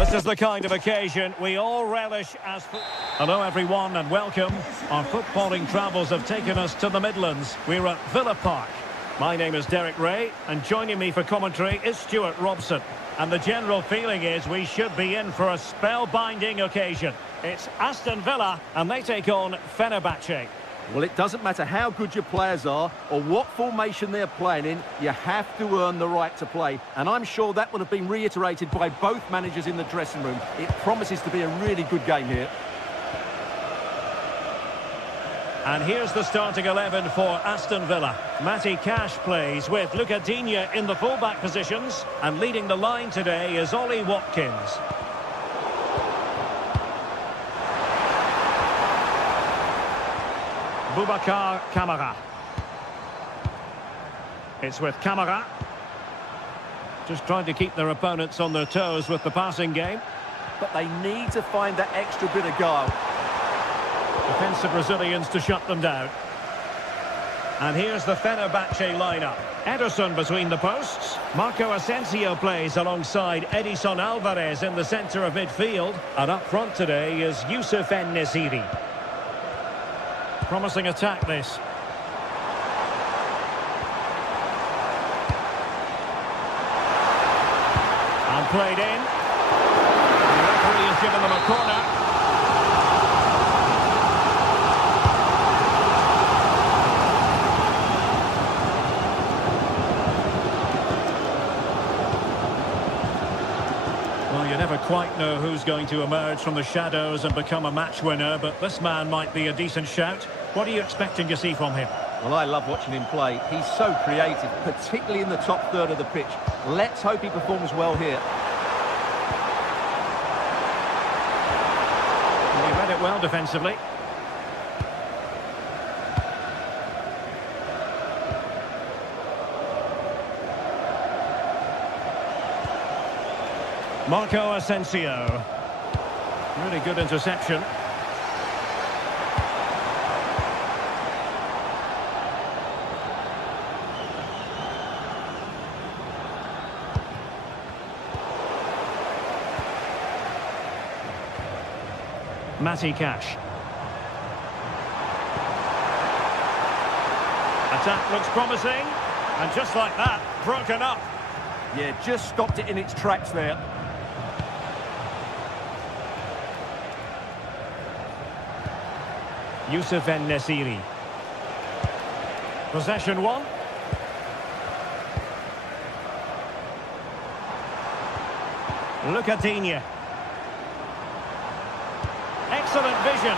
This is the kind of occasion we all relish as... Hello everyone and welcome. Our footballing travels have taken us to the Midlands. We're at Villa Park. My name is Derek Ray and joining me for commentary is Stuart Robson. And the general feeling is we should be in for a spellbinding occasion. It's Aston Villa and they take on Fenerbahce. Well, it doesn't matter how good your players are or what formation they're playing in, you have to earn the right to play. And I'm sure that would have been reiterated by both managers in the dressing room. It promises to be a really good game here. And here's the starting 11 for Aston Villa. Matty Cash plays with Luca Digne in the fullback positions. And leading the line today is Ollie Watkins. Boubacar Kamara. It's with Kamara. Just trying to keep their opponents on their toes with the passing game. But they need to find that extra bit of guile. Defensive Brazilians to shut them down. And here's the Fenerbahce lineup. Ederson between the posts. Marco Asensio plays alongside Edison Alvarez in the centre of midfield. And up front today is Youssef En-Nesyri. Promising attack, this. And played in. The referee has given them a corner. Well, you never quite know who's going to emerge from the shadows and become a match winner, but this man might be a decent shout. What are you expecting to see from him? Well, I love watching him play. He's so creative, particularly in the top third of the pitch. Let's hope he performs well here. He read it well defensively. Marco Asensio. Really good interception. Matty Cash. Attack looks promising, and just like that, broken up. Yeah, just stopped it in its tracks there. Youssef En-Nesyri. Possession one. Luca Digne. Excellent vision.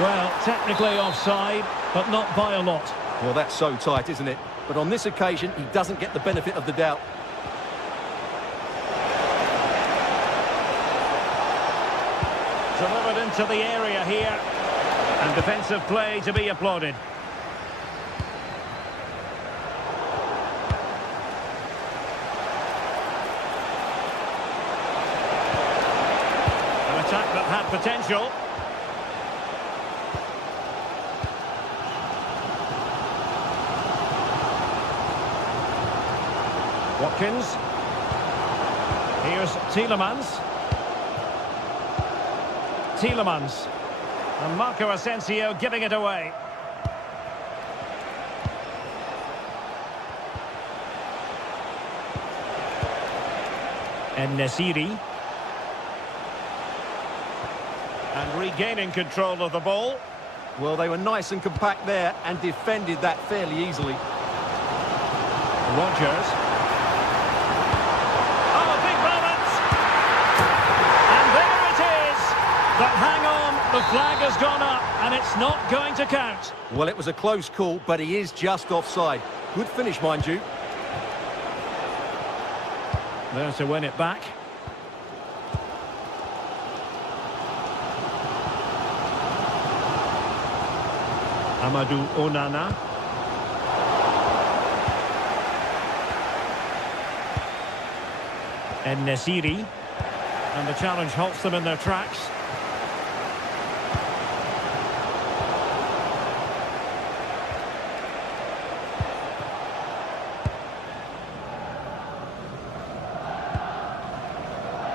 Well, technically offside, but not by a lot. Well, that's so tight, isn't it? But on this occasion, he doesn't get the benefit of the doubt. Delivered into the area here. And defensive play to be applauded. An attack that had potential. Watkins. Here's Tielemans. And Marco Asensio giving it away. En-Nesyri. And regaining control of the ball. Well, they were nice and compact there and defended that fairly easily. Rodgers. Oh, a big moment! And there it is! But hang on, the flag has gone up and it's not going to count. Well, it was a close call, but he is just offside. Good finish, mind you. There to win it back. Amadou Onana. En-Nesyri. And the challenge halts them in their tracks.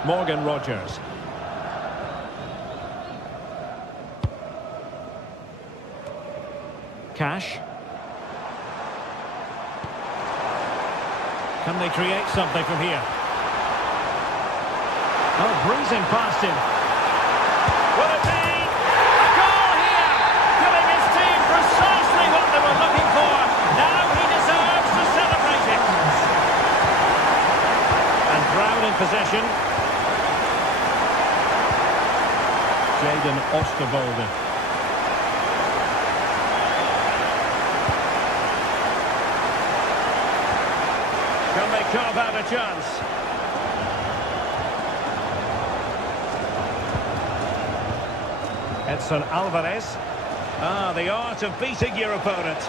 Morgan Rogers. Cash. Can they create something from here? Oh, breezing past him. Will it be a goal here? Giving his team precisely what they were looking for. Now he deserves to celebrate it. And Brown in possession. Jadon Osterwolde. Can they carve out a chance? Edson Alvarez. The art of beating your opponent.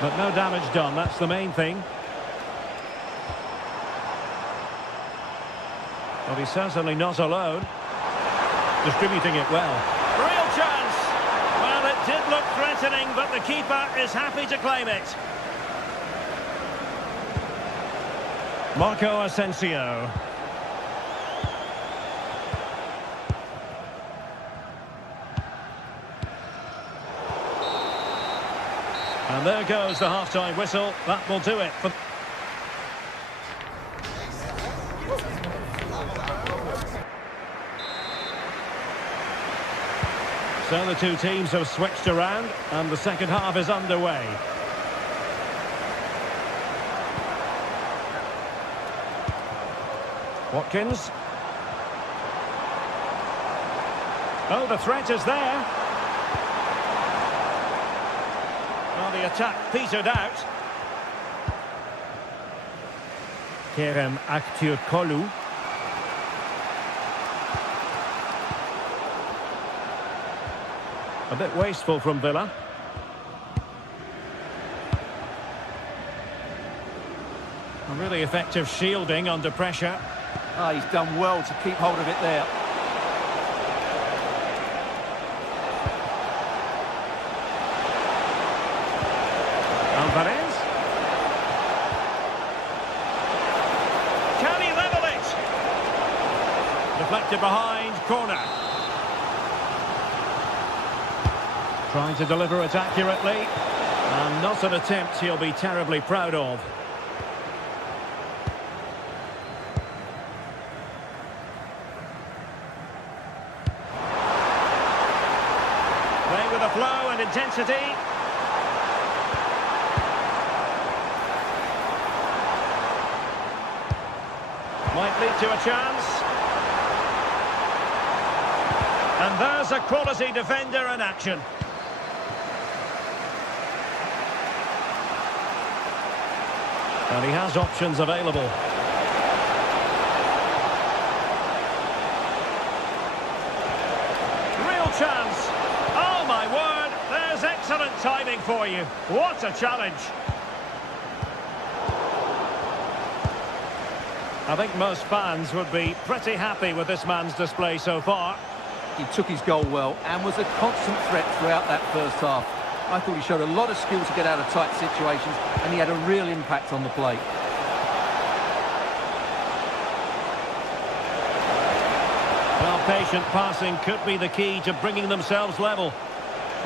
But no damage done, that's the main thing. Well, he's certainly not alone. Distributing it well. Real chance! Well, it did look threatening, but the keeper is happy to claim it. Marco Asensio. And there goes the half-time whistle. That will do it for... So the two teams have switched around, and the second half is underway. Watkins. Oh, the threat is there. Well, the attack petered out. Kerem Aktürkoğlu. A bit wasteful from Villa. A really effective shielding under pressure. He's done well to keep hold of it there. Alvarez. Can he level it? Deflected behind, corner. Trying to deliver it accurately. And not an attempt he'll be terribly proud of. Playing with a flow and intensity. Might lead to a chance. And there's a quality defender in action. And he has options available. Real chance. Oh my word, there's excellent timing for you. What a challenge. I think most fans would be pretty happy with this man's display so far. He took his goal well and was a constant threat throughout that first half. I thought he showed a lot of skill to get out of tight situations, and he had a real impact on the play. Well, patient passing could be the key to bringing themselves level.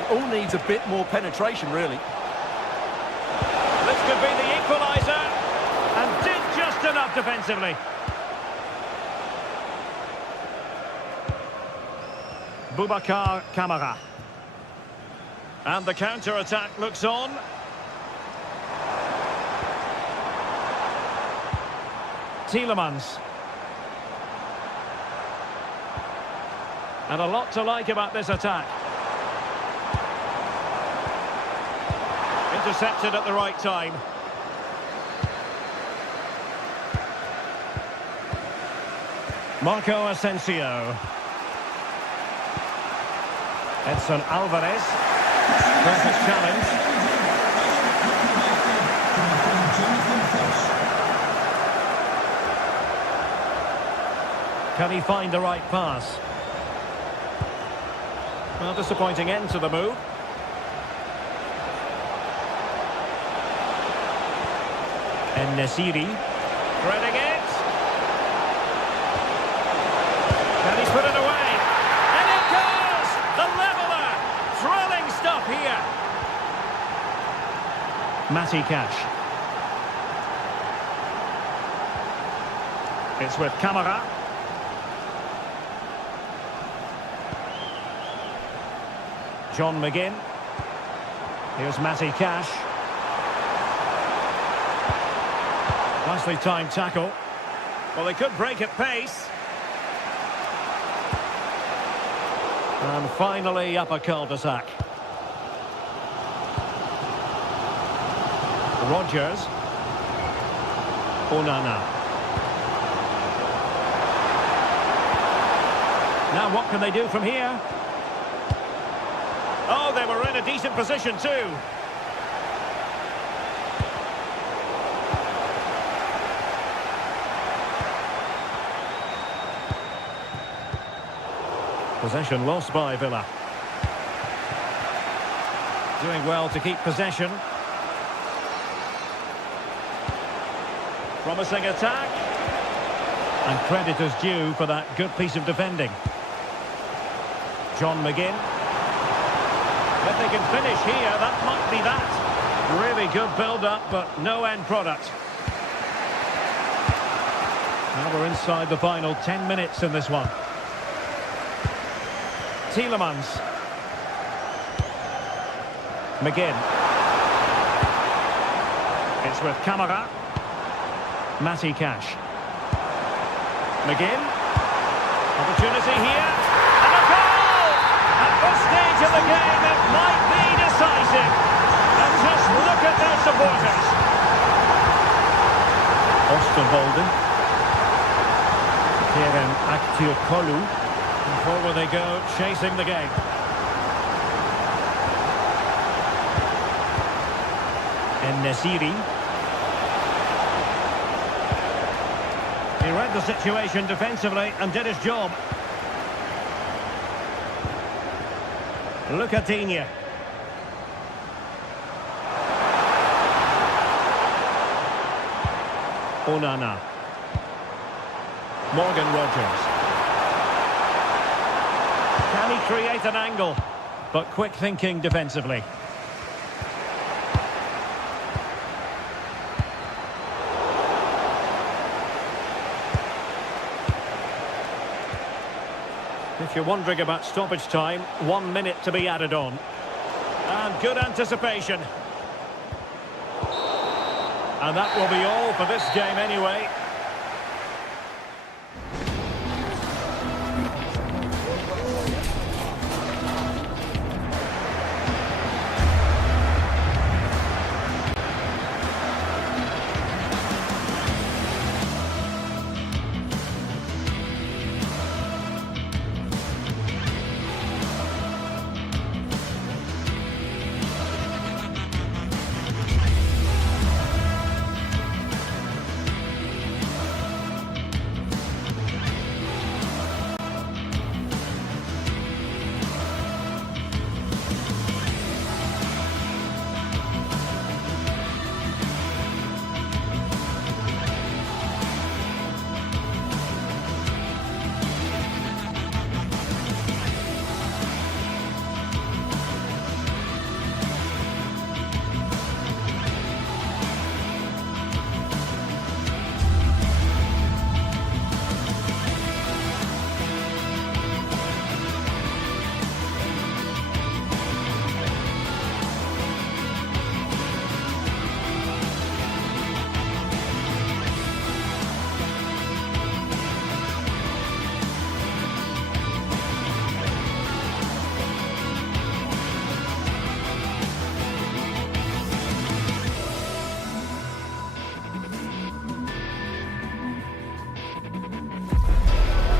It all needs a bit more penetration, really. This could be the equaliser, and did just enough defensively. Boubacar Kamara. And the counter-attack looks on. Tielemans. And a lot to like about this attack. Intercepted at the right time. Marco Asensio. Edson Alvarez. Perfect challenge. Can he find the right pass? Well, disappointing end to the move. En-Nesyri. Threading it. Matty Cash. It's with Camara. John McGinn. Here's Matty Cash. Nicely timed tackle. Well, they could break at pace. And finally up a cul-de-sac. Rodgers. Onana. Now what can they do from here? Oh, they were in a decent position too. Possession lost by Villa. Doing well to keep possession. Promising attack. And credit is due for that good piece of defending. John McGinn. If they can finish here, that might be that. Really good build-up, but no end product. Now we're inside the final 10 minutes in this one. Tielemans. McGinn. It's with Camara. Matty Cash. McGinn. Opportunity here. And a goal! At this stage of the game, it might be decisive. And just look at their supporters. Osterwolde. Kerem Aktürkoğlu. And forward they go, chasing the game. En-Nesyri. He read the situation defensively and did his job. Lucatinha. Onana. Morgan Rodgers. Can he create an angle? But quick thinking defensively. If you're wondering about stoppage time, 1 minute to be added on. And good anticipation. And that will be all for this game anyway.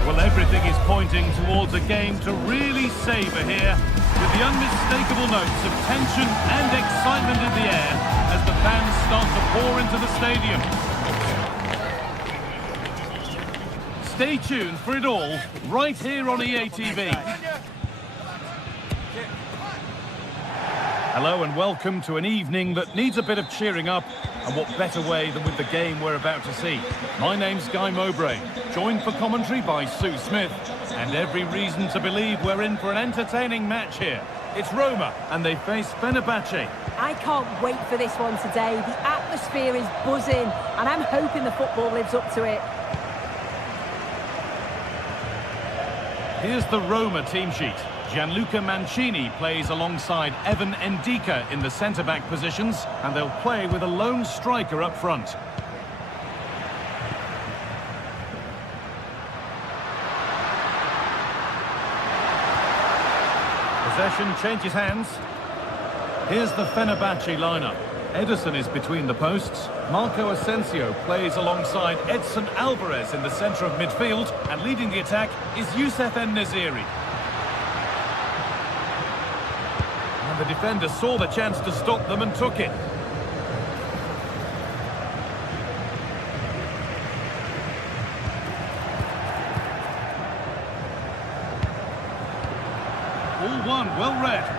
Well, everything is pointing towards a game to really savour here, with the unmistakable notes of tension and excitement in the air as the fans start to pour into the stadium. Stay tuned for it all, right here on EA TV. Hello and welcome to an evening that needs a bit of cheering up, and what better way than with the game we're about to see. My name's Guy Mowbray, joined for commentary by Sue Smith, and every reason to believe we're in for an entertaining match here. It's Roma, and they face Fenerbahce. I can't wait for this one today. The atmosphere is buzzing, and I'm hoping the football lives up to it. Here's the Roma team sheet. Gianluca Mancini plays alongside Evan Ndika in the centre-back positions, and they'll play with a lone striker up front. Possession changes hands. Here's the Fenerbahce lineup. Ederson is between the posts. Marco Asensio plays alongside Edson Alvarez in the centre of midfield, and leading the attack is Youssef En-Nesyri. And the defender saw the chance to stop them and took it. All one, well read.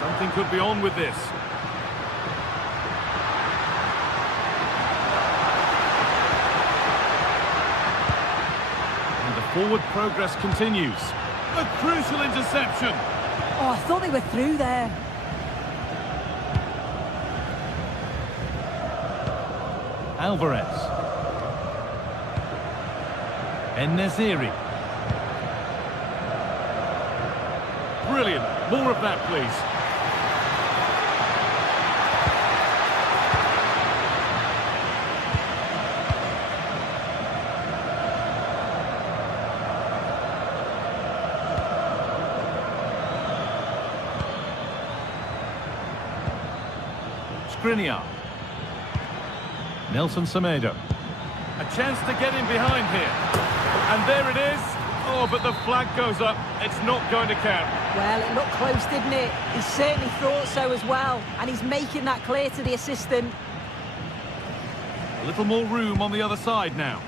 Something could be on with this. And the forward progress continues. A crucial interception. Oh, I thought they were through there. Alvarez. En-Nesyri. Brilliant. More of that, please. Skriniar. Nelson Semedo. A chance to get in behind here. And there it is. Oh, but the flag goes up. It's not going to count. Well, it looked close, didn't it? He certainly thought so as well. And he's making that clear to the assistant. A little more room on the other side now.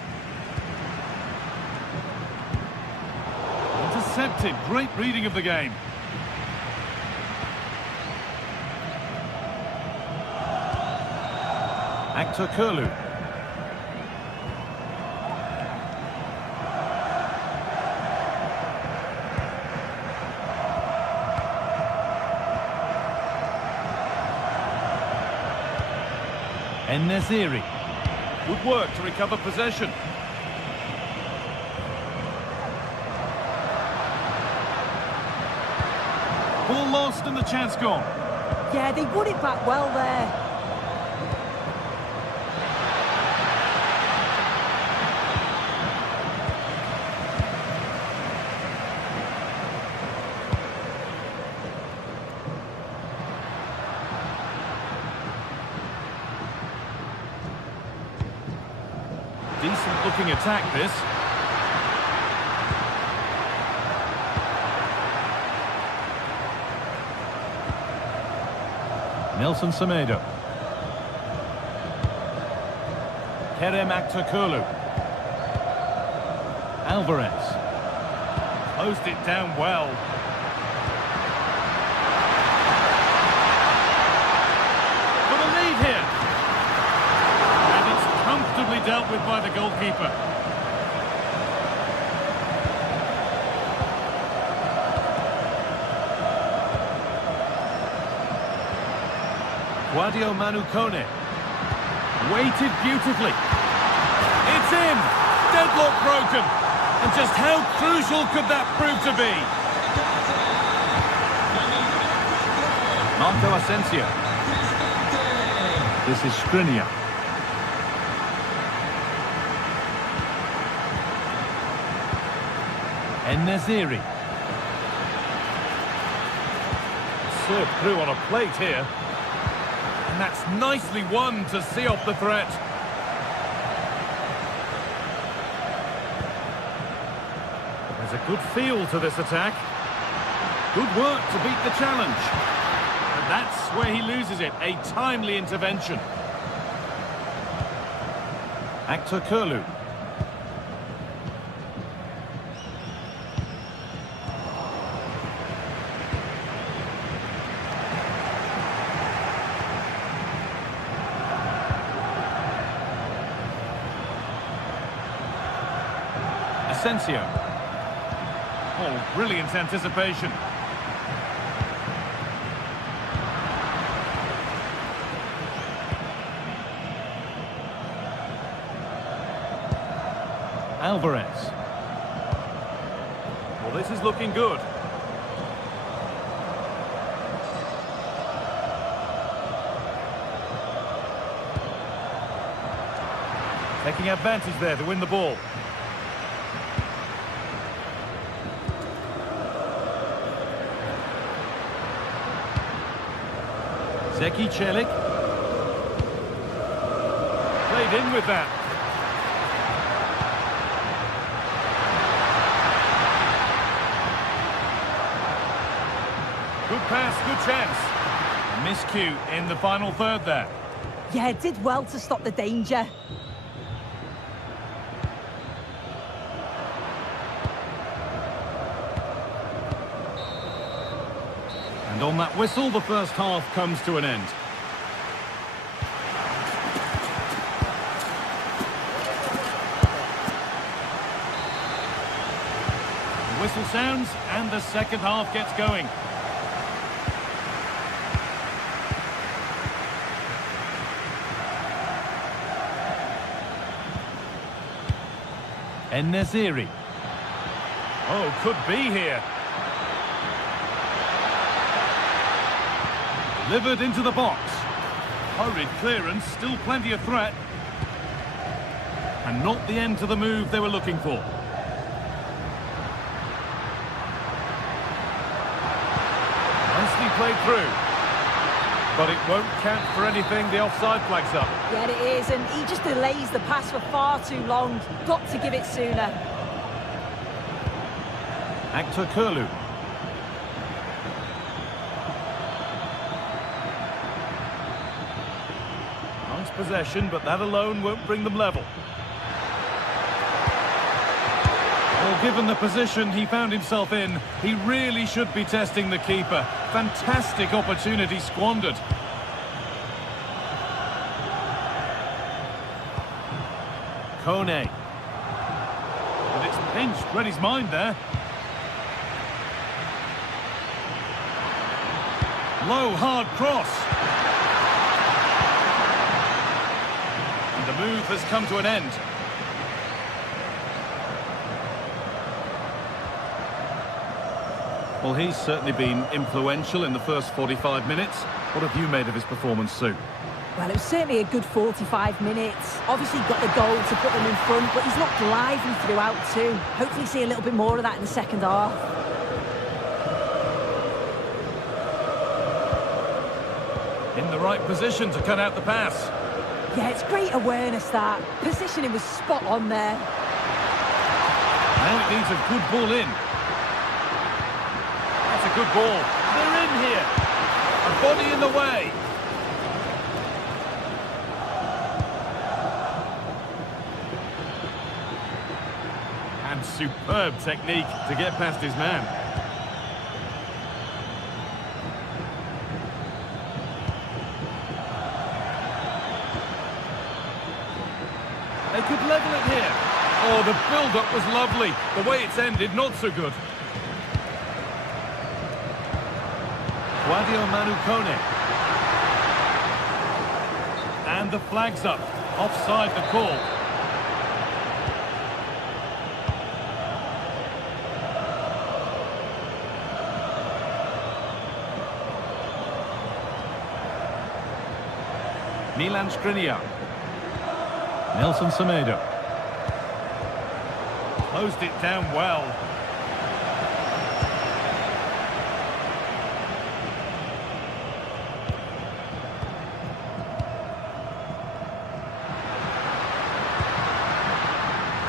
Intercepted. Great reading of the game. Aktürkoğlu. En-Nesyri. Good work to recover possession. Ball lost and the chance gone. Yeah, they won it back well there. Decent looking attack, this. Nelson Semedo. Kerem Aktürkoğlu. Alvarez. Closed it down well. For the lead here. Comfortably dealt with by the goalkeeper. Guadio Manu Kone. Weighted beautifully. It's in! Deadlock broken. And just how crucial could that prove to be? Marco Asensio. This is Skriniar. En-Nesyri. Served through on a plate here. And that's nicely won to see off the threat. There's a good feel to this attack. Good work to beat the challenge. And that's where he loses it. A timely intervention. Aktürkoğlu. Asensio. Oh, brilliant anticipation. Alvarez. Well, this is looking good. Taking advantage there to win the ball. Zeki Celik. Played in with that. Good pass, good chance. Miscue in the final third there. Yeah, did well to stop the danger. And on that whistle, the first half comes to an end. The whistle sounds, and the second half gets going. En-Nesyri. Oh, could be here. Delivered into the box. Hurried clearance, still plenty of threat. And not the end to the move they were looking for. Nicely played through. But it won't count for anything, the offside flag's up. Yeah, it is, and he just delays the pass for far too long. Got to give it sooner. Actor Kurlu. Nice possession, but that alone won't bring them level. Well, given the position he found himself in, he really should be testing the keeper. Fantastic opportunity squandered. Kone. But it's pinched, read his mind there. Low, hard cross. And the move has come to an end. Well, he's certainly been influential in the first 45 minutes. What have you made of his performance, Sue? Well, it was certainly a good 45 minutes. Obviously got the goal to put them in front, but he's looked lively throughout too. Hopefully see a little bit more of that in the second half. In the right position to cut out the pass. Yeah, it's great awareness that. Positioning was spot on there. Now it needs a good ball in. That's a good ball. They're in here. A body in the way. And superb technique to get past his man. They could level it here. Oh, the build-up was lovely. The way it's ended, not so good. Guadio Manu Kone. And the flag's up. Offside the call. Milan Skriniar. Nelson Semedo. Closed it down well.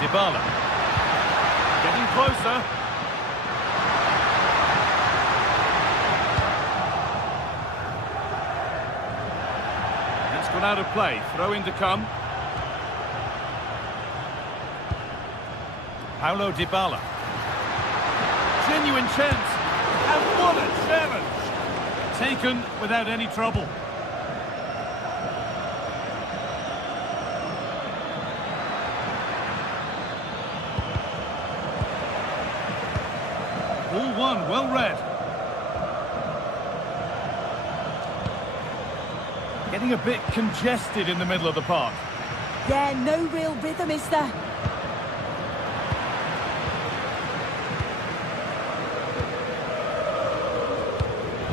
Dybala. Getting closer. That's gone out of play. Throw in to come. Paulo Dybala. Genuine chance. And what a challenge. Taken without any trouble. one, well read. Getting a bit congested in the middle of the park. Yeah, no real rhythm, is there?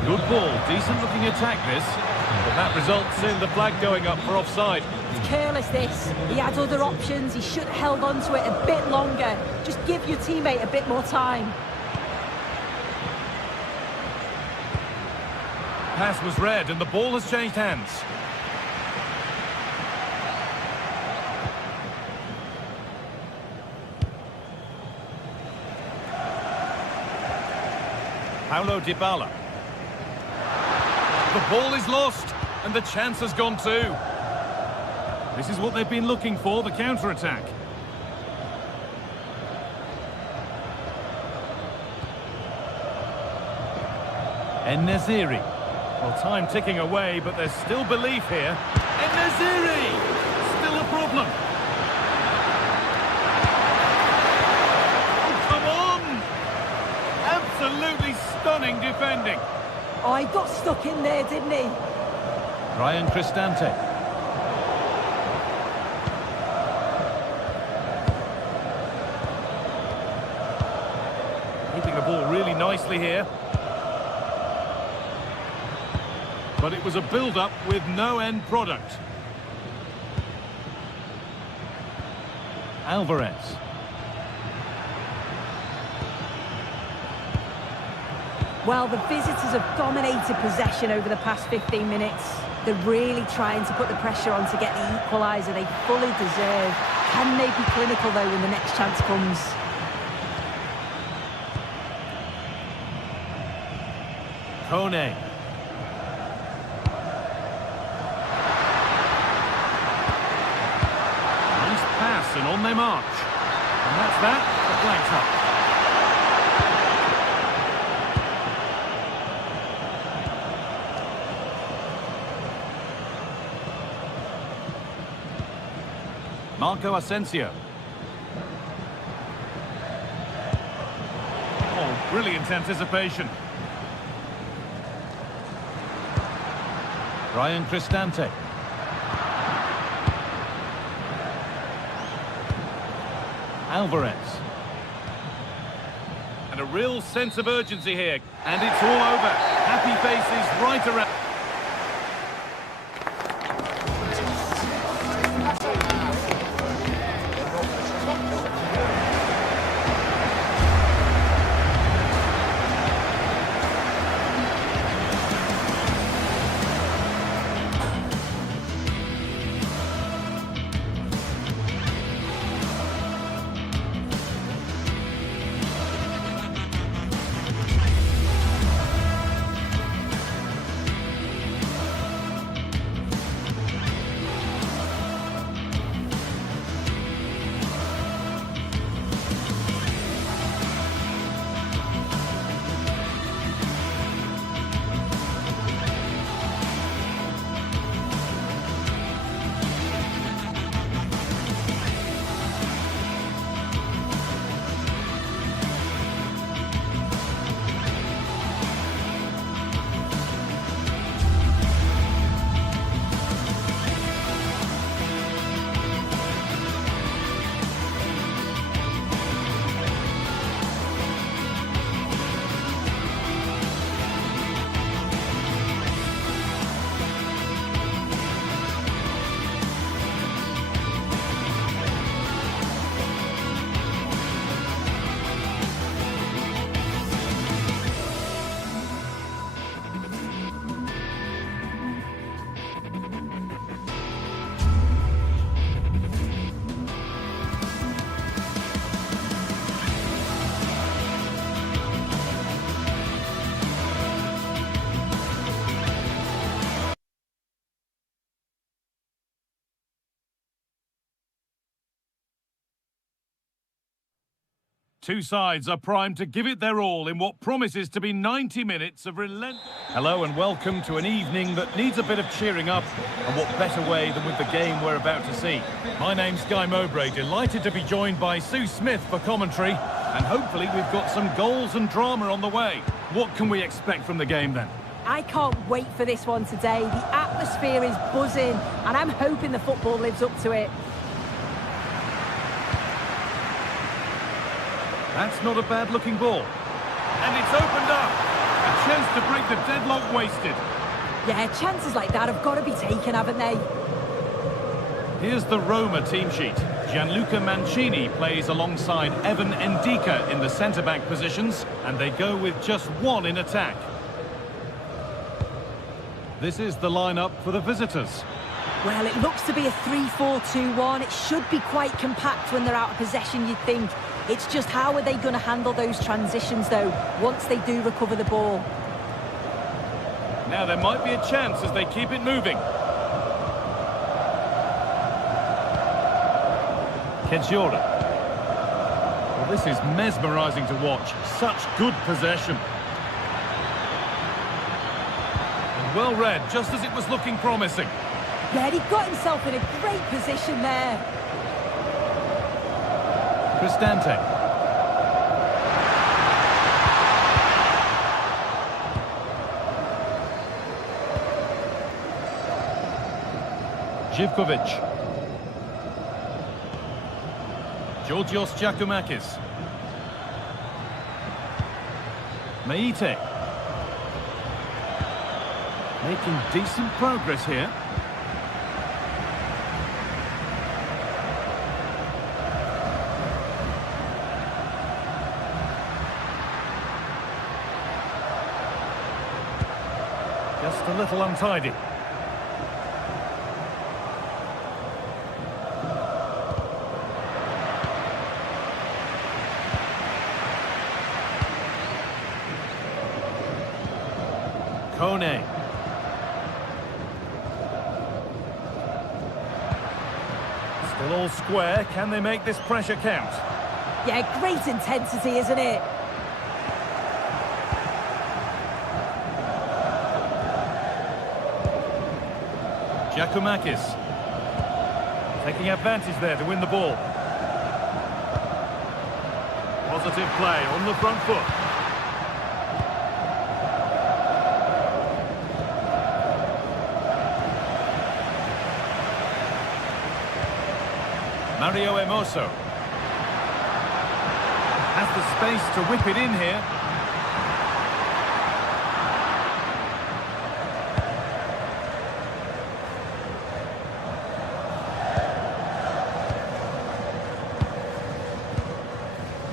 Good ball, decent looking attack this. But that results in the flag going up for offside. It's careless, this. He had other options. He should have held on to it a bit longer. Just give your teammate a bit more time. Pass was read and the ball has changed hands. Paulo Dybala. The ball is lost and the chance has gone too. This is what they've been looking for, the counter-attack. En-Nesyri. Well, time ticking away, but there's still belief here. En-Nesyri! Still a problem. Oh, come on! Absolutely stunning defending. Oh, he got stuck in there, didn't he? Ryan Cristante. Keeping the ball really nicely here. But it was a build-up with no end product. Alvarez. Well, the visitors have dominated possession over the past 15 minutes. They're really trying to put the pressure on to get the equaliser they fully deserve. Can they be clinical, though, when the next chance comes? Kone. Nice pass and on they march. And that's that, the flag's up. Marco Asensio. Oh, brilliant anticipation. Ryan Cristante. Alvarez. And a real sense of urgency here. And it's all over. Happy faces right around. Two sides are primed to give it their all in what promises to be 90 minutes of relentless... Hello and welcome to an evening that needs a bit of cheering up, and what better way than with the game we're about to see. My name's Guy Mowbray, delighted to be joined by Sue Smith for commentary. And hopefully we've got some goals and drama on the way. What can we expect from the game then? I can't wait for this one today. The atmosphere is buzzing, and I'm hoping the football lives up to it. That's not a bad-looking ball. And it's opened up. A chance to break the deadlock wasted. Yeah, chances like that have got to be taken, haven't they? Here's the Roma team sheet. Gianluca Mancini plays alongside Evan Ndika in the centre-back positions, and they go with just one in attack. This is the lineup for the visitors. Well, it looks to be a 3-4-2-1. It should be quite compact when they're out of possession, you'd think. It's just how are they going to handle those transitions, though, once they do recover the ball? Now there might be a chance as they keep it moving. Kedjora. Well, this is mesmerising to watch. Such good possession. And well read, just as it was looking promising. Yeah, he got himself in a great position there. Cristante. Živkovic. Georgios Giacomakis. Meite. Making decent progress here. Just a little untidy. Kone. Still all square. Can they make this pressure count? Yeah, great intensity, isn't it? Giacomakis. Taking advantage there to win the ball. Positive play on the front foot. Mario Hermoso has the space to whip it in here.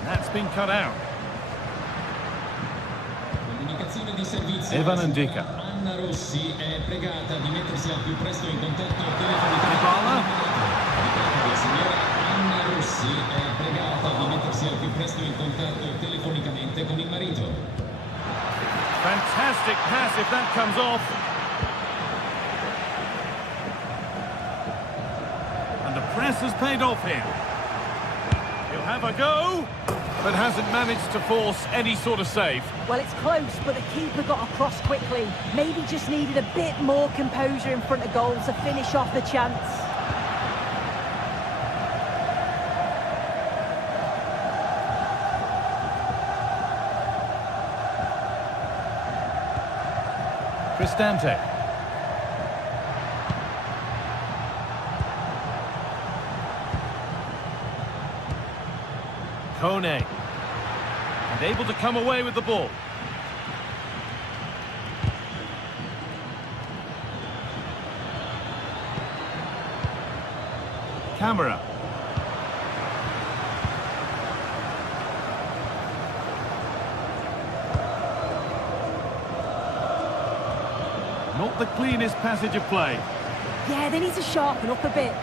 That's been cut out. Comunicazione di servizio. Evan Ndika. Anna Rossi è pregata di mettersi al più presto in contatto telefonicamente. La signora Anna Rossi è pregata di mettersi al più presto in contatto telefonicamente con il marito. Fantastic pass if that comes off. And the press has paid off here. He'll have a go, but hasn't managed to force any sort of save. Well, it's close, but the keeper got across quickly. Maybe just needed a bit more composure in front of goal to finish off the chance. Cristante. Kone. And able to come away with the ball. Camera. Not the cleanest passage of play. Yeah, they need to sharpen up a bit.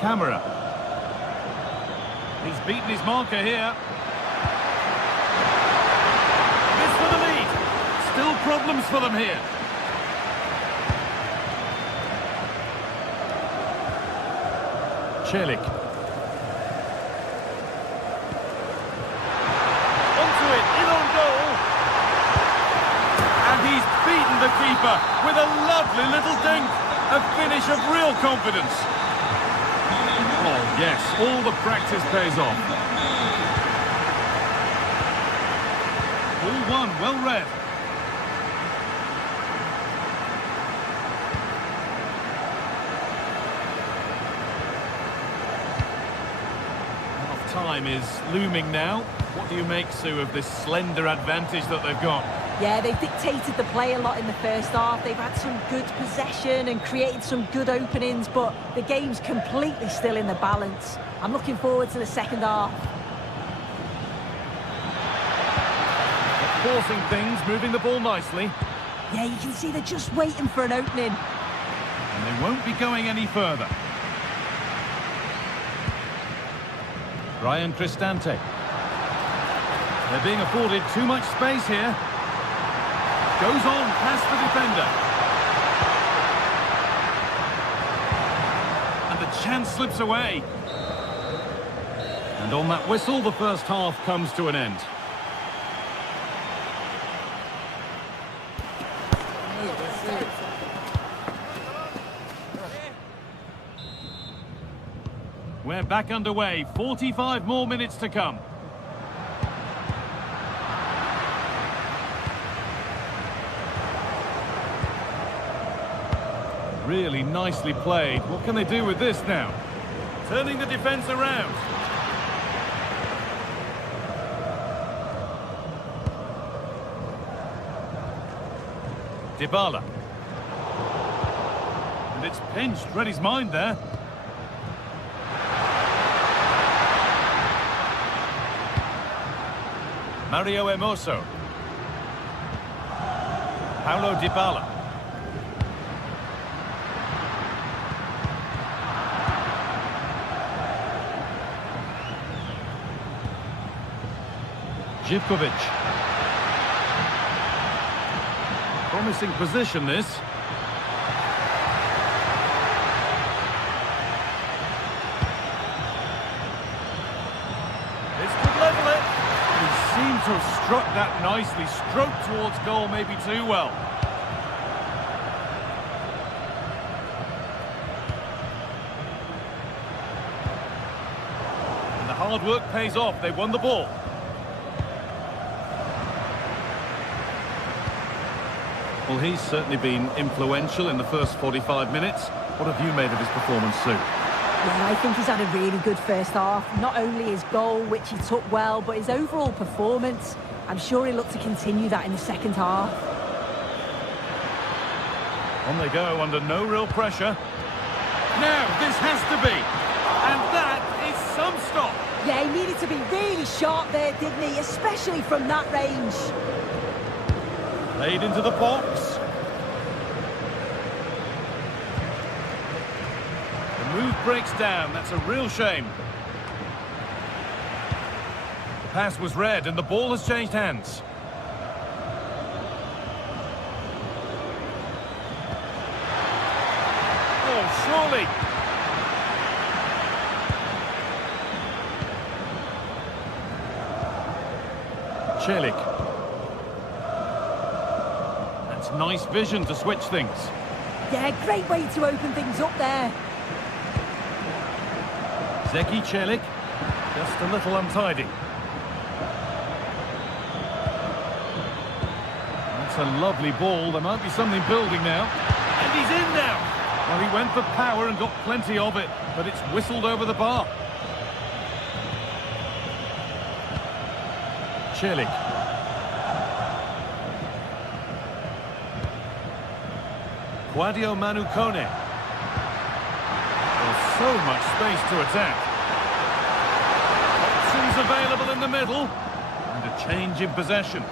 Camera. He's beaten his marker here. This for the lead. Still problems for them here. Celik. Onto it, in on goal. And he's the keeper with a lovely little dink. A finish of real confidence. Oh, yes, all the practice pays off. Ball one, well read. Half-time is looming now. What do you make, Sue, of this slender advantage that they've got? Yeah, they've dictated the play a lot in the first half. They've had some good possession and created some good openings, but the game's completely still in the balance. I'm looking forward to the second half. Forcing things, moving the ball nicely. Yeah, you can see they're just waiting for an opening. And they won't be going any further. Ryan Cristante. They're being afforded too much space here. Goes on past the defender. And the chance slips away. And on that whistle, the first half comes to an end. We're back underway. 45 more minutes to come. Really nicely played. What can they do with this now? Turning the defence around. Dybala. And it's pinched. Read his mind there. Mario Hermoso. Paulo Dybala. Živkovic. Promising position, this. This could level it. He seemed to have struck that nicely. Stroked towards goal, maybe too well. And the hard work pays off. They won the ball. Well, he's certainly been influential in the first 45 minutes. What have you made of his performance, Sue? Yeah, I think he's had a really good first half. Not only his goal, which he took well, but his overall performance. I'm sure he'll look to continue that in the second half. On they go, under no real pressure. Now, this has to be. And that is some stop. Yeah, he needed to be really sharp there, didn't he? Especially from that range. Played into the box. The move breaks down. That's a real shame. The pass was read and the ball has changed hands. Oh, surely. Celik. Nice vision to switch things. Yeah, great way to open things up there. Zeki Celik, just a little untidy. That's a lovely ball. There might be something building now. And he's in now. Well, he went for power and got plenty of it, but it's whistled over the bar. Celik. Guadio Manu Kone. There's so much space to attack. Options available in the middle. And a change in possession.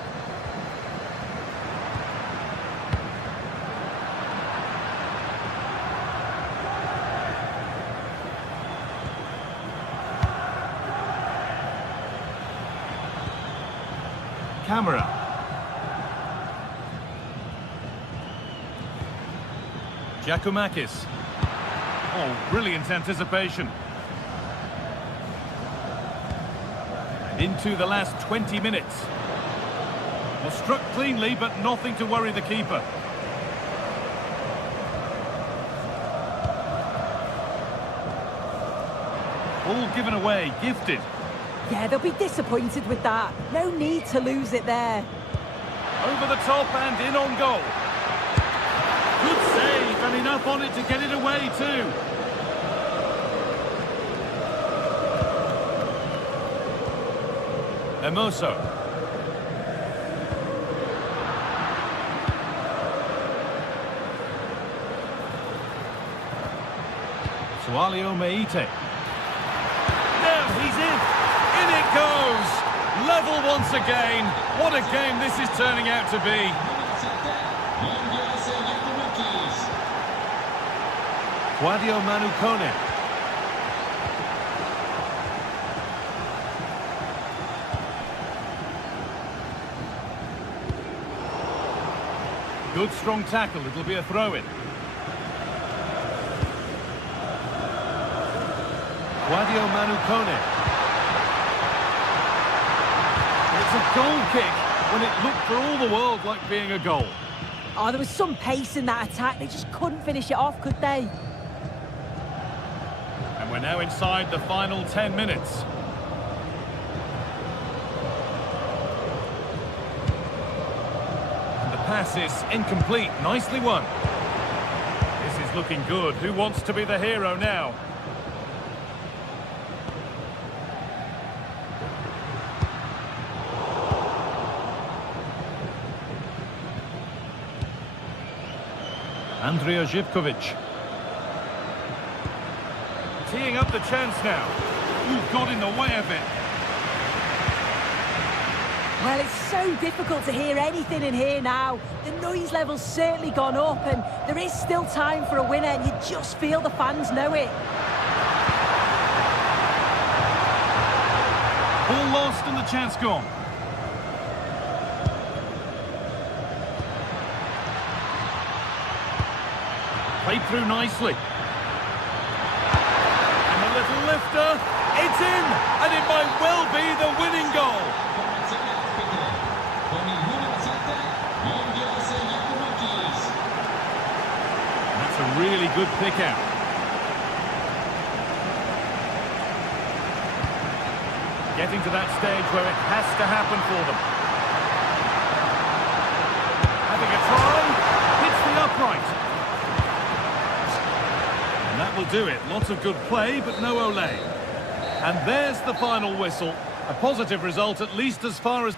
Camera. Giacomakis. Oh, brilliant anticipation. And into the last 20 minutes. Well, struck cleanly, but nothing to worry the keeper. All given away, gifted. Yeah, they'll be disappointed with that. No need to lose it there. Over the top and in on goal. Good save, and enough on it to get it away too. Hermoso. Sualio Meite. Now he's in. In it goes. Level once again. What a game this is turning out to be. Quadio Manukone. Good strong tackle. It'll be a throw-in. Quadio Manukone. It's a goal kick when it looked for all the world like being a goal. Oh, there was some pace in that attack. They just couldn't finish it off, could they? And we're now inside the final 10 minutes. And the pass is incomplete. Nicely won. This is looking good. Who wants to be the hero now? Andrija Živković. Teeing up the chance now. Ooh, got in the way of it. Well, it's so difficult to hear anything in here now. The noise level's certainly gone up, and there is still time for a winner, and you just feel the fans know it. Ball lost and the chance gone. Played through nicely. And a little lifter. It's in! And it might well be the winning goal. That's a really good pick out. Getting to that stage where it has to happen for them. Having a try. Hits the upright. And that will do it. Lots of good play, but no ole. And there's the final whistle. A positive result, at least as far as...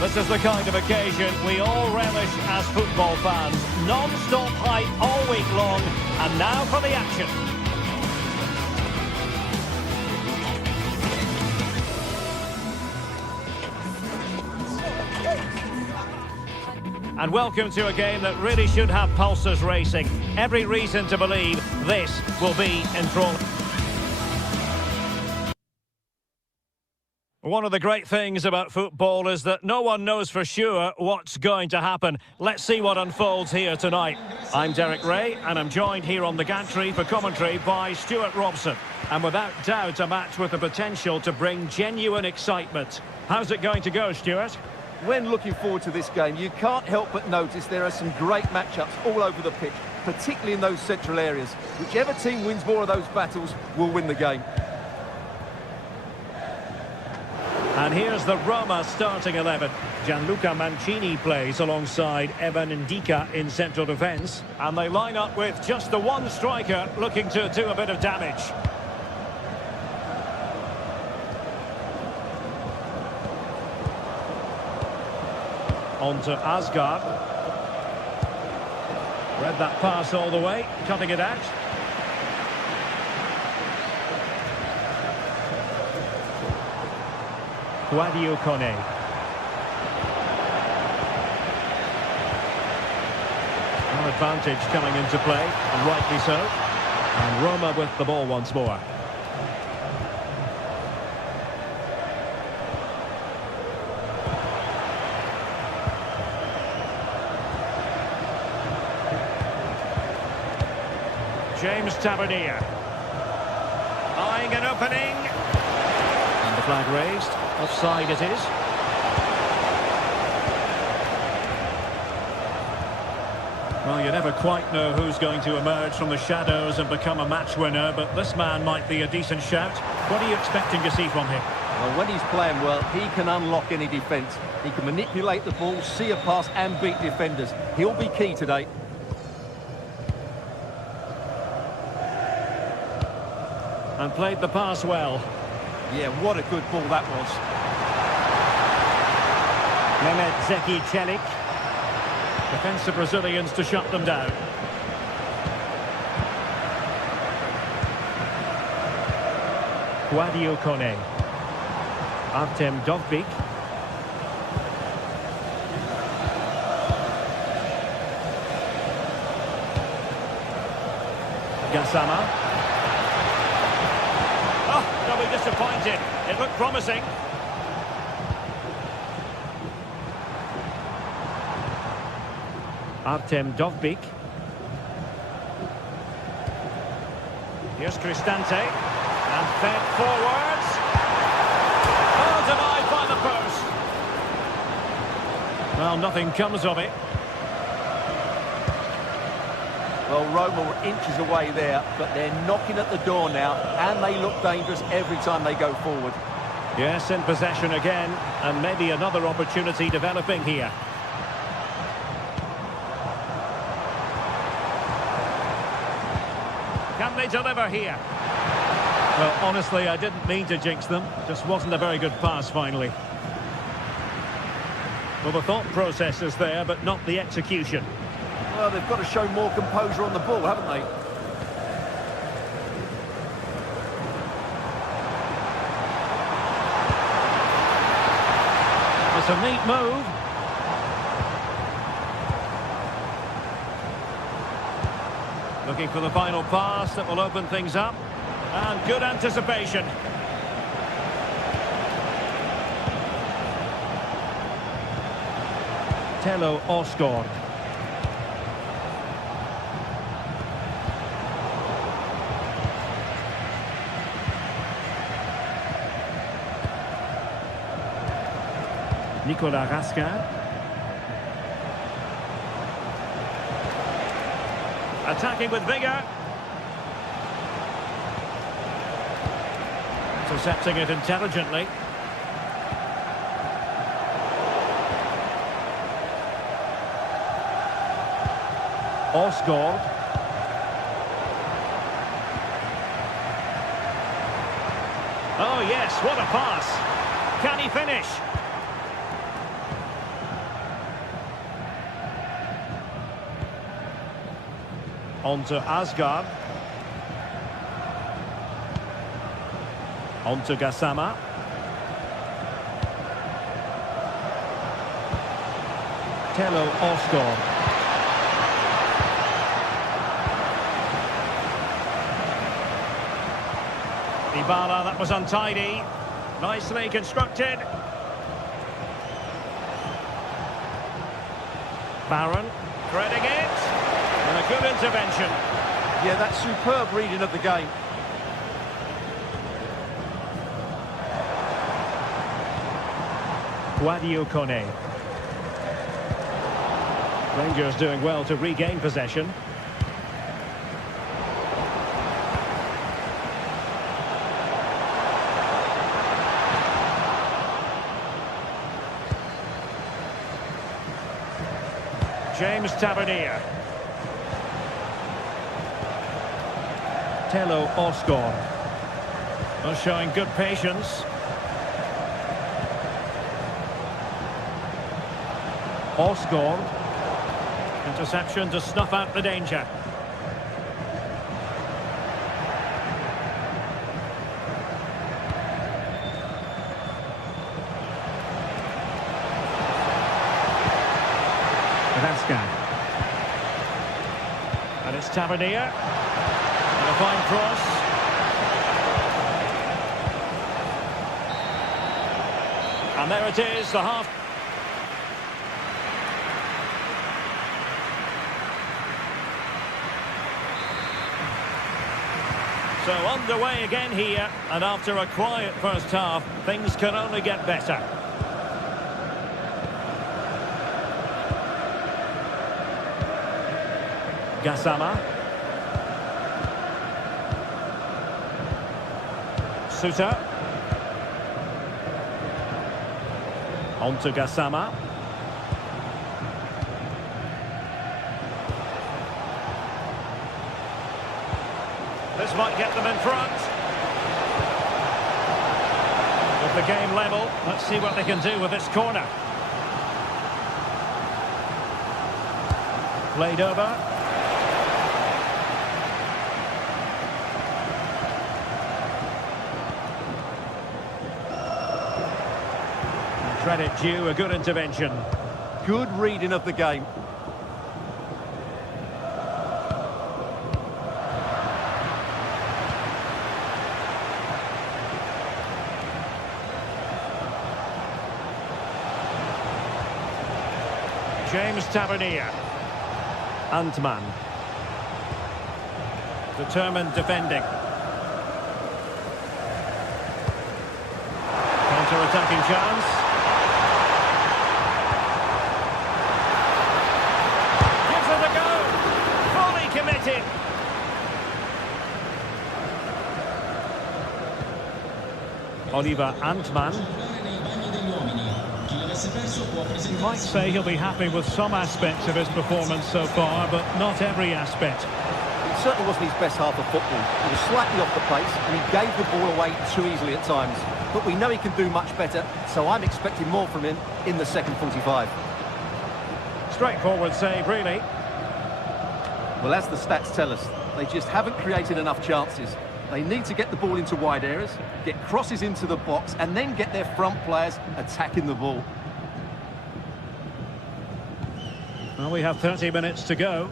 This is the kind of occasion we all relish as football fans. Non-stop hype all week long, and now for the action. And welcome to a game that really should have pulses racing. Every reason to believe this will be enthralling. One of the great things about football is that no one knows for sure what's going to happen. Let's see what unfolds here tonight. I'm Derek Ray, and I'm joined here on the gantry for commentary by Stuart Robson. And without doubt, a match with the potential to bring genuine excitement. How's it going to go, Stuart? When looking forward to this game, you can't help but notice there are some great matchups all over the pitch, particularly in those central areas. Whichever team wins more of those battles will win the game. And here's the Roma starting 11. Gianluca Mancini plays alongside Evan Ndika in central defence. And they line up with just the one striker looking to do a bit of damage. On to Asgard. Read that pass all the way, cutting it out. Guadio Kone. No advantage coming into play, and rightly so. And Roma with the ball once more. James Tavernier. Eyeing an opening. And the flag raised. Offside it is. Well, you never quite know who's going to emerge from the shadows and become a match winner, but this man might be a decent shout. What are you expecting to see from him? Well, when he's playing well, he can unlock any defence. He can manipulate the ball, see a pass and beat defenders. He'll be key today. And played the pass well. Yeah, what a good ball that was. Mehmet Zeki Çelik. Defensive Brazilians to shut them down. Guadio Kone. Artem Dovbyk. Gassama. They'll be disappointed. It looked promising. Artem Dovbyk. Here's Cristante. And fed forwards. Oh, denied by the post. Well, nothing comes of it. Well, Roma were inches away there, but they're knocking at the door now, and they look dangerous every time they go forward. Yes, in possession again, and maybe another opportunity developing here. Can they deliver here? Well, honestly, I didn't mean to jinx them. Just wasn't a very good pass, finally. Well, the thought process is there, but not the execution. Well, they've got to show more composure on the ball, haven't they? It's a neat move. Looking for the final pass that will open things up. And good anticipation. Tello Osgård. Nicolas Raskin. Attacking with vigour. Intercepting it intelligently. Osgård. Oh yes, what a pass. Can he finish? On to Asgard. On to Gassama. Tello Osgård. Dybala, that was untidy. Nicely constructed. Barron, threading it. And a good intervention. Yeah, that's superb reading of the game. Guadio Kone. Rangers doing well to regain possession. James Tavernier. Tello Osgård. Well, showing good patience. Osgård. Interception to snuff out the danger. And it's Tavernier. And a fine cross. And there it is, the half. So underway again here, and after a quiet first half, things can only get better. Gassama. Suter. On to Gassama. This might get them in front. With the game level, let's see what they can do with this corner. Played over. Credit due, a good intervention. Good reading of the game. James Tavernier. Antman. Determined defending. Counter-attacking chance. Gives it a go. Fully committed. Oliver Antman. You might say he'll be happy with some aspects of his performance so far, but not every aspect. It certainly wasn't his best half of football. He was slightly off the pace and he gave the ball away too easily at times. But we know he can do much better, so I'm expecting more from him in the second 45. Straightforward save, really. Well, as the stats tell us, they just haven't created enough chances. They need to get the ball into wide areas, get crosses into the box, and then get their front players attacking the ball. Well, we have 30 minutes to go.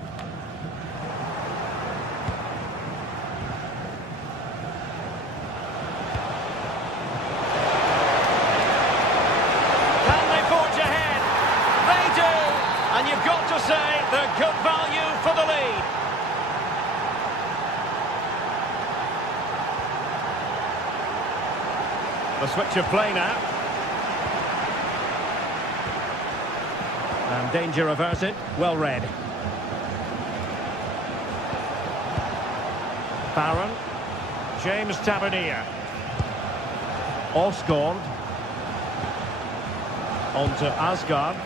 Can they forge ahead? They do! And you've got to say they're good value for the lead. The switch of play now. And danger averted. Well read. Barron. James Tavernier. Osgård. On to Asgard.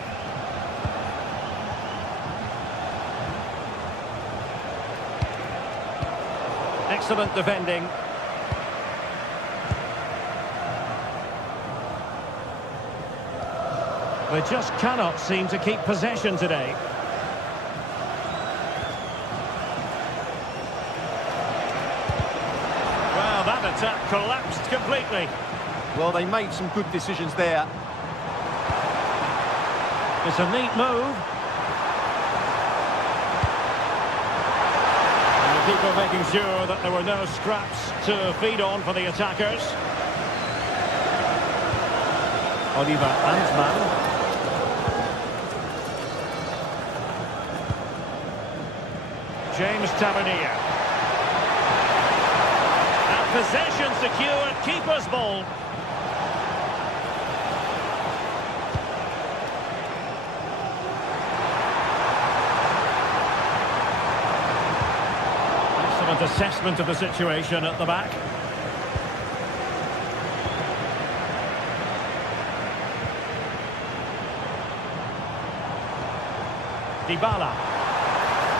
Excellent defending. They just cannot seem to keep possession today. Well, that attack collapsed completely. Well, they made some good decisions there. It's a neat move. And the keeper making sure that there were no scraps to feed on for the attackers. Oliver Antman. James Tavernier. And possession secured, keeper's ball. Excellent assessment of the situation at the back. Dybala.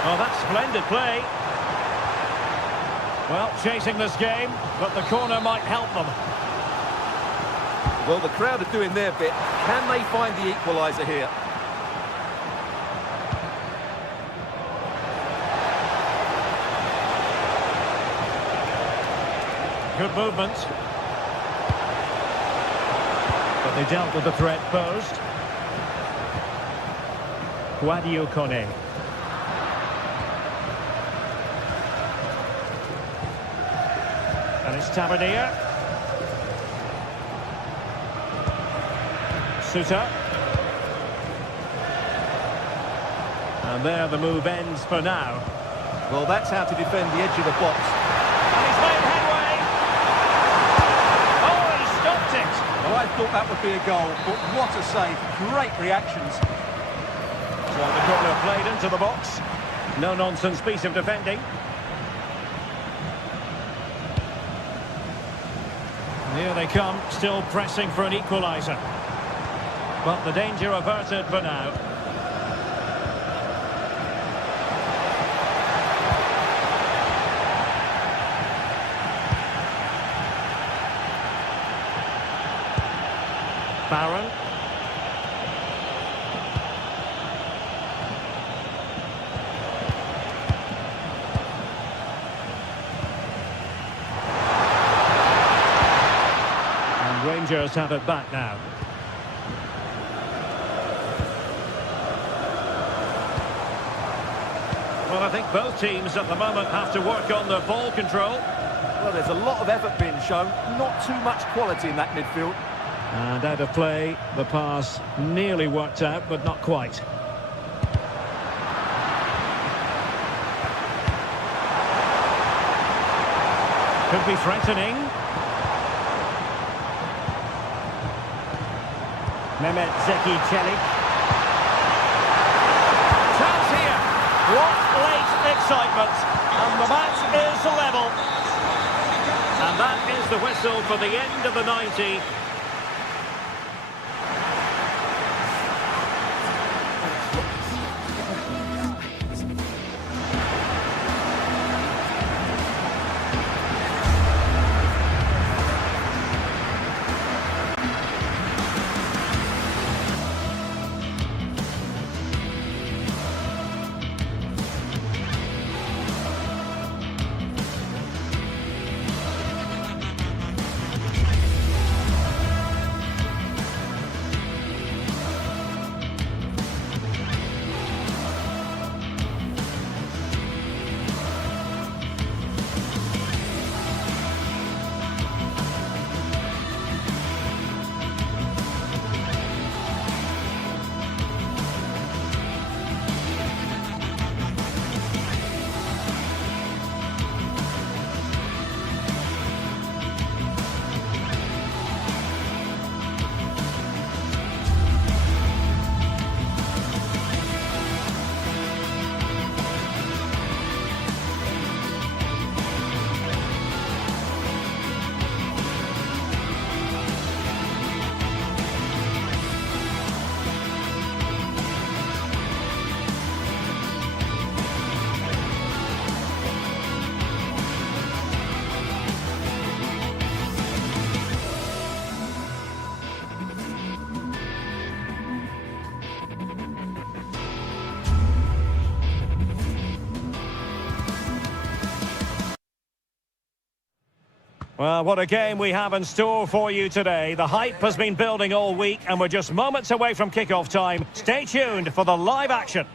Oh, that's splendid play. Well, chasing this game, but the corner might help them. Well, the crowd are doing their bit. Can they find the equaliser here? Good movement. But they dealt with the threat posed. Guadio Kone. And it's Tavernier. Suter. And there the move ends for now. Well, that's how to defend the edge of the box. And he's made headway. Oh, he stopped it. Well, I thought that would be a goal, but what a save. Great reactions. So the corner played into the box. No-nonsense piece of defending. Here they come, still pressing for an equaliser. But the danger averted for now. Barron. And Rangers have it back now. Well, I think both teams at the moment have to work on their ball control. Well, there's a lot of effort being shown, not too much quality in that midfield. And out of play, the pass nearly worked out, but not quite. Could be threatening. Mehmet Zeki Çelik. Chance here. What late excitement. And the match is level. And that is the whistle for the end of the 90. Well, what a game we have in store for you today. The hype has been building all week and we're just moments away from kickoff time. Stay tuned for the live action.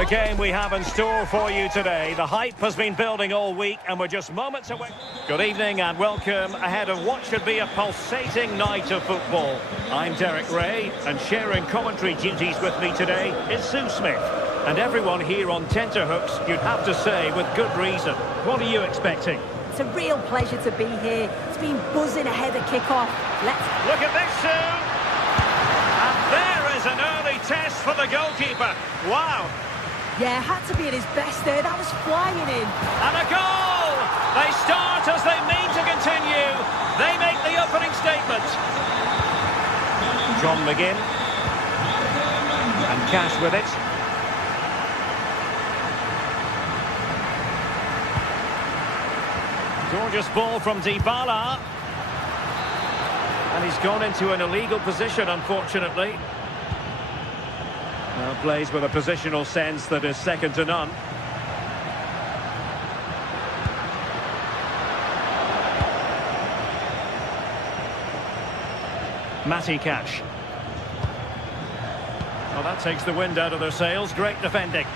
What a game we have in store for you today. The hype has been building all week and we're just moments away. Good evening and welcome ahead of what should be a pulsating night of football. I'm Derek Ray and sharing commentary duties with me today is Sue Smith. And everyone here on tenterhooks, you'd have to say, with good reason. What are you expecting? It's a real pleasure to be here. It's been buzzing ahead of kick-off. Let's look at this, Sue! And there is an early test for the goalkeeper. Wow! Yeah, had to be at his best there. That was flying in. And a goal! They start as they mean to continue. They make the opening statement. John McGinn. And Cash with it. Gorgeous ball from Dybala. And he's gone into an illegal position, unfortunately. Now plays with a positional sense that is second to none. Matty Cash. Well, that takes the wind out of their sails. Great defending.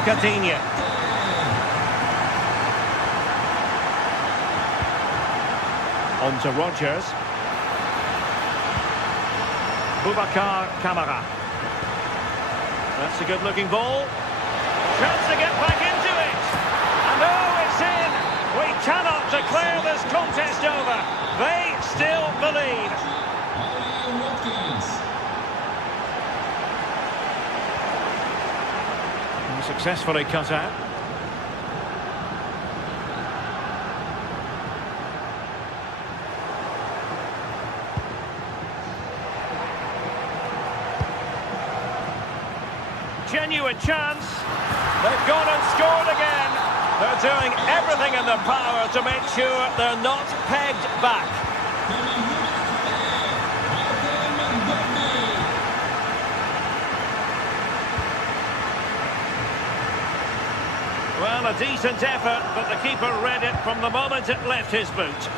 Coutinho. On to Rodgers. Boubacar Kamara. That's a good-looking ball. Chance to get back into it. And oh, it's in. We cannot declare this contest over. They still believe. Successfully cut out. Genuine chance. They've gone and scored again. They're doing everything in their power to make sure they're not pegged back. Well, a decent effort, but the keeper read it from the moment it left his boot.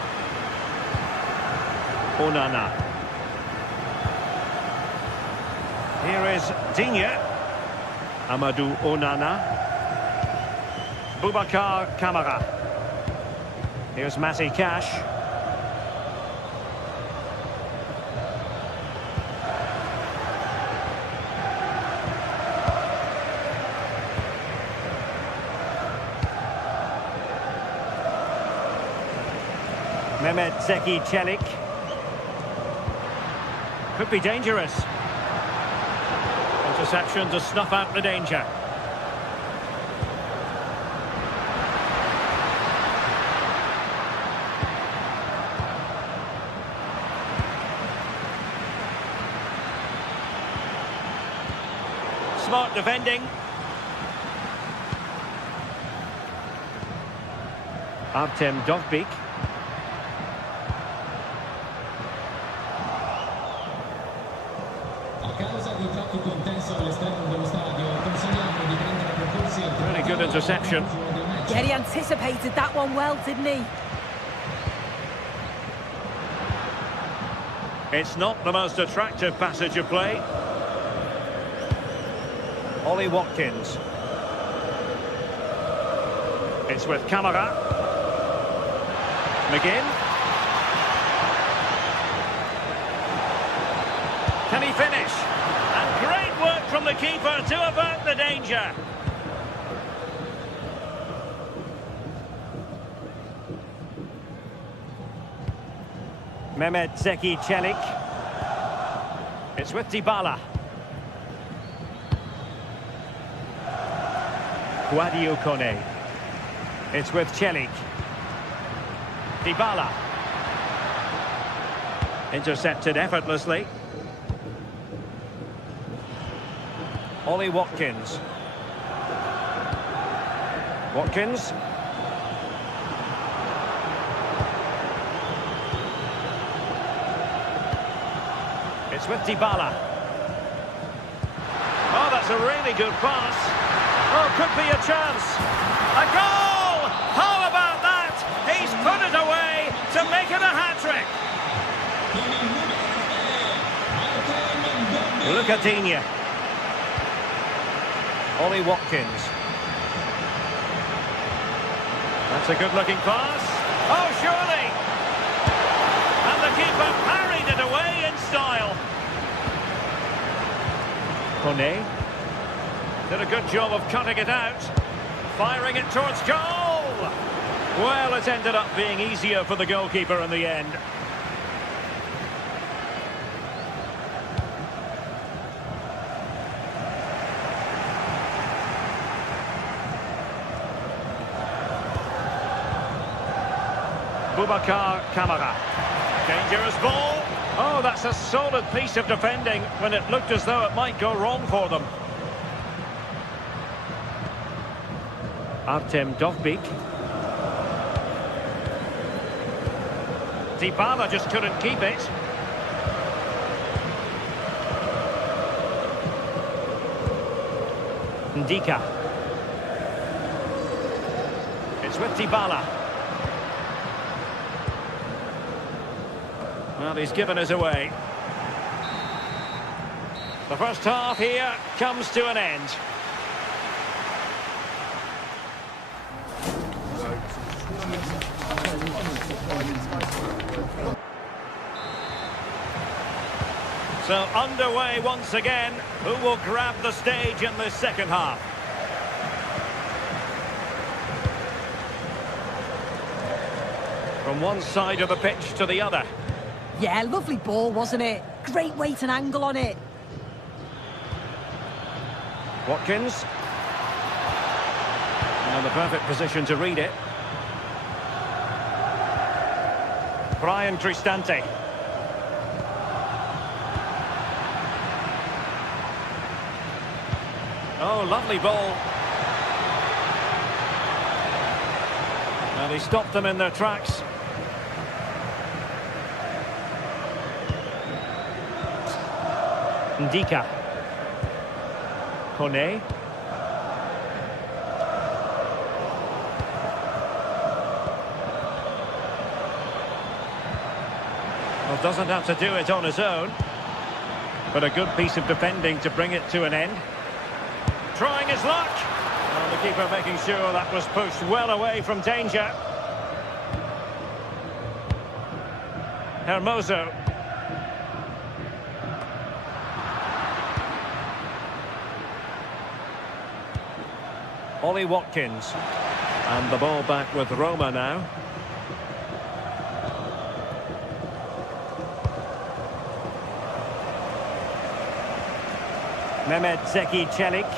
Onana. Here is Digne. Amadou Onana. Boubacar Kamara. Here's Matty Cash. Mehmet Zeki Çelik. Could be dangerous. Interception to snuff out the danger. Smart defending. Artem Dovbyk. Really good interception. Yeah, he anticipated that one well, didn't he? It's not the most attractive passage of play. Ollie Watkins. It's with Kamara. McGinn. Can he finish? And great work from the keeper to avert the danger. Mehmet Zeki Çelik. It's with Dybala. Guadio Kone. It's with Çelik. Dybala. Intercepted effortlessly. Ollie Watkins. Watkins. It's with Dybala. That's a really good pass. Oh, could be a chance. A goal! How about that? He's put it away to make it a hat-trick. Look at Digne. Ollie Watkins. That's a good-looking pass. Oh, surely! And the keeper parried it away in style. Kone did a good job of cutting it out. Firing it towards goal! Well, it ended up being easier for the goalkeeper in the end. Boubacar Kamara. Dangerous ball. Oh, that's a solid piece of defending when it looked as though it might go wrong for them. Artem Dovbyk. Dybala just couldn't keep it. Ndika. It's with Dybala. Well, he's given us away. The first half here comes to an end. So underway once again. Who will grab the stage in this second half? From one side of the pitch to the other. Yeah, lovely ball, wasn't it? Great weight and angle on it. Watkins. And the perfect position to read it. Brian Cristante. Oh, lovely ball. And he stopped them in their tracks. Ndika. Kone. Well, doesn't have to do it on his own. But a good piece of defending to bring it to an end. Trying his luck. And the keeper making sure that was pushed well away from danger. Hermoso. Ollie Watkins. And the ball back with Roma now. Mehmet Zeki Çelik.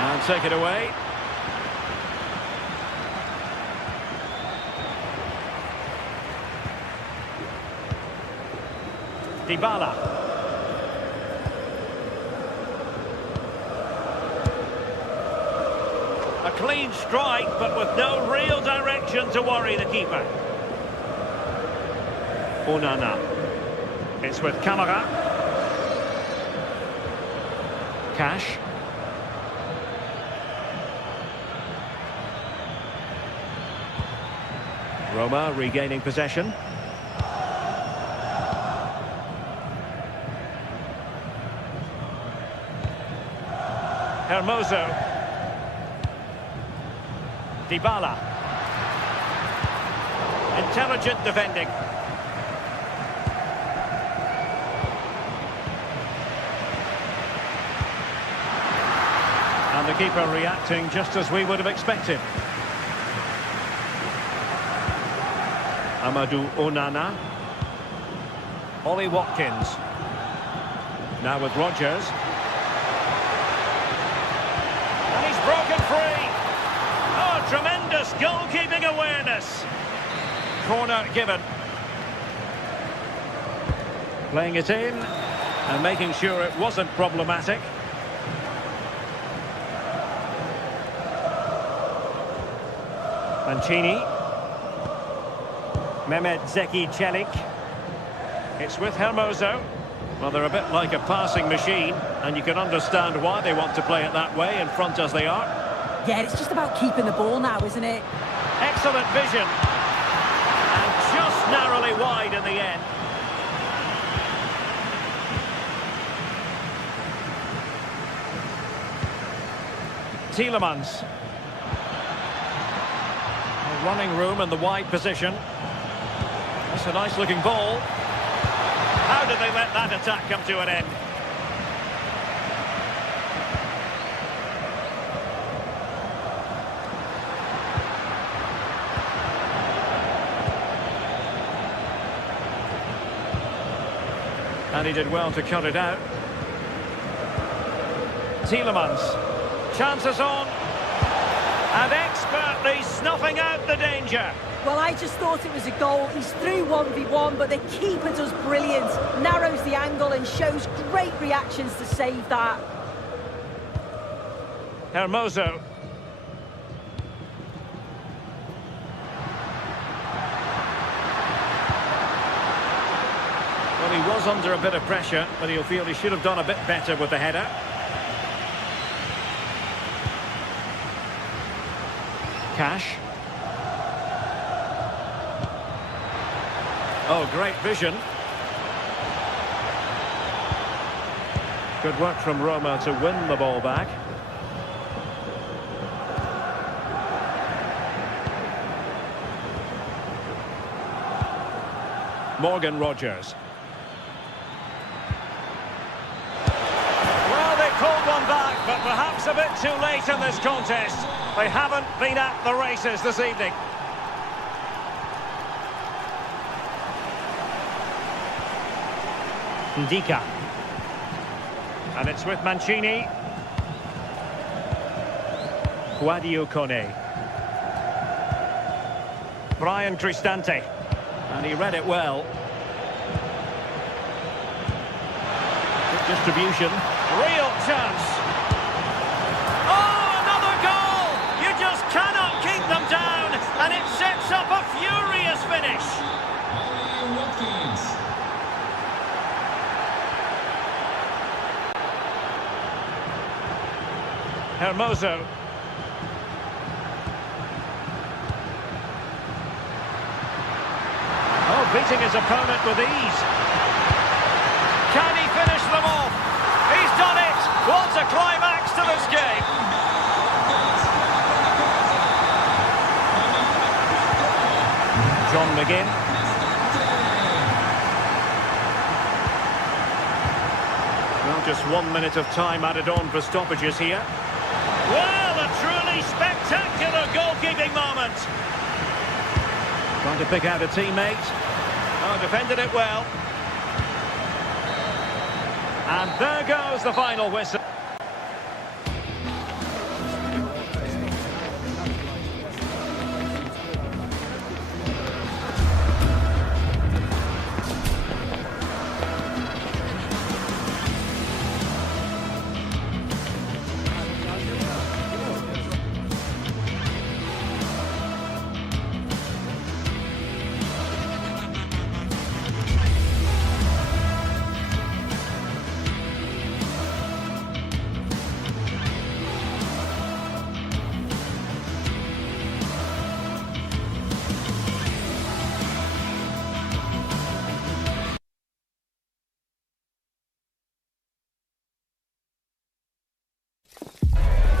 And take it away. Dybala. A clean strike, but with no real direction to worry the keeper. Onana. It's with Kamara. Cash. Roma regaining possession. Hermoso. Dybala. Intelligent defending. And the keeper reacting just as we would have expected. Amadou Onana. Ollie Watkins. Now with Rodgers. And he's broken free. Oh, tremendous goalkeeping awareness. Corner given. Playing it in and making sure it wasn't problematic. Mancini. Mehmet Zeki Çelik. It's with Hermoso. Well, they're a bit like a passing machine, and you can understand why they want to play it that way, in front as they are. Yeah, it's just about keeping the ball now, isn't it? Excellent vision. And just narrowly wide in the end. Tielemans. Running room in the wide position. That's a nice looking ball. How did they let that attack come to an end? And he did well to cut it out. Tielemans. Chances on. And expertly snuffing out the danger. Well, I just thought it was a goal. He's through 1v1, but the keeper does brilliant. Narrows the angle and shows great reactions to save that. Hermoso. Well, he was under a bit of pressure, but he'll feel he should have done a bit better with the header. Cash. Oh, great vision. Good work from Roma to win the ball back. Morgan Rogers. Well, they pulled one back, but perhaps a bit too late in this contest. They haven't been at the races this evening. Ndika. And it's with Mancini. Guadio Kone. Brian Cristante. And he read it well. Good distribution. Real chance. Oh, another goal! You just cannot keep them down. And it sets up a furious finish. Hermoso. Oh, beating his opponent with ease. Can he finish them off? He's done it! What a climax to this game! John McGinn. Well, just 1 minute of time added on for stoppages here. Well, a truly spectacular goalkeeping moment. Trying to pick out a teammate. Oh, defended it well. And there goes the final whistle.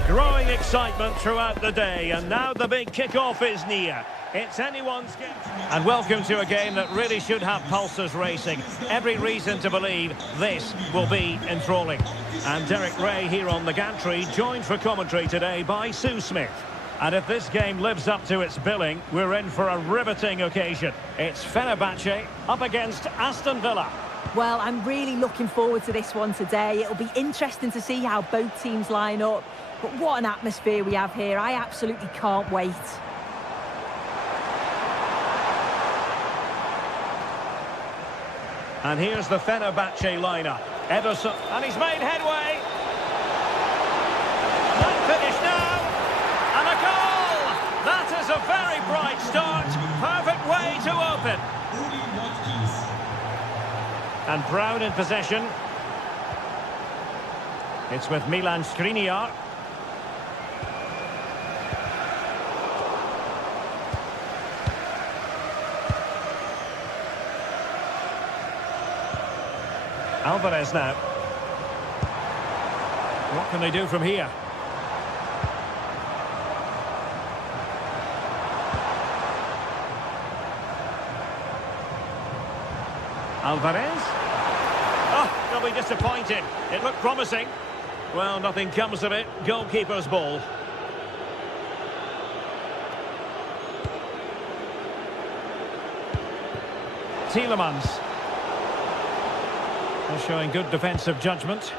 Growing excitement throughout the day, and now the big kick-off is near. It's anyone's game. And welcome to a game that really should have pulses racing. Every reason to believe this will be enthralling. And Derek Ray here on the gantry, joined for commentary today by Sue Smith. And if this game lives up to its billing, we're in for a riveting occasion. It's Fenerbahce up against Aston Villa. Well, I'm really looking forward to this one today. It'll be interesting to see how both teams line up. But what an atmosphere we have here. I absolutely can't wait. And here's the Fenerbahce lineup. Ederson, and he's made headway. That finish now. And a goal! That is a very bright start. Perfect way to open. And Brown in possession. It's with Milan Skriniar. Alvarez now. What can they do from here? Alvarez. Oh, they'll be disappointed. It looked promising. Well, nothing comes of it. Goalkeeper's ball. Tielemans. They're showing good defensive judgment.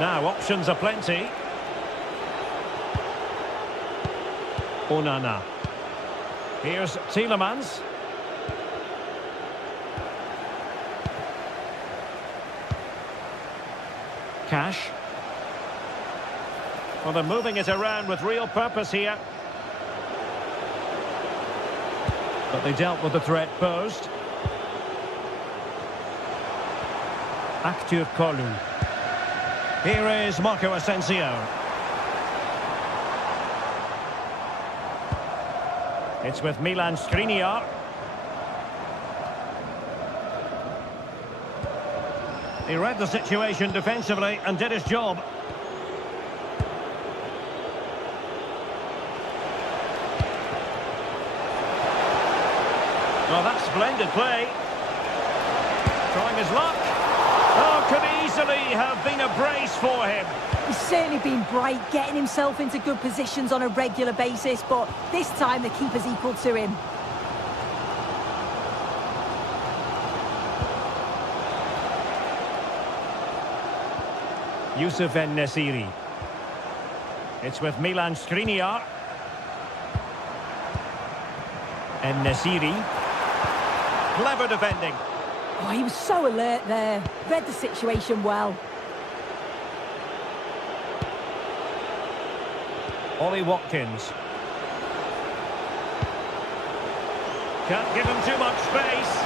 Now, options are plenty. Onana. Here's Tielemans. Cash. Well, they're moving it around with real purpose here. But they dealt with the threat posed. Aktur Kolu. Here is Marco Asensio. It's with Milan Skriniar. He read the situation defensively and did his job. Well, that's splendid play. Trying his luck. Oh, could easily have been a brace for him. He's certainly been bright, getting himself into good positions on a regular basis, but this time the keeper's equal to him. Youssef En-Nesyri. It's with Milan Skriniar. En-Nesyri. Clever defending. Oh, he was so alert there. Read the situation well. Ollie Watkins. Can't give him too much space.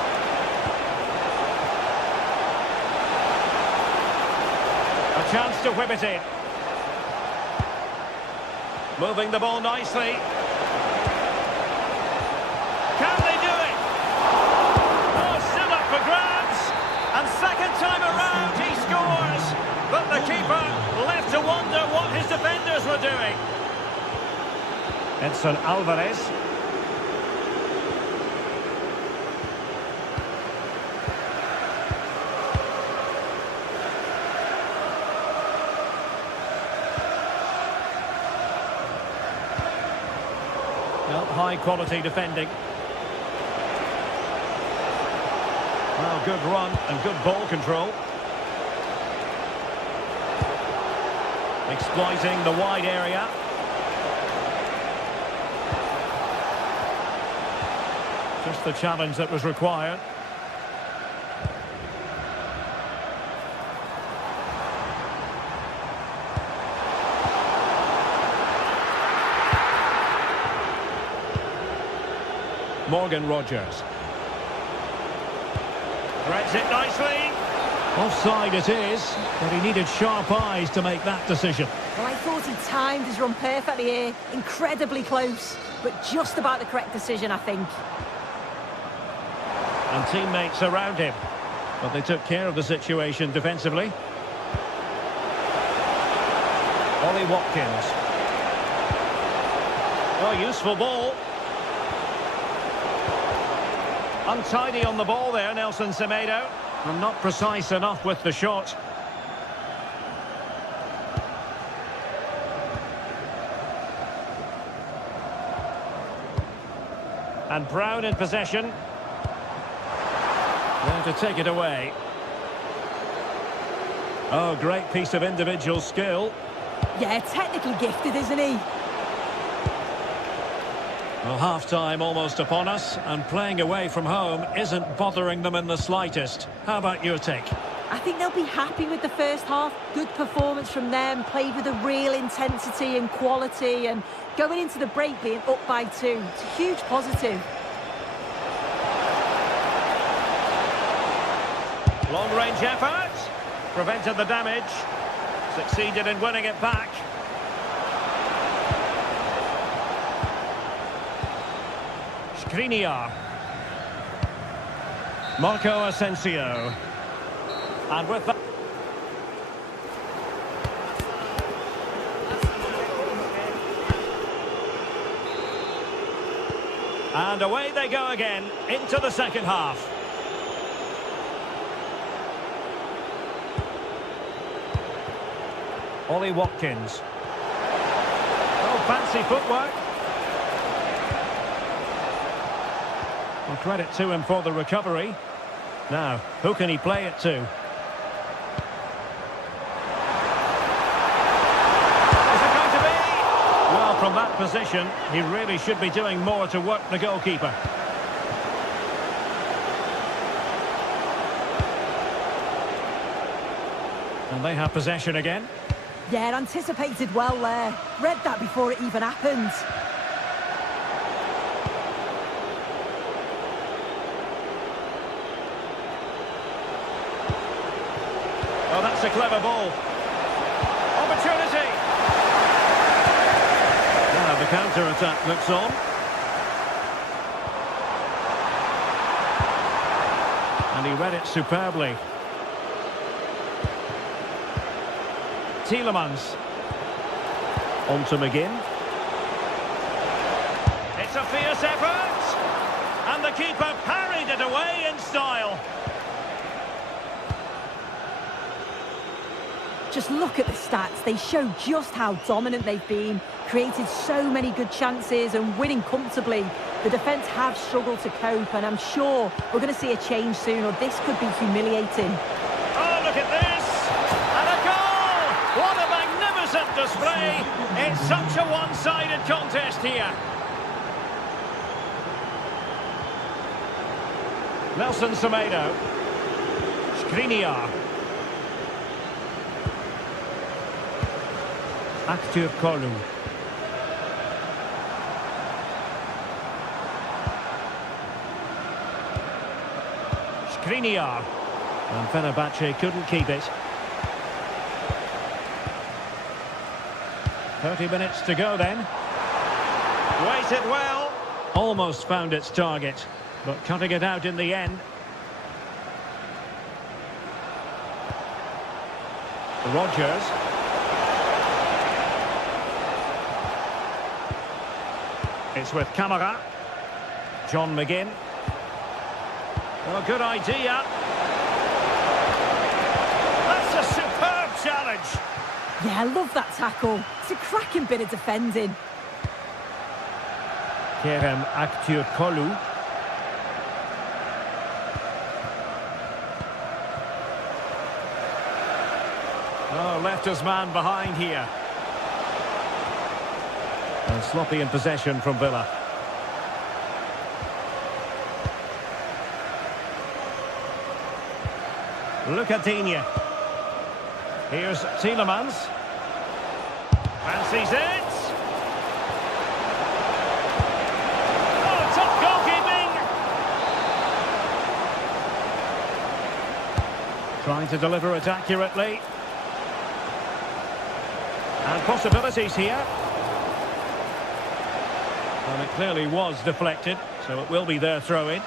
A chance to whip it in. Moving the ball nicely. Can they do it? Oh, still up for grabs. And second time around he scores. But the keeper left to wonder what his defenders were doing. Edson Alvarez. Well, high quality defending. Well, good run and good ball control. Exploiting the wide area. Just the challenge that was required. Morgan Rogers. Threads it nicely. Offside it is, but he needed sharp eyes to make that decision. Well, I thought he timed his run perfectly here. Incredibly close, but just about the correct decision, I think. And teammates around him. But they took care of the situation defensively. Ollie Watkins. Oh, useful ball. Untidy on the ball there, Nelson Semedo. And not precise enough with the shot. And Brown in possession. There to take it away. Oh, great piece of individual skill. Yeah, technically gifted, isn't he? Well, half-time almost upon us, and playing away from home isn't bothering them in the slightest. How about your take? I think they'll be happy with the first half. Good performance from them, played with a real intensity and quality, and going into the break being up by 2. It's a huge positive. Long-range effort. Prevented the damage. Succeeded in winning it back. Skriniar. Marco Asensio. And with that... And away they go again into the second half. Ollie Watkins. Oh, fancy footwork. Well, credit to him for the recovery. Now, who can he play it to? Is it going to be? Well, from that position, he really should be doing more to work the goalkeeper. And they have possession again. Yeah, anticipated well there. Read that before it even happened. Oh, that's a clever ball. Opportunity. Now the counter-attack looks on. And he read it superbly. Tielemans. On to McGinn. It's a fierce effort. And the keeper parried it away in style. Just look at the stats. They show just how dominant they've been. Created so many good chances and winning comfortably. The defence have struggled to cope, and I'm sure we're going to see a change soon, or this could be humiliating. Oh, look at this. And a goal! What a magnificent display! It's such a one-sided contest here. Nelson Semedo. Skriniar. Aktür Kolu. Skriniar. And Fenerbahce couldn't keep it. 30 minutes to go then. Waited well. Almost found its target, but cutting it out in the end. Rodgers. It's with Camara. John McGinn. Well, good idea. That's a superb challenge. Yeah, I love that tackle. It's a cracking bit of defending. Kerem Aktürkoğlu. Oh, left his man behind here. And sloppy in possession from Villa. Lucadinha. Here's Tielemans. Fancies it. Oh, top goalkeeping. Trying to deliver it accurately. And possibilities here. Well, it clearly was deflected, so it will be their throw-in.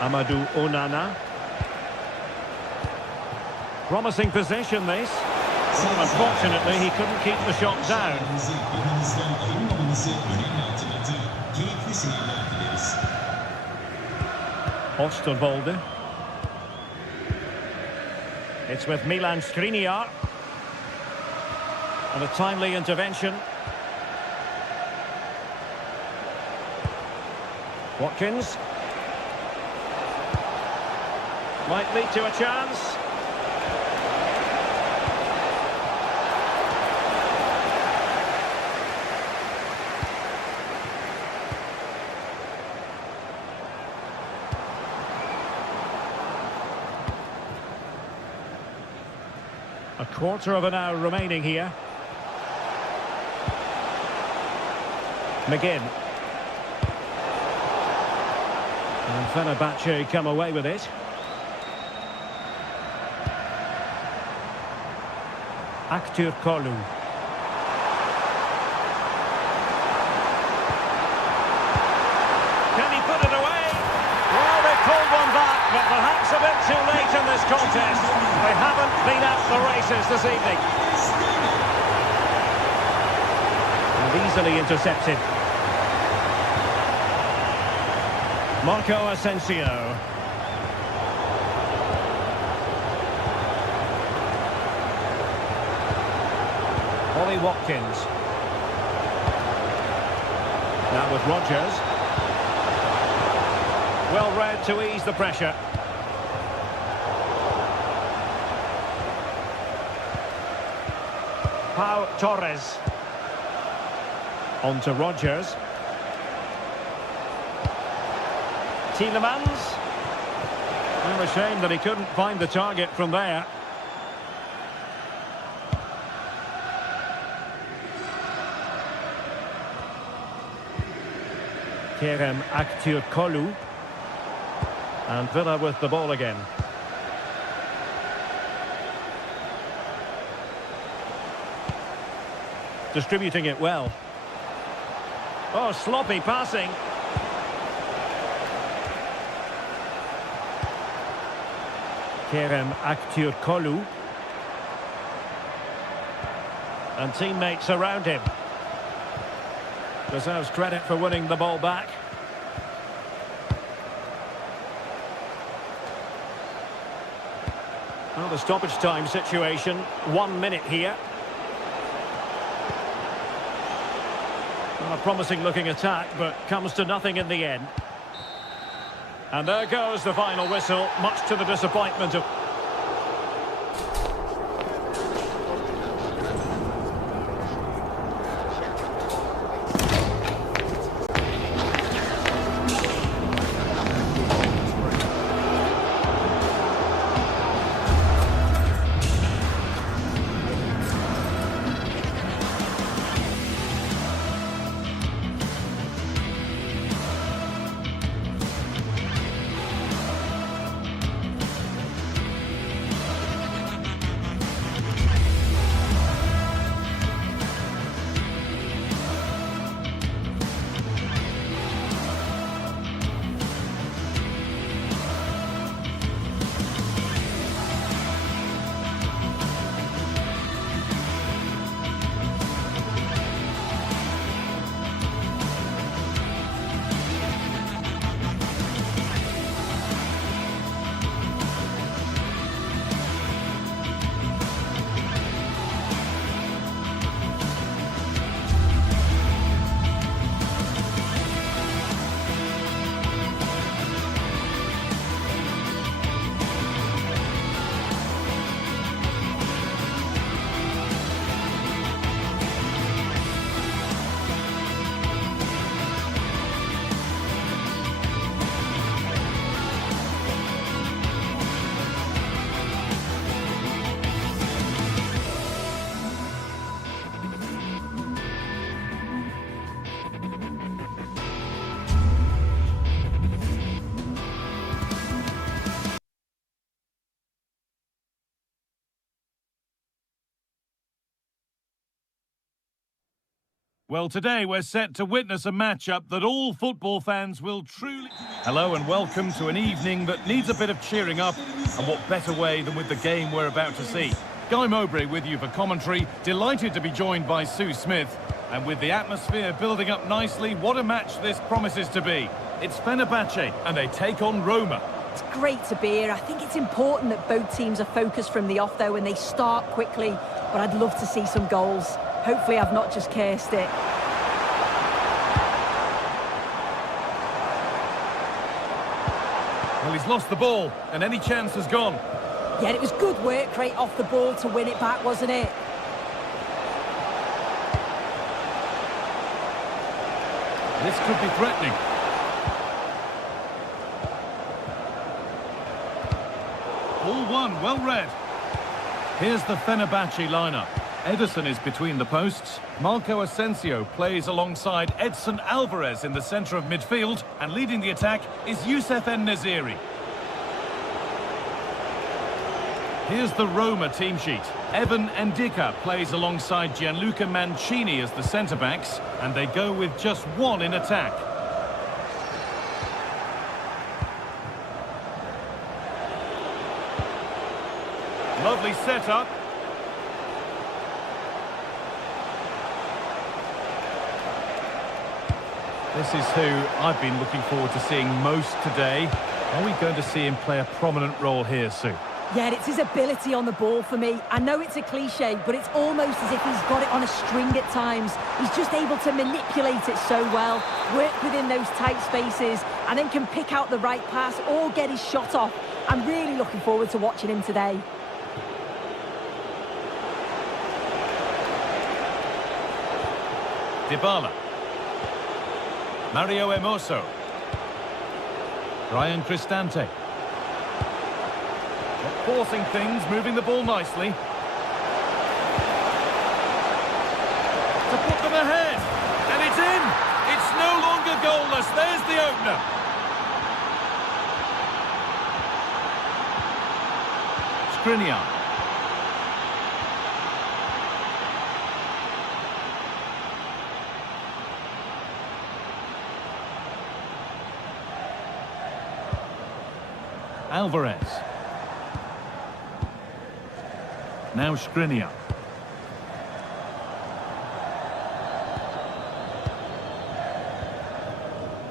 Amadou Onana. Promising possession, this. Well, unfortunately, he couldn't keep the shot down. Osterwolde. It's with Milan Skriniar. And a timely intervention. Watkins. Might lead to a chance. A quarter of an hour remaining here. McGinn. And Fenerbahce come away with it. Aktürkoğlu. Can he put it away? Well, they pulled one back, but perhaps a bit too late in this contest. They haven't been at the races this evening. And easily intercepted. Marco Asensio. Ollie Watkins. Now with Rodgers. Well read to ease the pressure. Pau Torres. On to Rodgers. Tielemans. Well, a shame that he couldn't find the target from there. Kerem Aktürkoğlu. And Villa with the ball again. Distributing it well. Oh, sloppy passing. Kerem Aktürkoğlu. And teammates around him. Deserves credit for winning the ball back. Well, the stoppage time situation, 1 minute here. Well, a promising looking attack, but comes to nothing in the end. And there goes the final whistle, much to the disappointment of... Well, today we're set to witness a matchup that all football fans will truly... Hello and welcome to an evening that needs a bit of cheering up, and what better way than with the game we're about to see. Guy Mowbray with you for commentary, delighted to be joined by Sue Smith, and with the atmosphere building up nicely, what a match this promises to be. It's Fenerbahce, and they take on Roma. It's great to be here. I think it's important that both teams are focused from the off, though, and they start quickly, but I'd love to see some goals. Hopefully I've not just cursed it. Well, he's lost the ball, and any chance has gone. Yeah, it was good work right off the ball to win it back, wasn't it? This could be threatening. Ball one, well read. Here's the Fenerbahce lineup. Ederson is between the posts. Marco Asensio plays alongside Edson Alvarez in the centre of midfield. And leading the attack is Youssef En-Nesyri. Here's the Roma team sheet. Evan Ndicka plays alongside Gianluca Mancini as the centre-backs. And they go with just one in attack. Lovely setup. This is who I've been looking forward to seeing most today. Are we going to see him play a prominent role here, Sue? Yeah, it's his ability on the ball for me. I know it's a cliche, but it's almost as if he's got it on a string at times. He's just able to manipulate it so well, work within those tight spaces, and then can pick out the right pass or get his shot off. I'm really looking forward to watching him today. Dybala. Mario Hermoso. Brian Cristante. Forcing things, moving the ball nicely. To put them ahead. And it's in! It's no longer goalless. There's the opener. Skriniar. Alvarez. Now Skriniar.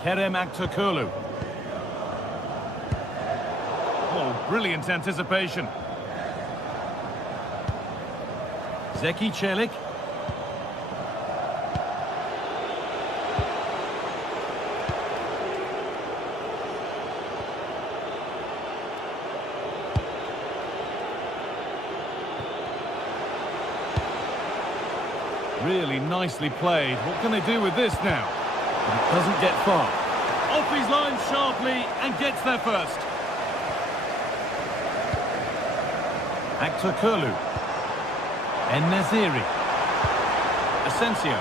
Kerem Aktürkoğlu. Oh, brilliant anticipation. Zeki Çelik. Really nicely played. What can they do with this now? But it doesn't get far. Off his line sharply and gets there first. Aktürkoğlu. En-Nesyri. Asensio.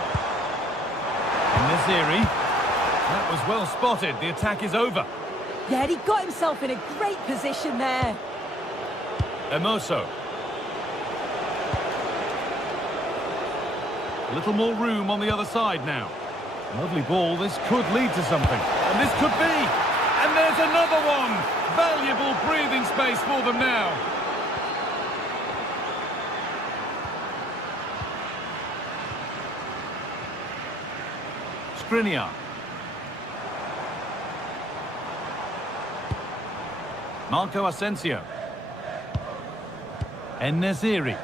En-Nesyri. That was well spotted. The attack is over. Yeah, he got himself in a great position there. Hermoso. A little more room on the other side now. Lovely ball. This could lead to something. And this could be. And there's another one. Valuable breathing space for them now. Skriniar. Marco Asensio. En-Nesyri.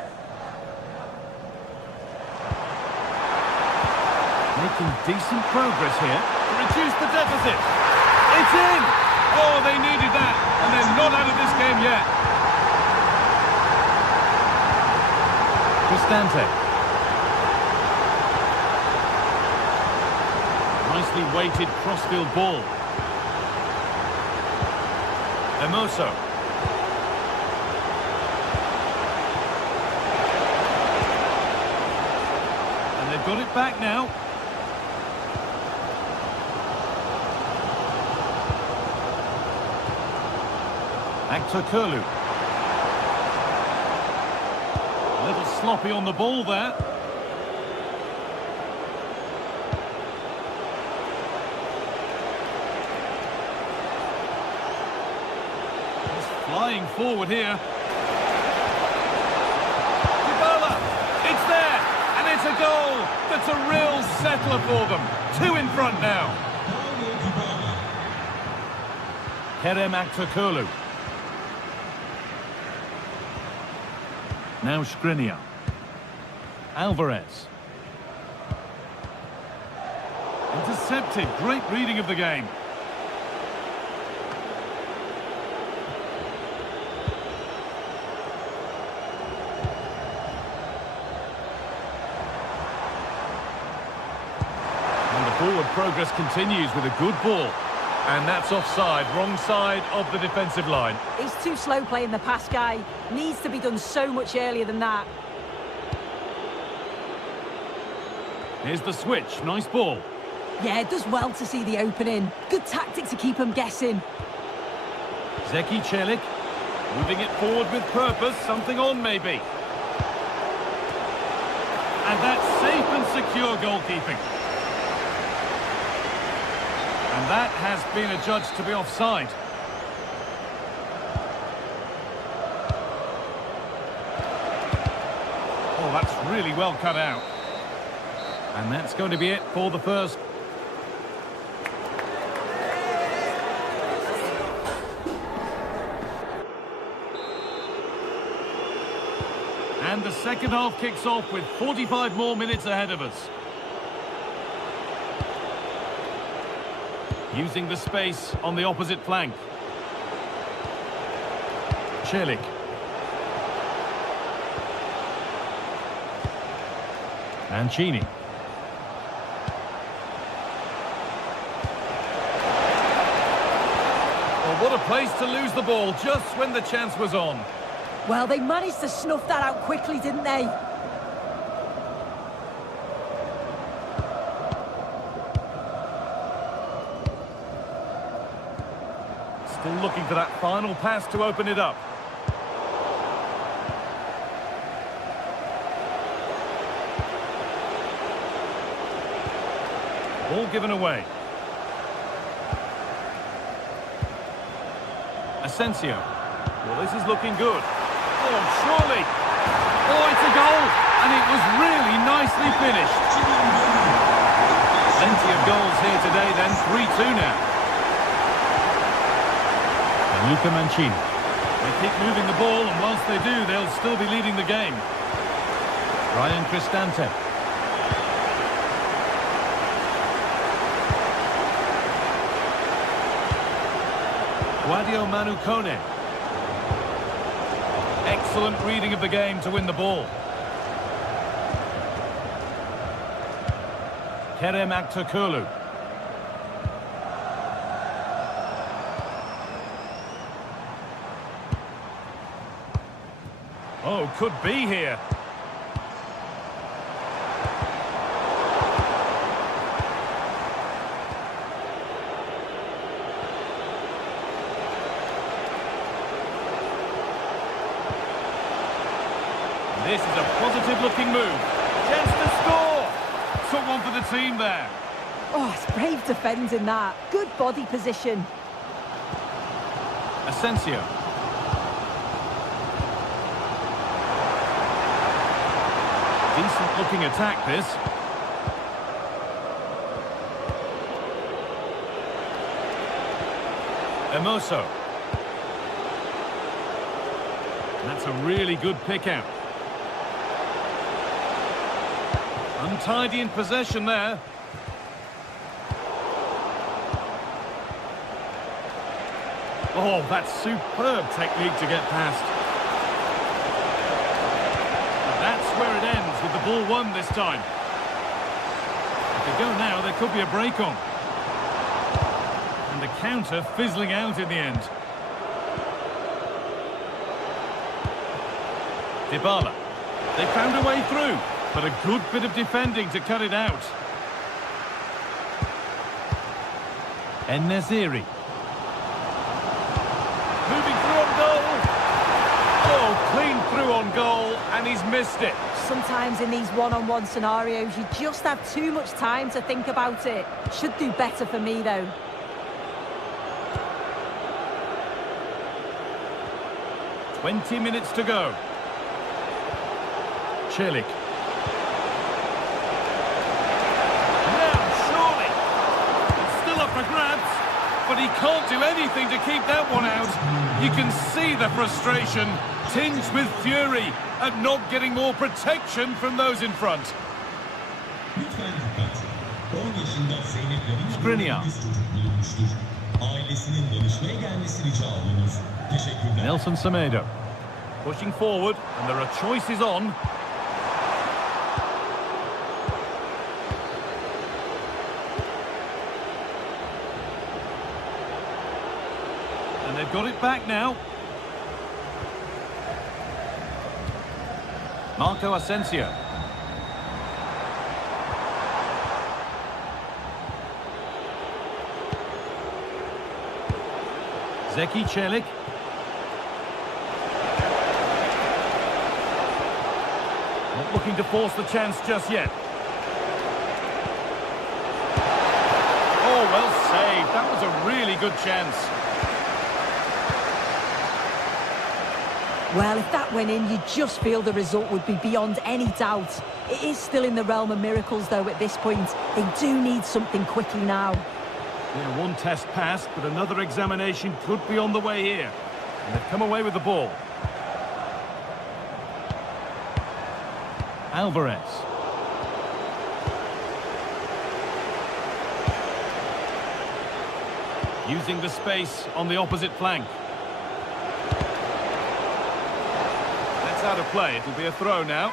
Making decent progress here to reduce the deficit. It's in! Oh, they needed that, and they're not out of this game yet. Cristante. Nicely weighted crossfield ball. Hermoso. And they've got it back now. Aktürkoğlu. A little sloppy on the ball there. He's flying forward here. Dybala! It's there! And it's a goal! That's a real settler for them. 2 in front now. Kerem Aktürkoğlu. Now Skriniar. Alvarez. Intercepted. Great reading of the game. And the forward progress continues with a good ball. And that's offside, wrong side of the defensive line. He's too slow playing the pass, guy. Needs to be done so much earlier than that. Here's the switch, nice ball. Yeah, it does well to see the opening. Good tactic to keep him guessing. Zeki Celik, moving it forward with purpose, something on maybe. And that's safe and secure goalkeeping. And that has been adjudged to be offside. Oh, that's really well cut out. And that's going to be it for the first. And the second half kicks off with 45 more minutes ahead of us. Using the space on the opposite flank. Celik. Mancini. Well, what a place to lose the ball just when the chance was on. Well, they managed to snuff that out quickly, didn't they? Still looking for that final pass to open it up. Ball given away. Asensio. Well, this is looking good. Oh, surely. Oh, it's a goal. And it was really nicely finished. Plenty of goals here today then. 3-2 now. And Luca Mancini. They keep moving the ball, and whilst they do, they'll still be leading the game. Ryan Cristante. Guadio Manu Kone. Excellent reading of the game to win the ball. Kerem Aktürkoğlu. Oh, could be here. This is a positive-looking move. Chance to score. Took one for the team there. Oh, it's brave defending that. Good body position. Asensio. Decent-looking attack, this. Hermoso. That's a really good pick-out. Untidy in possession there. Oh, that's superb technique to get past. And that's where it ends, with the ball won this time. If they go now, there could be a break on. And the counter fizzling out in the end. Dybala. They found a way through. But a good bit of defending to cut it out. En-Nesyri. Moving through on goal. Oh, clean through on goal, and he's missed it. Sometimes in these one-on-one scenarios, you just have too much time to think about it. Should do better for me, though. "20 minutes to go. Celik. Grabs, but he can't do anything to keep that one out. You can see the frustration, tinged with fury at not getting more protection from those in front. Skriniar. Nelson Semedo. Pushing forward, and there are choices on. they've got it back now. Marco Asensio. Zeki Çelik. Not looking to force the chance just yet. Oh, well saved. That was a really good chance. Well, if that went in, you just feel the result would be beyond any doubt. It is still in the realm of miracles, though, at this point. They do need something quickly now. Yeah, one test passed, but another examination could be on the way here. And they've come away with the ball. Alvarez. Using the space on the opposite flank. That's out of play. It'll be a throw now.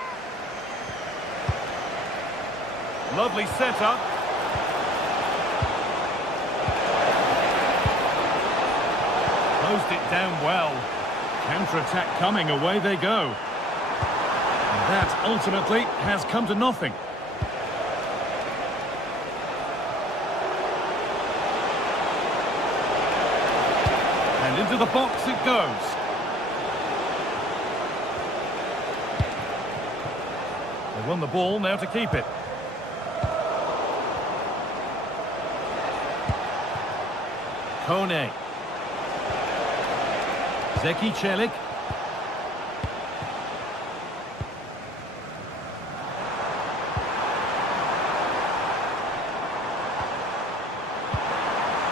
Lovely setup. Closed it down well. Counter-attack coming, away they go. And that ultimately has come to nothing. And into the box it goes. They won the ball, now to keep it. Kone. Zeki Çelik.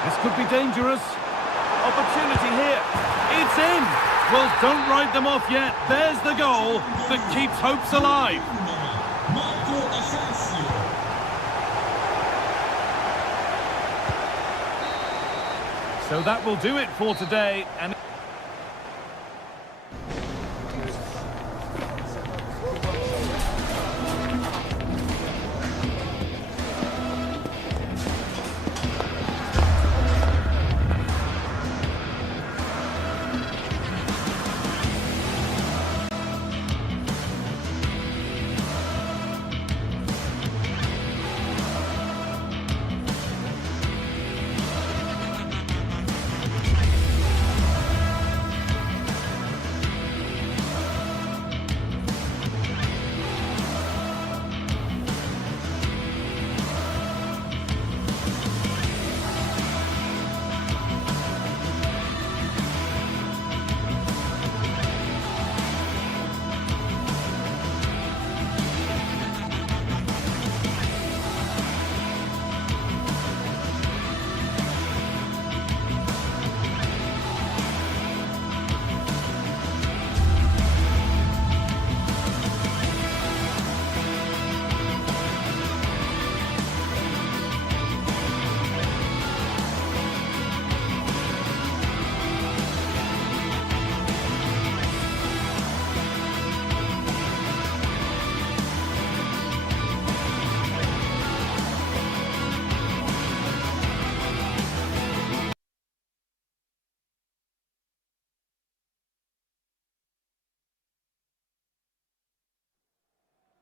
This could be dangerous. Opportunity here. It's in. Well, don't write them off yet. There's the goal that keeps hopes alive. So that will do it for today. And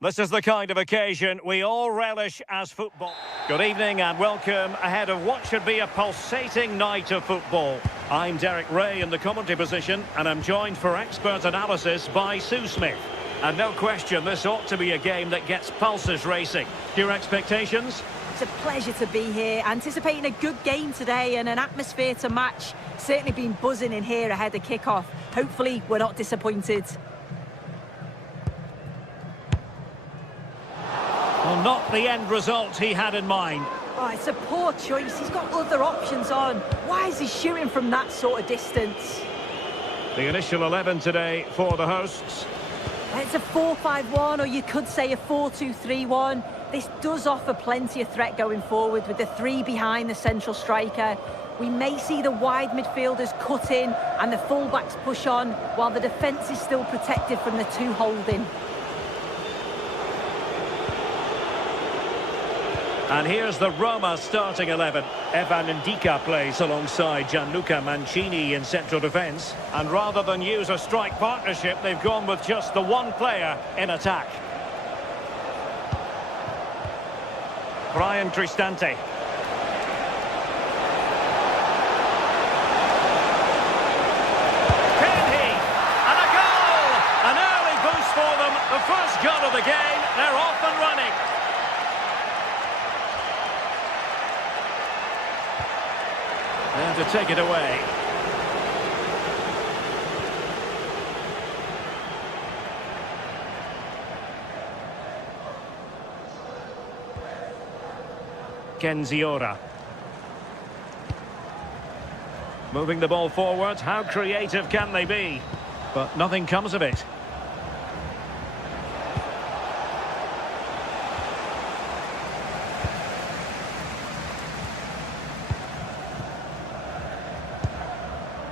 this is the kind of occasion we all relish as football. Good evening and welcome ahead of what should be a pulsating night of football. I'm Derek Ray in the commentary position and I'm joined for expert analysis by Sue Smith. And no question, this ought to be a game that gets pulses racing. Your expectations? It's a pleasure to be here, anticipating a good game today and an atmosphere to match. Certainly been buzzing in here ahead of kick-off. Hopefully we're not disappointed. Well, not the end result he had in mind. Oh, it's a poor choice. He's got other options on. Why is he shooting from that sort of distance? The initial 11 today for the hosts. It's a 4-5-1, or you could say a 4-2-3-1. This does offer plenty of threat going forward with the three behind the central striker. We may see the wide midfielders cut in and the fullbacks push on, while the defence is still protected from the two holding. And here's the Roma starting 11. Evan Ndika plays alongside Gianluca Mancini in central defence. And rather than use a strike partnership, they've gone with just the one player in attack. Brian Cristante. Can he? And a goal! An early boost for them. The first goal of the game. They're off and running. And to take it away. Kenziora. Moving the ball forward. How creative can they be? But nothing comes of it.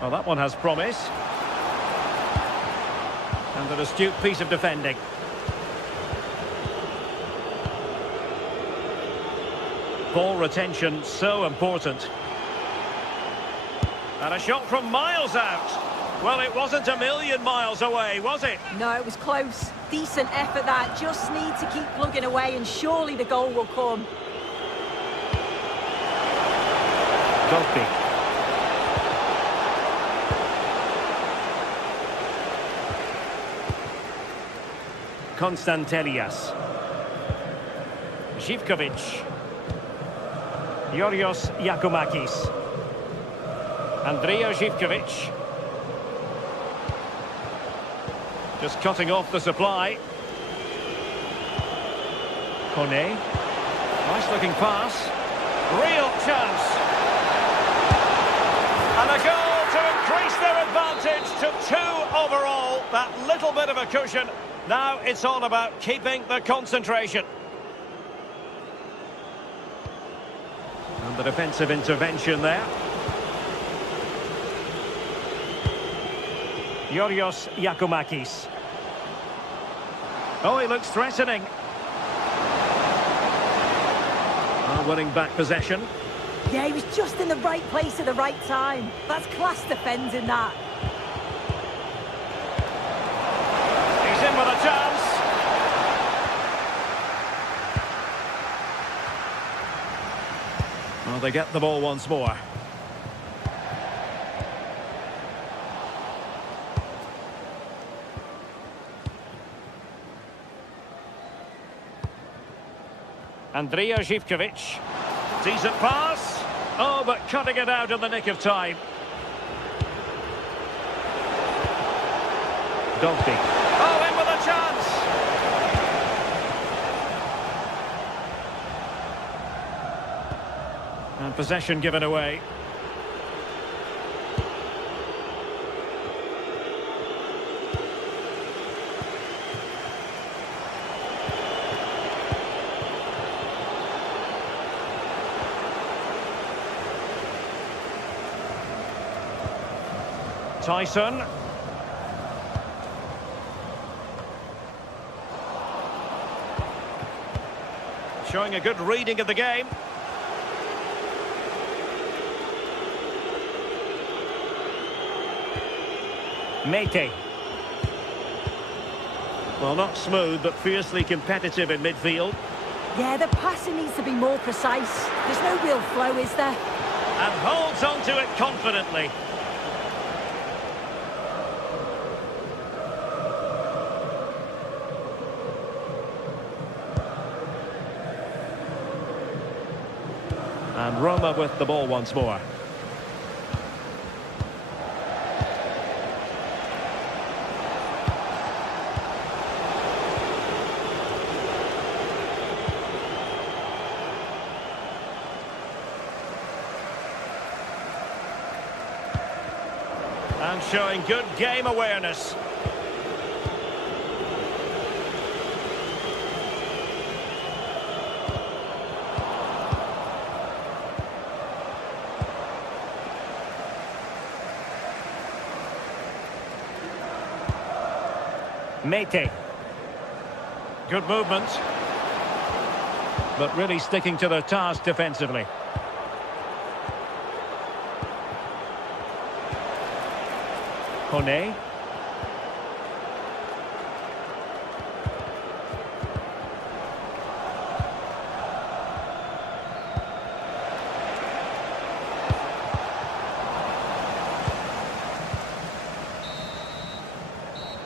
Well, that one has promise. And an astute piece of defending. Ball retention, so important. And a shot from miles out. Well, it wasn't a million miles away, was it? No, it was close. Decent effort that. Just need to keep plugging away and surely the goal will come. Dolby. Konstantelias. Zivkovic. Yorios Yakumakis. Andrea Zivkovic. Just cutting off the supply. Kone. Nice looking pass. Real chance. And a goal to increase their advantage to 2 overall. That little bit of a cushion. Now it's all about keeping the concentration. And the defensive intervention there. Yorios Yakumakis. Oh, he looks threatening. Winning back possession. Yeah, he was just in the right place at the right time. That's class defending, that. He's in with a chance. Well, they get the ball once more. Andrea Zivkovic. Decent pass. Oh, but cutting it out in the nick of time. Dolby. Oh, in with a chance. And possession given away. Tyson. Showing a good reading of the game. Mete. Well, not smooth, but fiercely competitive in midfield. Yeah, the passing needs to be more precise. There's no real flow, is there? And holds on to it confidently. And Roma with the ball once more. And showing good game awareness. Mete. Good movement. but really sticking to their task defensively. Kone.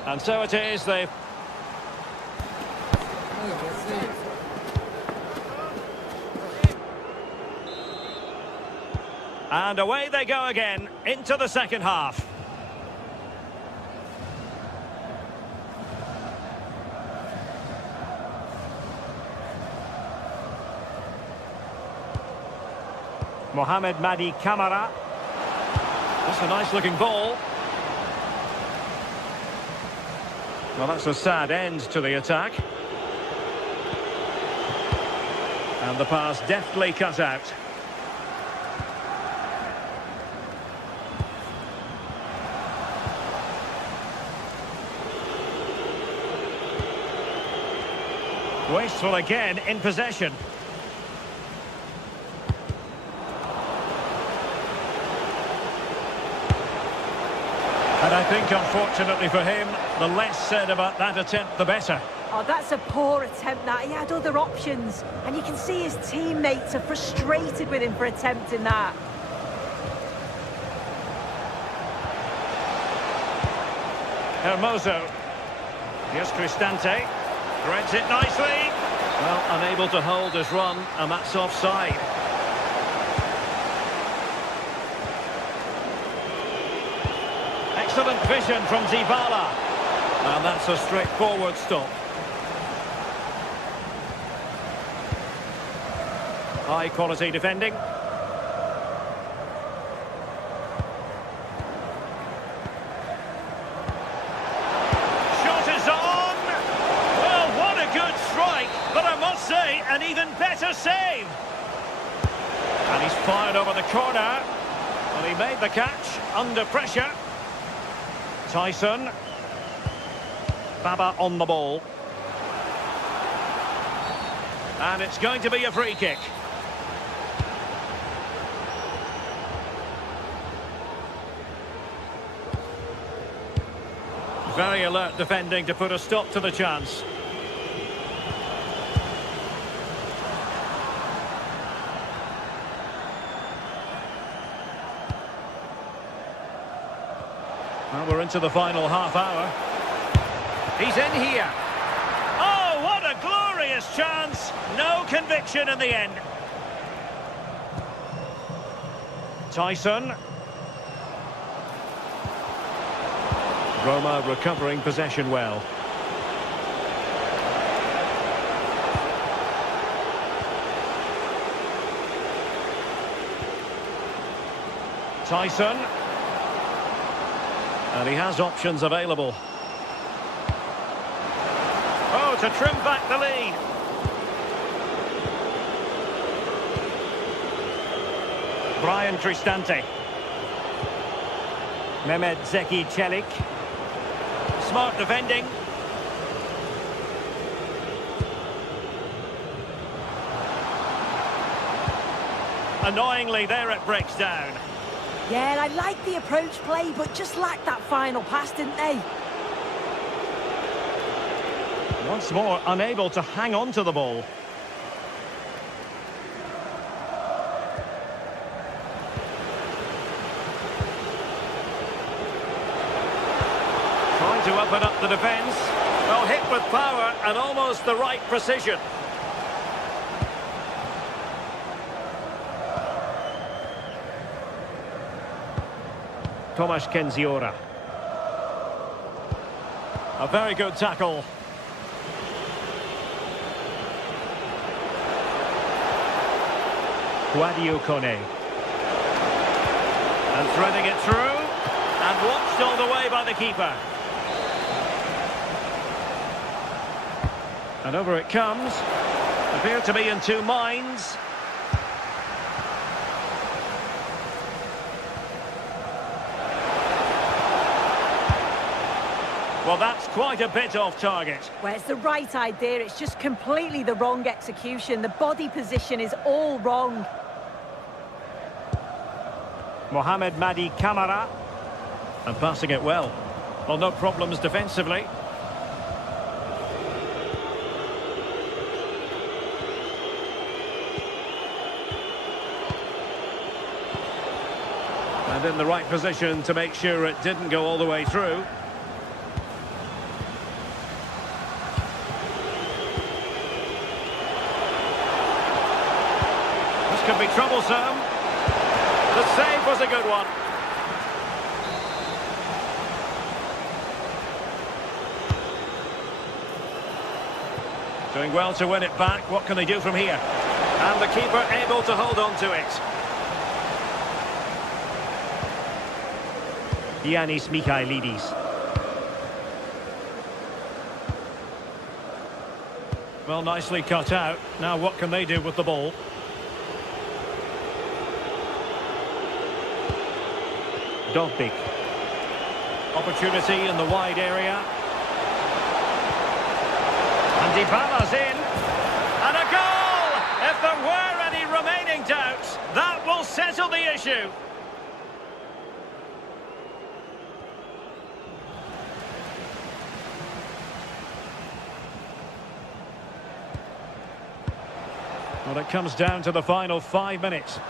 And so it is, they've... And away they go again, into the second half. Mohamed Madi Camara. That's a nice-looking ball. Well, that's a sad end to the attack. And the pass deftly cut out. Wasteful again in possession. And I think, unfortunately for him, the less said about that attempt, the better. Oh, that's a poor attempt, that. He had other options. And you can see his teammates are frustrated with him for attempting that. Hermoso. Here's Cristante. Threads it nicely. Well, unable to hold his run, and that's offside. Excellent vision from Dybala. And that's a straightforward stop. High quality defending. Shot is on! Well, what a good strike, but I must say, an even better save. And he's fired over the corner. Well, he made the catch under pressure. Tyson. Baba on the ball. And it's going to be a free kick. Very alert defending to put a stop to the chance. Well, we're into the final half hour. He's in here. Oh, what a glorious chance. No conviction in the end. Tyson. Roma recovering possession well. Tyson. And he has options available. Oh, to trim back the lead. Brian Cristante. Mehmet Zeki Çelik. Smart defending. Annoyingly, there it breaks down. Yeah, I like the approach play, but just lacked that final pass, didn't they? Once more, unable to hang on to the ball. Trying to open up the defence. Well, hit with power and almost the right precision. Tomasz Kenziora. A very good tackle. Guadio Kone. And threading it through. And watched all the way by the keeper. And over it comes. Appear to be in two minds. Well, that's quite a bit off target. Well, it's the right idea. It's just completely the wrong execution. The body position is all wrong. Mohamed Madi Camara. And passing it well. Well, no problems defensively. And in the right position to make sure it didn't go all the way through. This could be troublesome. The save was a good one. Doing well to win it back. What can they do from here? And the keeper able to hold on to it. Giannis Michailidis. Well, nicely cut out. Now what can they do with the ball? Dovbik. Opportunity in the wide area. And Dybala's in. And a goal! If there were any remaining doubts, that will settle the issue. Well, it comes down to the final 5 minutes.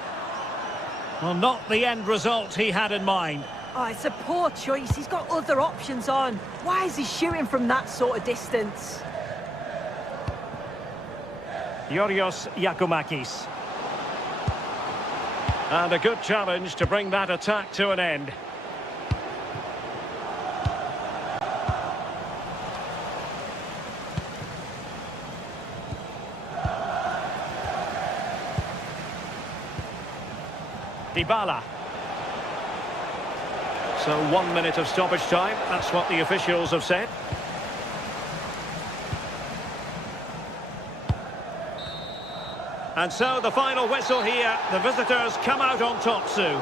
Well, not the end result he had in mind. Oh, it's a poor choice. He's got other options on. Why is he shooting from that sort of distance? Yorios Yakumakis. And a good challenge to bring that attack to an end. Dybala. So 1 minute of stoppage time, that's what the officials have said. And so the final whistle here, the visitors come out on top, Sue.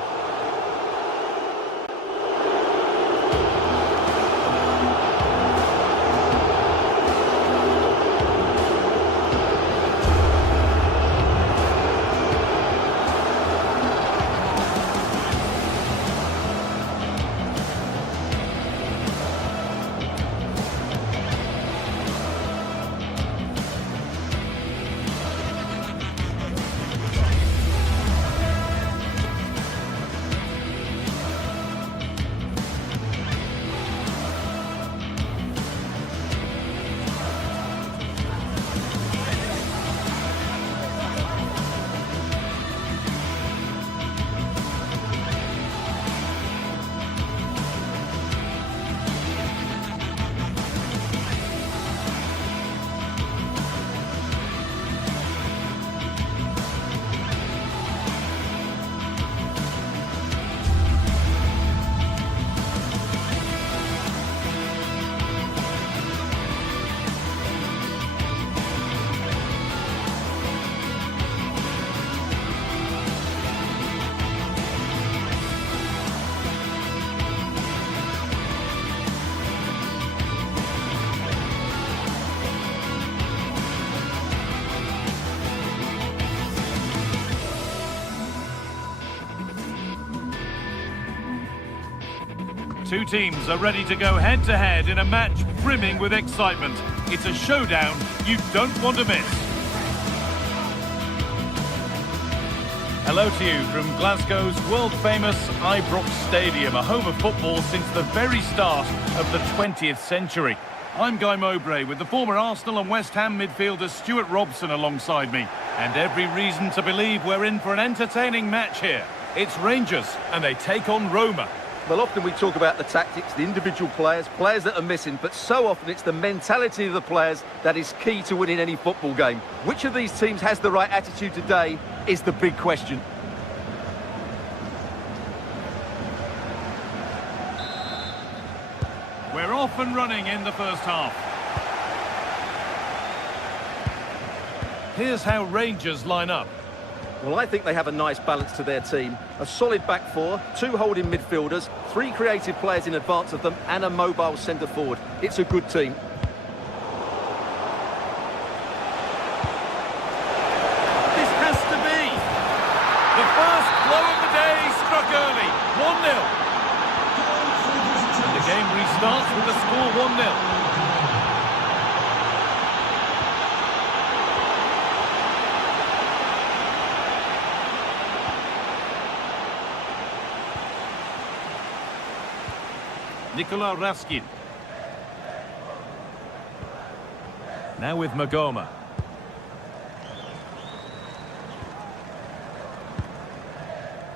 Two teams are ready to go head-to-head in a match brimming with excitement. It's a showdown you don't want to miss. Hello to you from Glasgow's world-famous Ibrox Stadium, a home of football since the very start of the 20th century. I'm Guy Mowbray with the former Arsenal and West Ham midfielder Stuart Robson alongside me. And every reason to believe we're in for an entertaining match here. It's Rangers and they take on Roma. Well, often we talk about the tactics, the individual players that are missing, but so often it's the mentality of the players that is key to winning any football game. Which of these teams has the right attitude today is the big question. We're off and running in the first half. Here's how Rangers line up. Well, I think they have a nice balance to their team. A solid back four, 2 holding midfielders, 3 creative players in advance of them, and a mobile centre forward. It's a good team. This has to be. The first blow of the day struck early. 1-0. And the game restarts with the score 1-0. Nikola Raskin. Now with Magoma.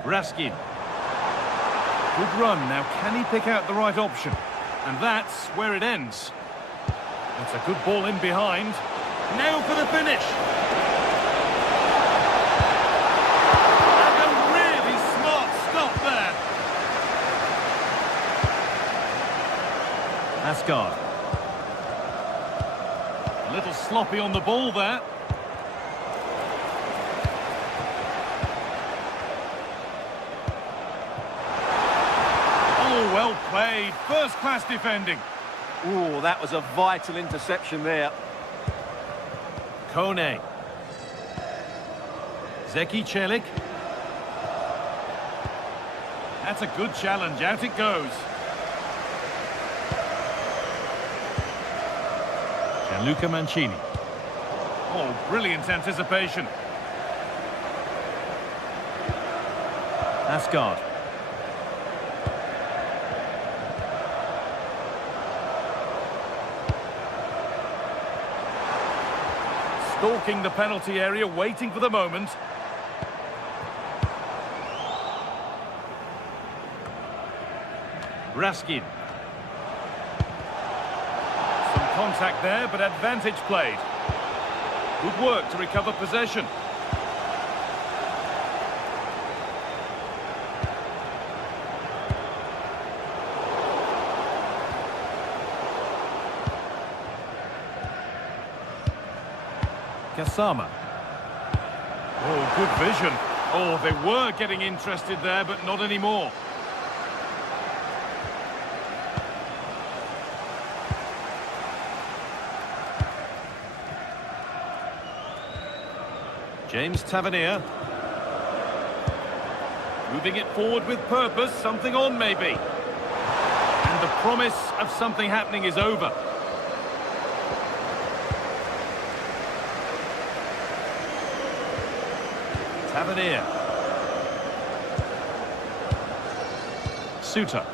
Raskin. Good run. Now, can he pick out the right option? And that's where it ends. That's a good ball in behind. Now for the finish. And a really smart stop there. Asgard. A little sloppy on the ball there. Oh, well played. First-class defending. Oh, that was a vital interception there. Kone. Zeki Celik. That's a good challenge. Out it goes. Gianluca Mancini. Oh, brilliant anticipation. Asgard. Stalking the penalty area, waiting for the moment. Raskin. Some contact there, but advantage played. Good work to recover possession. Gassama. Oh, good vision. Oh, they were getting interested there, but not anymore. James Tavernier. Moving it forward with purpose, something on maybe. And the promise of something happening is over. Tavernier. Suter.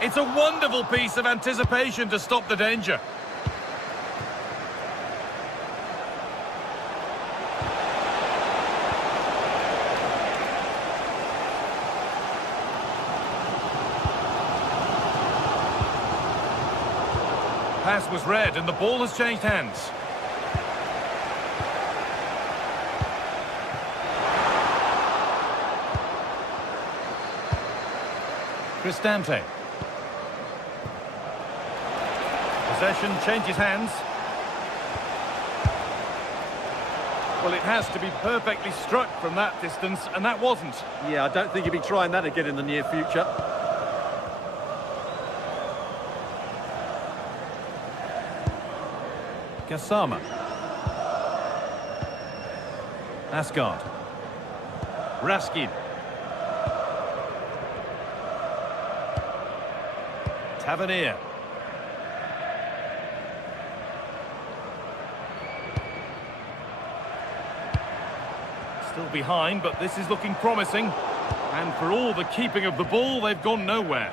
It's a wonderful piece of anticipation to stop the danger. Pass was read and the ball has changed hands. Cristante. Possession changes hands. Well, it has to be perfectly struck from that distance, and that wasn't. Yeah, I don't think he'll be trying that again in the near future. Gassama. Asgard. Raskin. Tavernier. Still behind, but this is looking promising. And for all the keeping of the ball, they've gone nowhere.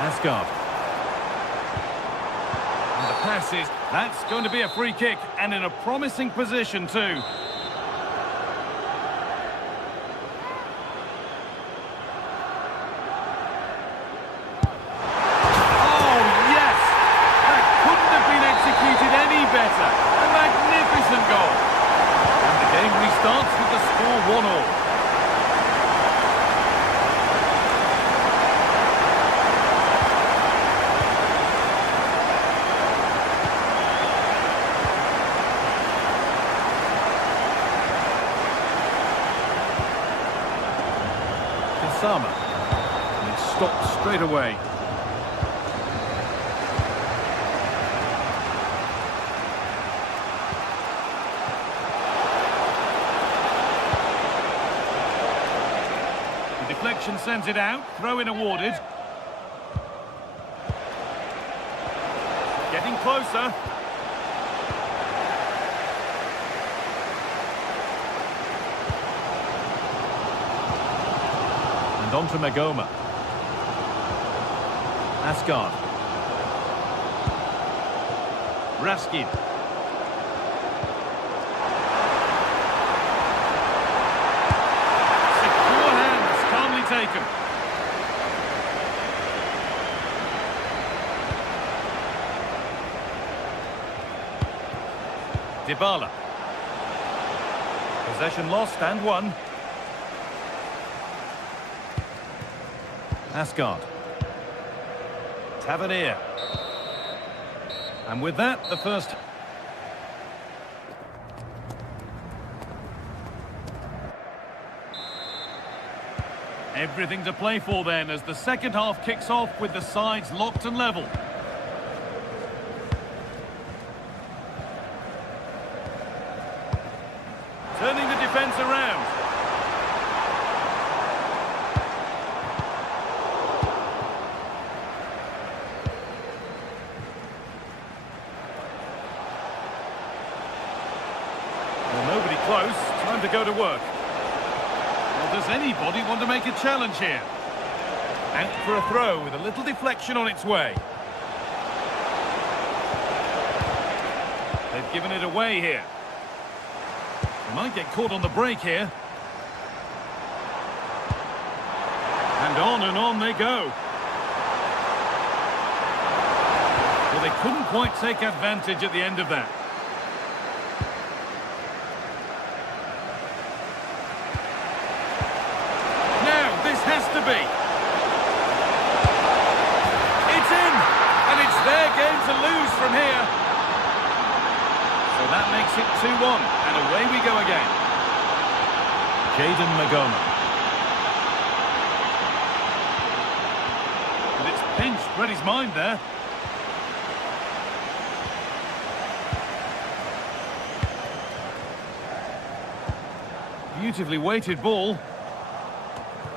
Asgard. And the pass is, that's going to be a free kick, and in a promising position too. Oh, yes! That couldn't have been executed any better. A magnificent goal. And the game restarts with the score 1-1. Osama. And it's stopped straight away. The deflection sends it out. Throw-in awarded. Getting closer. And on to Magoma. Asgard. Raskin. Secure hands, calmly taken. Dybala. Possession lost and won. Asgard. Tavernier. And with that, the first... Everything to play for then as the second half kicks off with the sides locked and level. Turning the defence around. Well, nobody close. Time to go to work. Well, does anybody want to make a challenge here? Out for a throw with a little deflection on its way. They've given it away here. They might get caught on the break here. And on they go. Well, they couldn't quite take advantage at the end of that. Now, this has to be. It's in! And it's their game to lose from here. So that makes it 2-1, and away we go again. Jaden Magoma. And it's pinched Reddy's mind there. Beautifully weighted ball.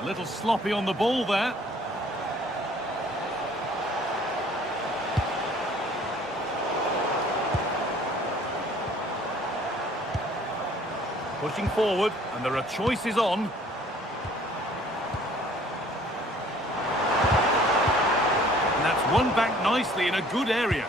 A little sloppy on the ball there. Pushing forward, and there are choices on. And that's won back nicely in a good area.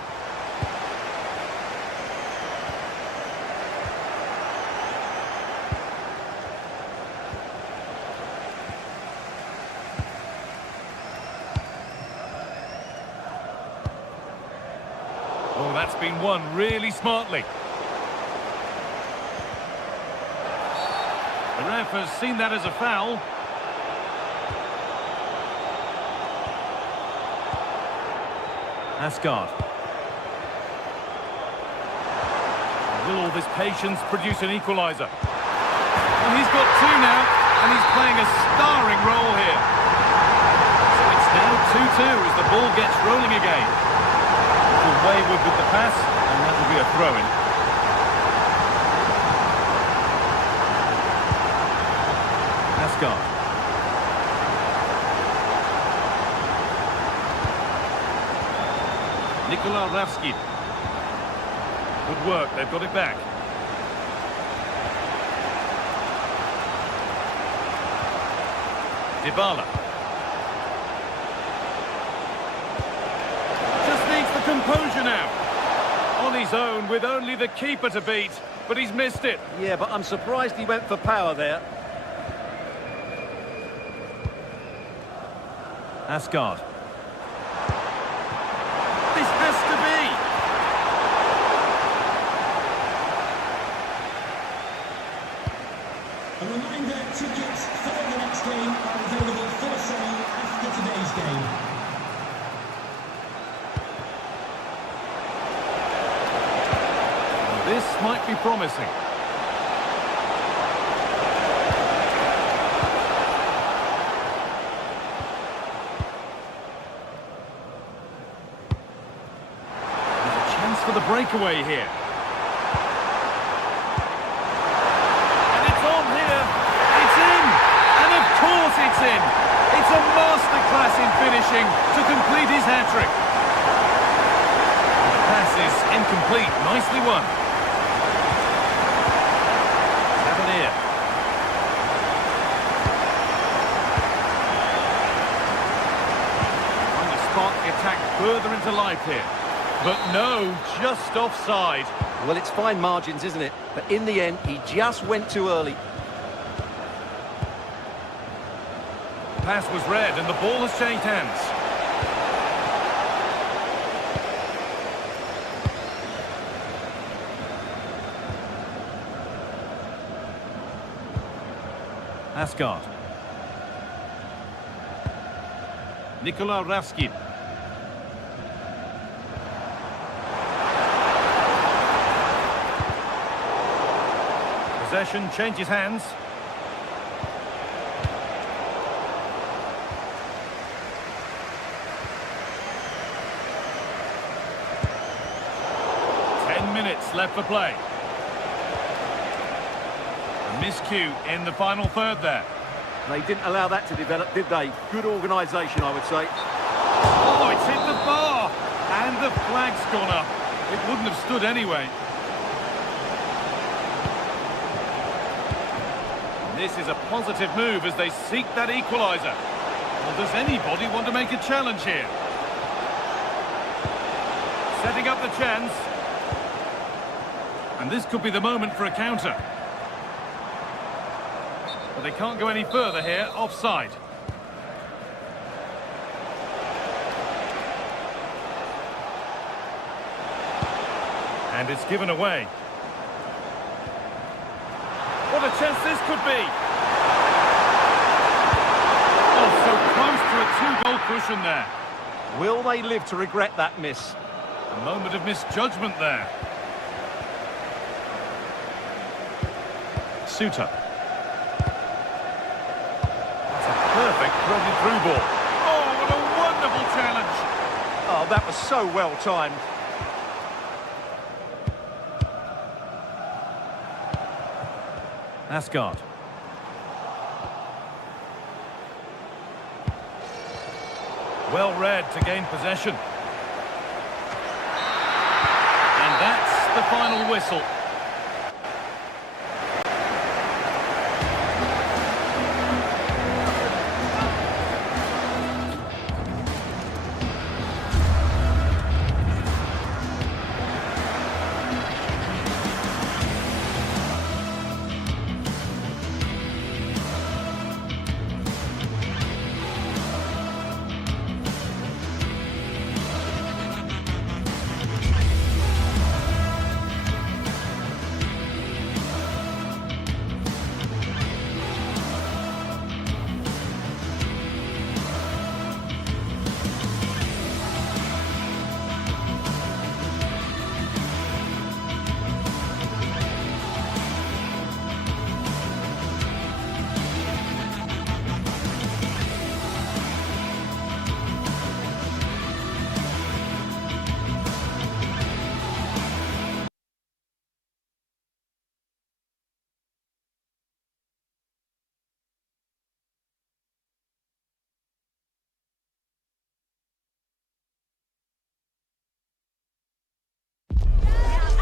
Oh, that's been won really smartly. The ref has seen that as a foul. Asgard. Will all this patience produce an equaliser? Well, he's got two now, and he's playing a starring role here. So it's now 2-2 as the ball gets rolling again. A little wayward with the pass, and that will be a throw-in. Asgard. Nikola Raskin. Good work, they've got it back. Dybala. Just needs the composure now. On his own with only the keeper to beat, but he's missed it. Yeah, but I'm surprised he went for power there. Asgard. This has to be. A reminder, tickets for the next game are available for sale after today's game. This might be promising. breakaway here. And it's on here. It's in. And of course it's in. It's a masterclass in finishing to complete his hat-trick. The pass is incomplete. Nicely won. Tavernier. Trying to spot the attack further into life here. But no, just offside. Well, it's fine margins, isn't it? But in the end, he just went too early. Pass was read and the ball has changed hands. Asgard. Nikola Raskin. Possession changes hands. Left for play. A miscue in the final third there. They didn't allow that to develop, did they? Good organisation, I would say. Oh, it's hit the bar! And the flag's gone up. It wouldn't have stood anyway. This is a positive move as they seek that equaliser. Well, does anybody want to make a challenge here? Setting up the chance. And this could be the moment for a counter. But they can't go any further here, offside. And it's given away. What a chance this could be! Oh, so close to a two-goal cushion there. Will they live to regret that miss? A moment of misjudgment there. Suter. It's a perfect threaded through ball. Oh, what a wonderful challenge. Oh, that was so well timed. Asgard. Well read to gain possession. And that's the final whistle.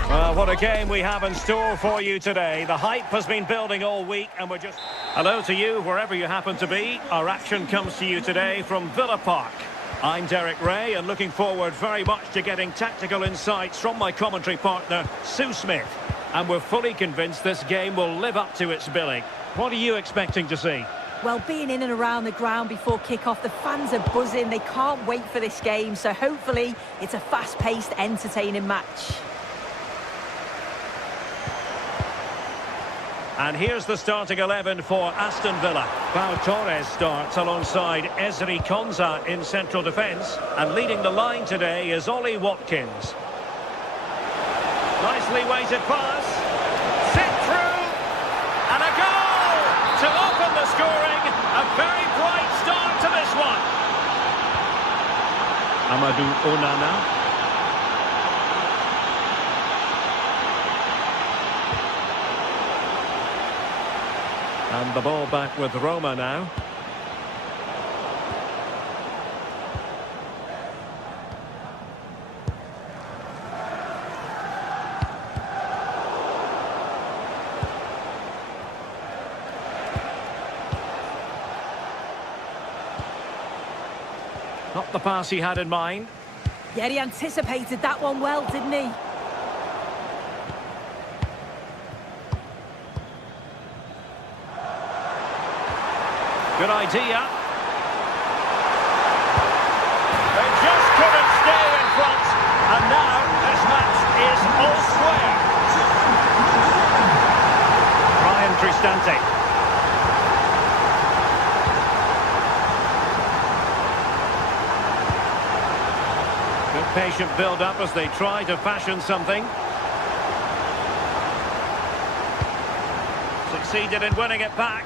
Well, what a game we have in store for you today. The hype has been building all week and we're just... Hello to you, wherever you happen to be. Our action comes to you today from Villa Park. I'm Derek Ray and looking forward very much to getting tactical insights from my commentary partner, Sue Smith. And we're fully convinced this game will live up to its billing. What are you expecting to see? Well, being in and around the ground before kick-off, the fans are buzzing. They can't wait for this game, so hopefully it's a fast-paced, entertaining match. And here's the starting 11 for Aston Villa. Pau Torres starts alongside Ezri Konsa in central defence. And leading the line today is Ollie Watkins. Nicely weighted pass. Set through. And a goal to open the scoring. A very bright start to this one. Amadou Onana. And the ball back with Roma now. Not the pass he had in mind. Yeah, he anticipated that one well, didn't he? Good idea. They just couldn't stay in front. And now this match is all square. Ryan Cristante. Good patient build-up as they try to fashion something. Succeeded in winning it back.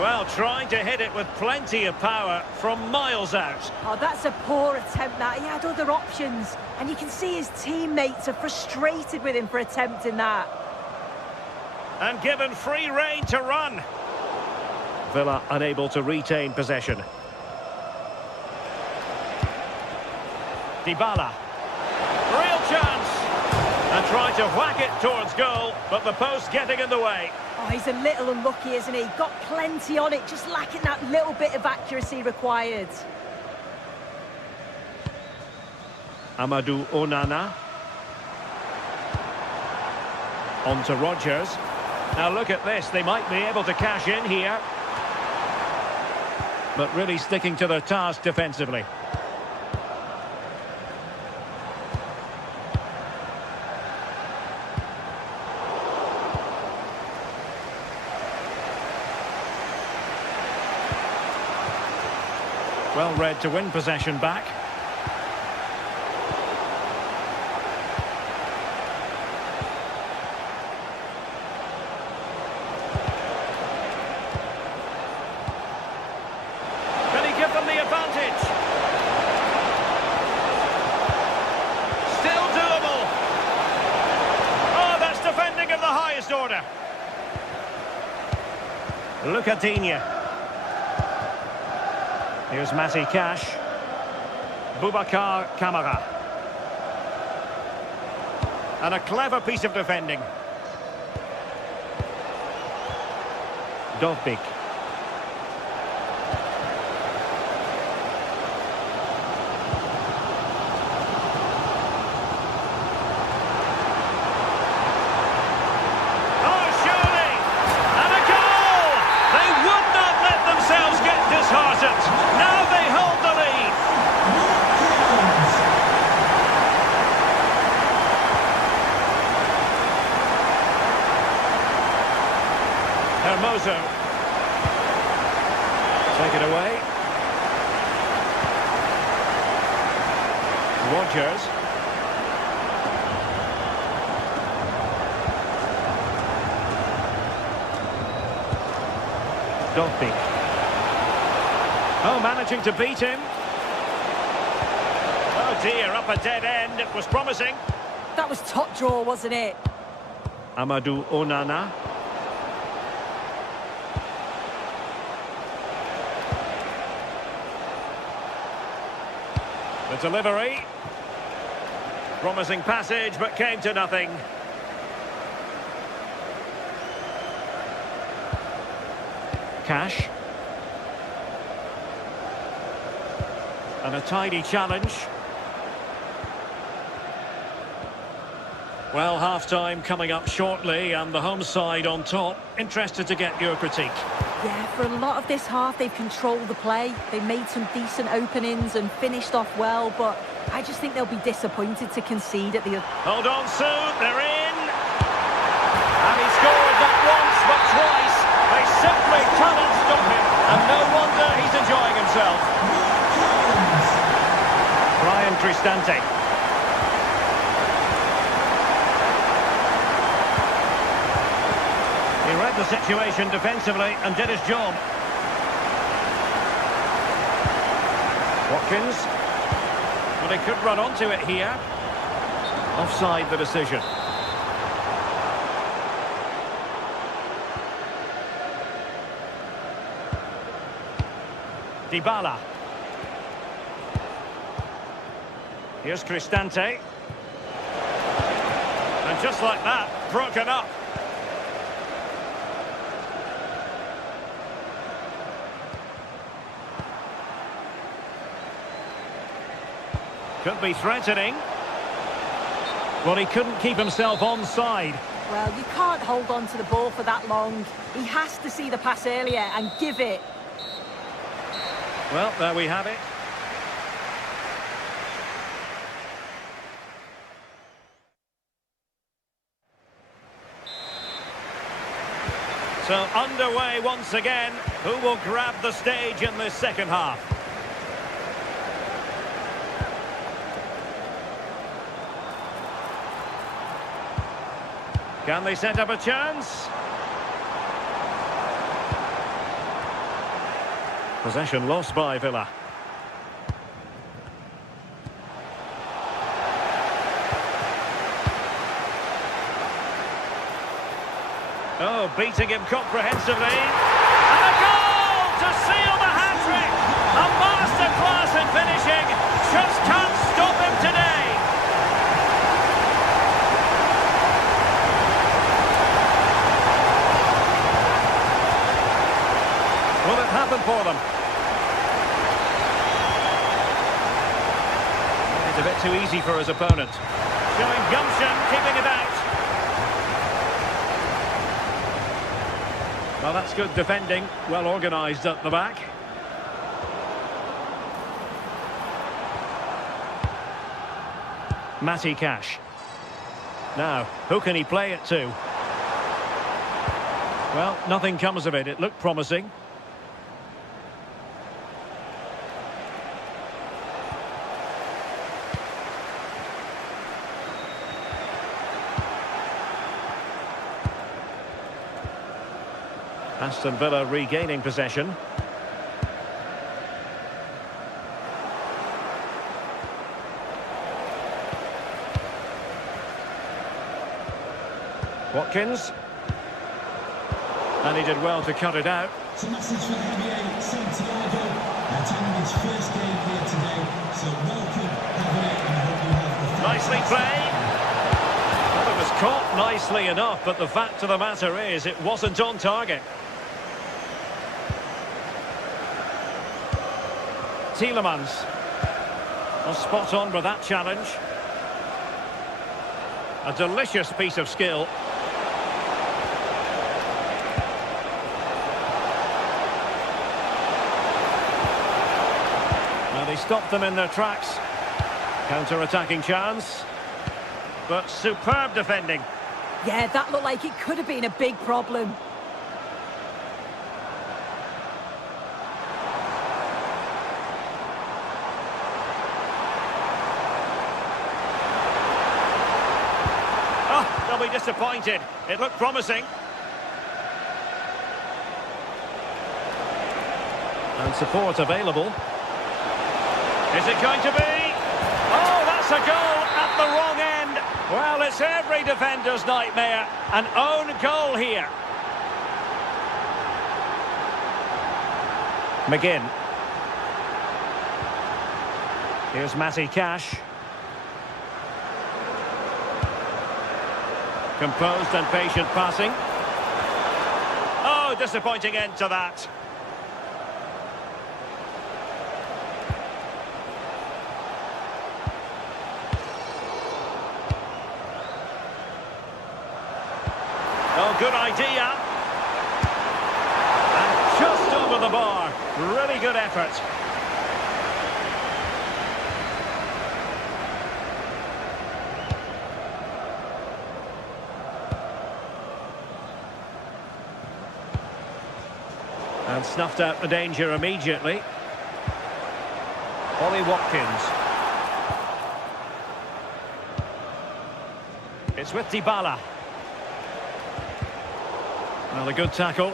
Well, trying to hit it with plenty of power from miles out. Oh, that's a poor attempt, that. He had other options. And you can see his teammates are frustrated with him for attempting that. And given free rein to run. Villa unable to retain possession. Dybala. Real chance. And tried to whack it towards goal, but the post getting in the way. Oh, he's a little unlucky, isn't he? Got plenty on it, just lacking that little bit of accuracy required. Amadou Onana. On to Rodgers. Now look at this, they might be able to cash in here. But really sticking to their task defensively. Well read to win possession back. Can he give them the advantage? Still doable. Oh, that's defending of the highest order. Lucatinha. Here's Matty Cash. Boubacar Kamara. And a clever piece of defending. Dovbik. Oh, surely! And a goal! They would not let themselves get disheartened. Now they hold the lead. Hermoso. Take it away. Rodgers. Dovbik. Oh, managing to beat him. Oh dear, up a dead end. It was promising. That was top draw, wasn't it? Amadou Onana. The delivery. Promising passage, but came to nothing. Cash. And a tidy challenge. Well, half-time coming up shortly, and the home side on top. Interested to get your critique. Yeah, for a lot of this half, they've controlled the play. They made some decent openings and finished off well, but I just think they'll be disappointed to concede at the... Hold on, Sue, they're in. And he scored that once, but twice. They simply cannot stop him, and no wonder he's enjoying himself. Ryan Cristante. He read the situation defensively and did his job. Watkins. But he could run onto it here. Offside the decision. Dybala. Here's Cristante. And just like that, broken up. Could be threatening. Well, he couldn't keep himself onside. Well, you can't hold on to the ball for that long. He has to see the pass earlier and give it. Well, there we have it. So underway once again. Who will grab the stage in this second half? Can they set up a chance? Possession lost by Villa. Oh, beating him comprehensively. And a goal to seal the hat-trick! A masterclass in finishing. Just can't stop him today. Will it happen for them? It's a bit too easy for his opponent. Showing gumption, keeping it out. Well, that's good defending. Well organised at the back. Matty Cash. Now, who can he play it to? Well, nothing comes of it. It looked promising. Aston Villa regaining possession. Watkins. And he did well to cut it out. It's a message for Javier Santiago, attending his first game here today. So welcome, Javier, and I hope you have the Nicely played. Well, it was caught nicely enough, but the fact of the matter is it wasn't on target. Tielemans. Well, spot on with that challenge. A delicious piece of skill. Now they stopped them in their tracks. Counter-attacking chance. But superb defending. Yeah, that looked like it could have been a big problem. Oh, they'll be disappointed. It looked promising. And support available. Is it going to be? Oh, that's a goal at the wrong end. Well, it's every defender's nightmare. An own goal here. McGinn. Here's Matty Cash. Composed and patient passing. Oh, disappointing end to that. Oh, good idea. And just over the bar. Really good effort. And snuffed out the danger immediately. Ollie Watkins. It's with Dybala. Another good tackle.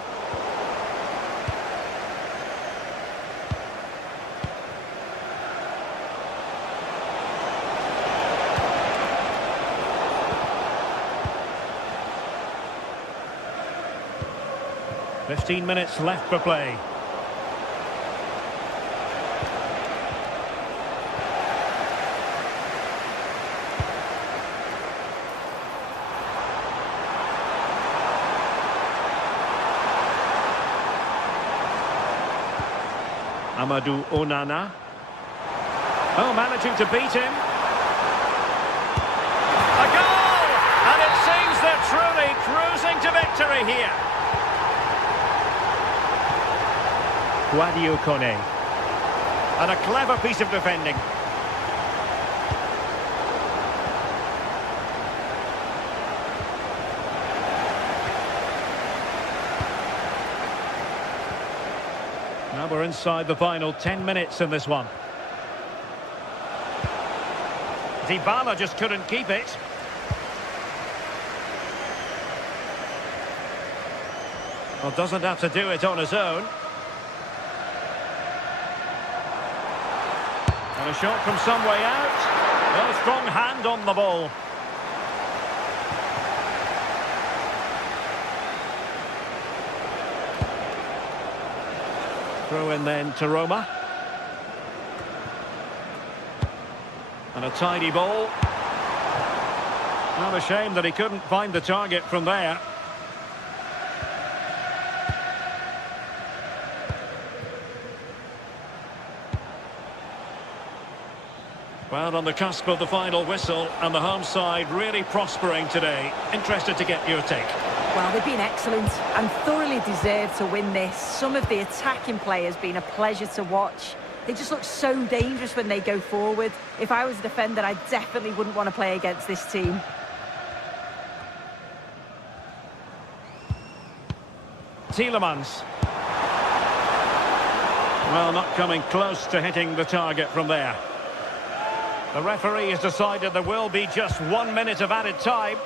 .15 minutes left for play. Amadou Onana. Oh, managing to beat him. A goal! And it seems they're truly cruising to victory here. Guadio Kone. And a clever piece of defending. Now we're inside the final 10 minutes in this one. Dybala just couldn't keep it. Well, doesn't have to do it on his own. And a shot from some way out. Well, a strong hand on the ball. Throw in then to Roma. And a tidy ball. Not a shame that he couldn't find the target from there. Well, on the cusp of the final whistle, and the home side really prospering today. Interested to get your take. Well, they've been excellent and thoroughly deserved to win this. Some of the attacking players been a pleasure to watch. They just look so dangerous when they go forward. If I was a defender, I definitely wouldn't want to play against this team. Tielemans. Well, not coming close to hitting the target from there. The referee has decided there will be just 1 minute of added time.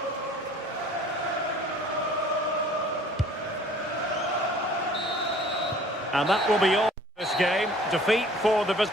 And that will be all for this game. Defeat for the...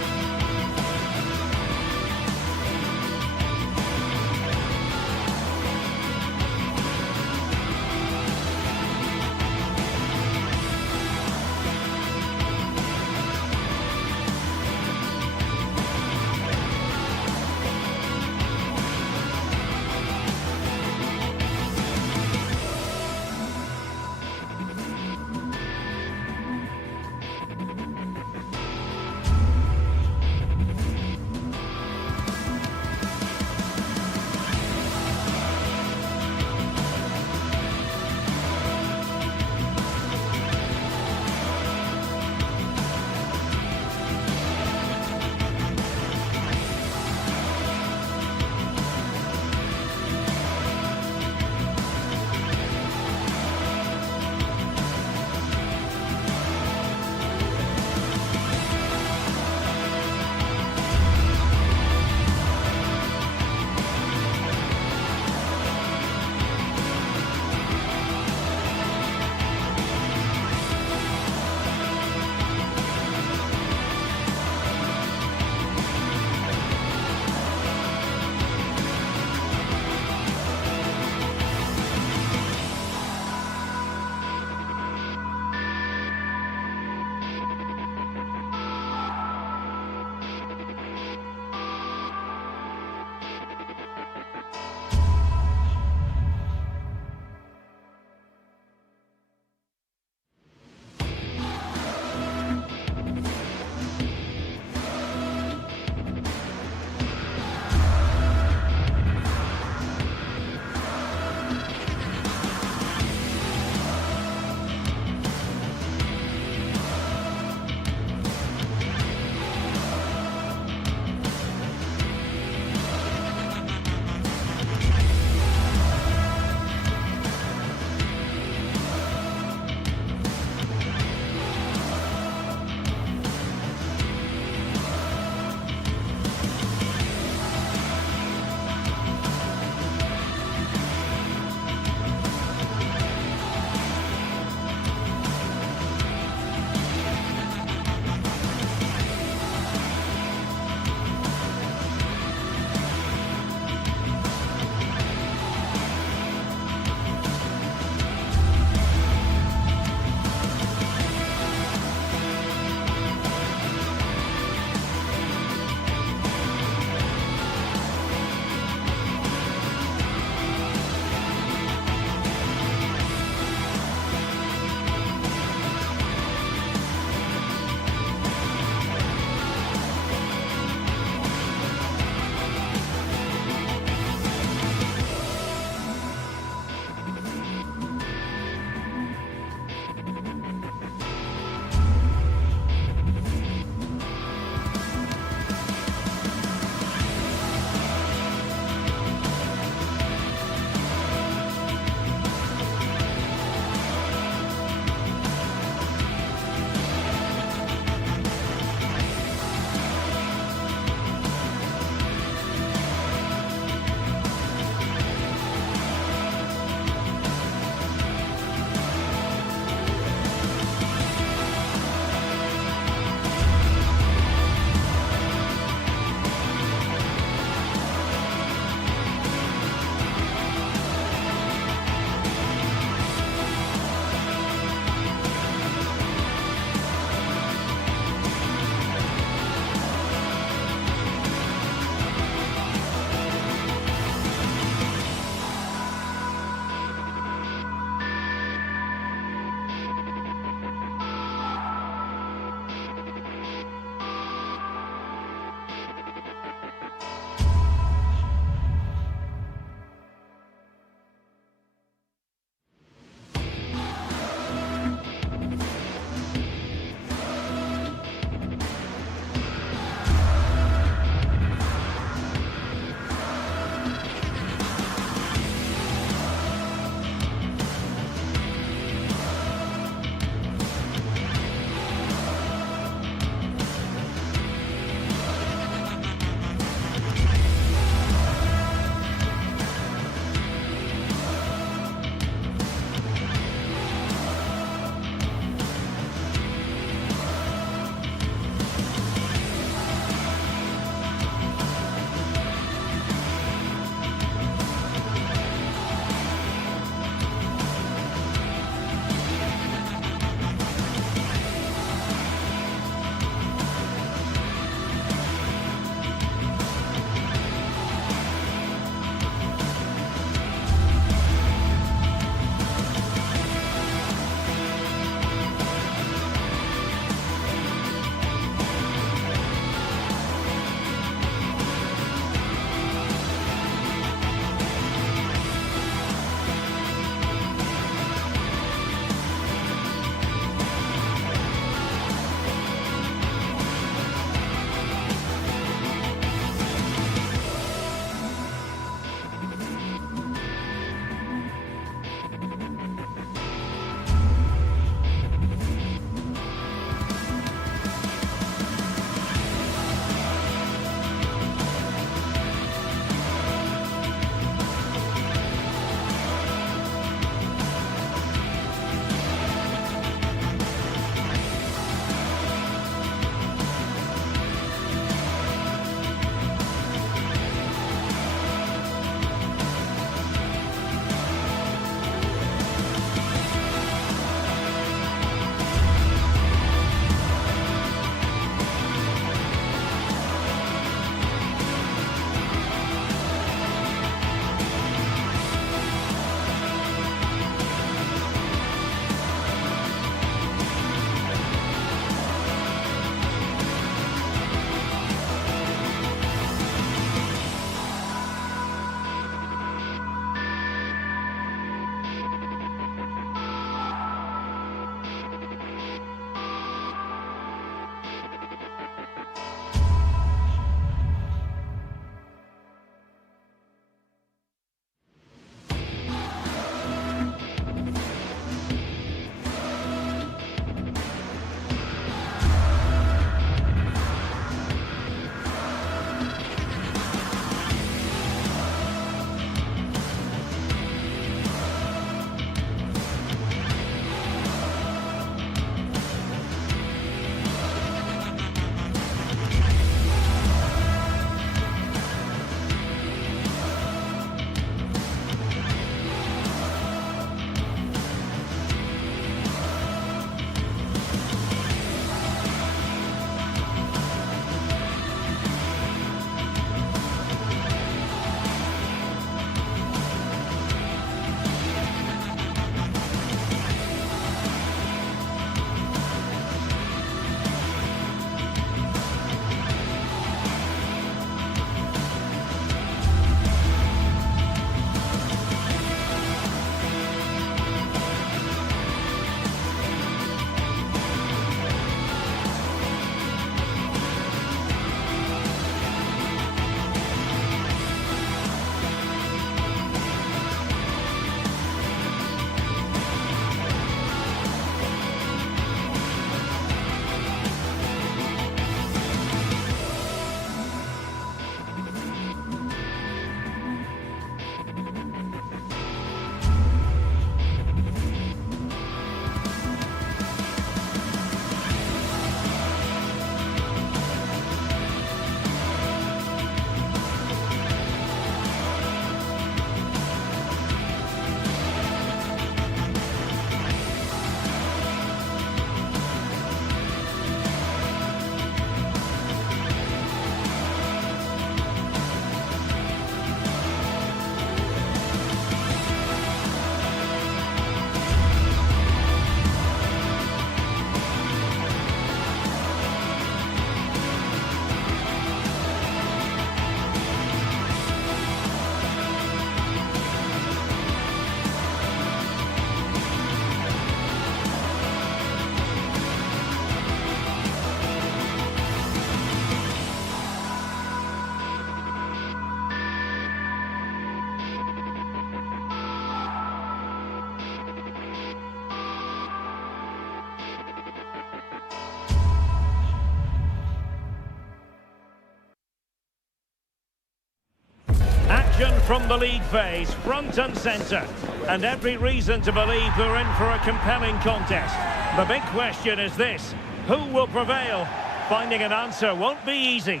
from the league phase, front and centre. And every reason to believe they're in for a compelling contest. The big question is this: who will prevail? Finding an answer won't be easy.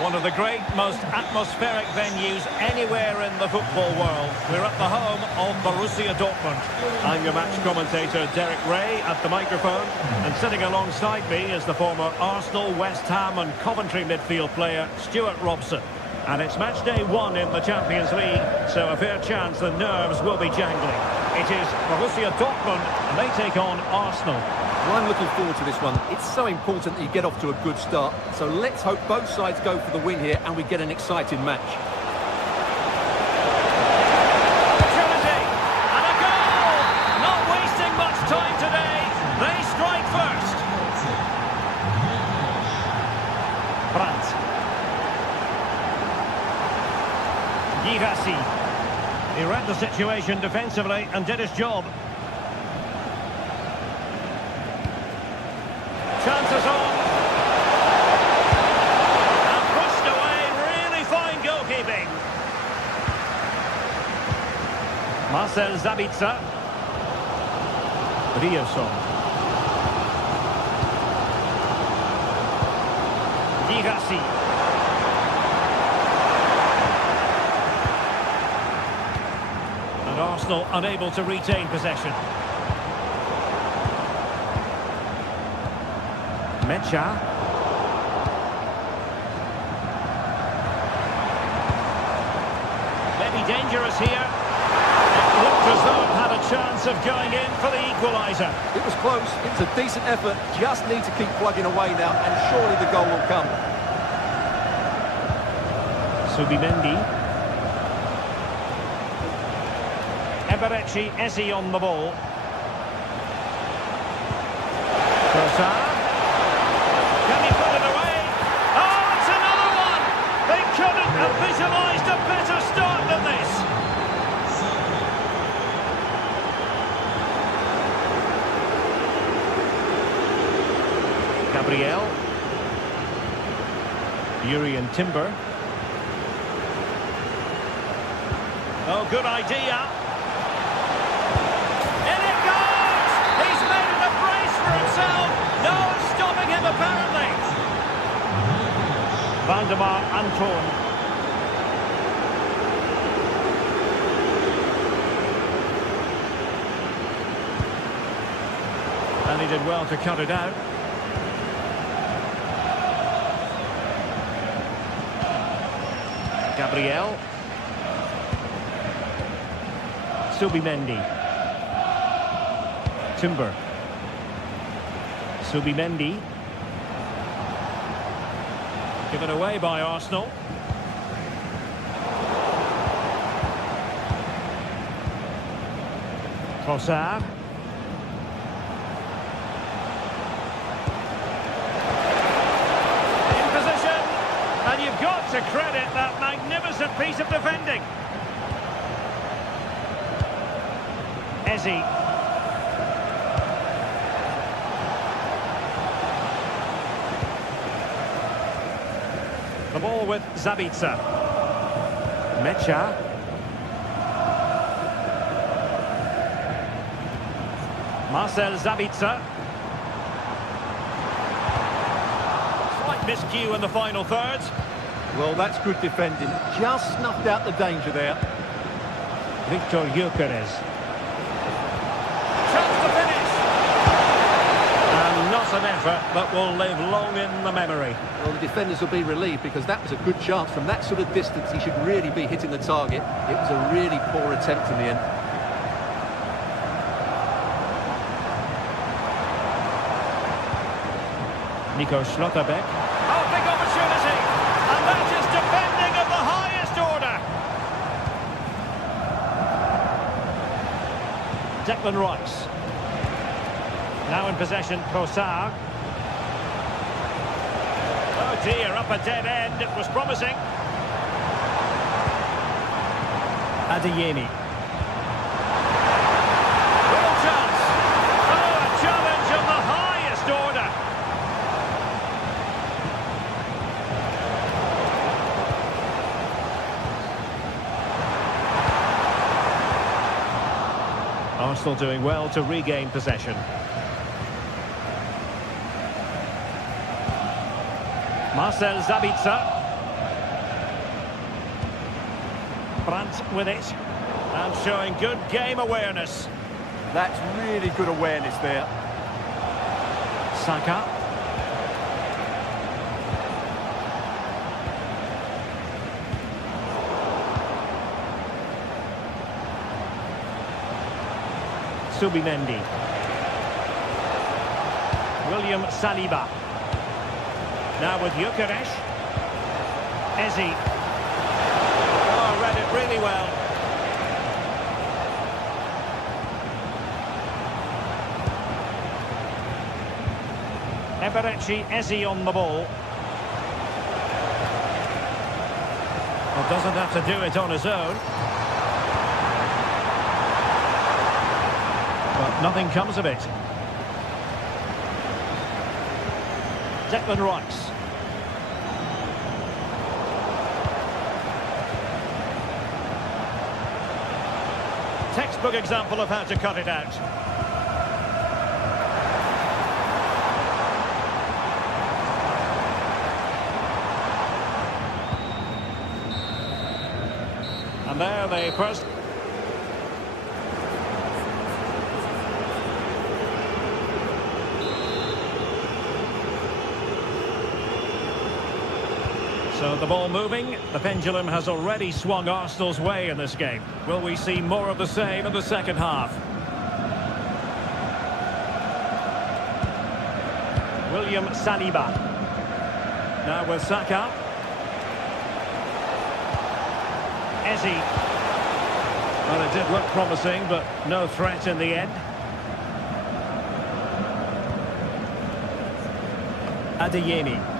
One of the great, most atmospheric venues anywhere in the football world. We're at the home of Borussia Dortmund. I'm your match commentator, Derek Ray, at the microphone. And sitting alongside me is the former Arsenal, West Ham and Coventry midfield player, Stuart Robson. And it's match day 1 in the Champions League, so a fair chance the nerves will be jangling. It is Borussia Dortmund, and they take on Arsenal. Well, I'm looking forward to this one. It's so important that you get off to a good start. So let's hope both sides go for the win here and we get an exciting match. Opportunity! And a goal! Not wasting much time today. They strike first. Brandt. Girassi. He read the situation defensively and did his job. Chances on. And pushed away. Really fine goalkeeping. Marcel Sabitzer. Ryerson. Girassi. And Arsenal unable to retain possession. Mecha. Maybe dangerous here. It looked as though it had a chance of going in for the equaliser. It was close. It was a decent effort. Just need to keep plugging away now and surely the goal will come. Subimendi. Eberechi Eze on the ball. Trossard. Can he put it away? Oh, it's another one! They couldn't have visualised a better start than this. Gabriel. Urian Timber. Oh, good idea. In it goes! He's made it a brace for himself. No one's stopping him, apparently. Valdemar Anton. And he did well to cut it out. Gabriel. Subimendi. Timber. Subimendi. Given away by Arsenal. Trossard. In position. And you've got to credit that magnificent piece of defending. Eze. The ball with Sabitzer. Mecha. Marcel Sabitzer. Slight miscue in the final third. Well, that's good defending. Just snuffed out the danger there. Victor Gyökeres. Chance to finish. And not an effort that will live long in the memory. Well, the defenders will be relieved because that was a good chance. From that sort of distance, he should really be hitting the target. It was a really poor attempt in the end. Nico Schlotterbeck. Oh, big opportunity! And that is defending of the highest order! Declan Rice. Now in possession, Trossard. Oh dear, up a dead end. It was promising. Adeyemi. Real chance. Oh, a challenge of the highest order. Arsenal doing well to regain possession. Marcel Sabitzer. Brandt with it. And showing good game awareness. That's really good awareness there. Saka. Subimendi. William Saliba. Now with Gyökeres. Eze. Oh, read it really well. Eberechi Eze on the ball. Well, doesn't have to do it on his own. But nothing comes of it. Declan Rice. Textbook example of how to cut it out. And there they first. So the ball moving, the pendulum has already swung Arsenal's way in this game. Will we see more of the same in the second half? William Saliba. Now with Saka. Eze. Well, it did look promising, but no threat in the end. Adeyemi.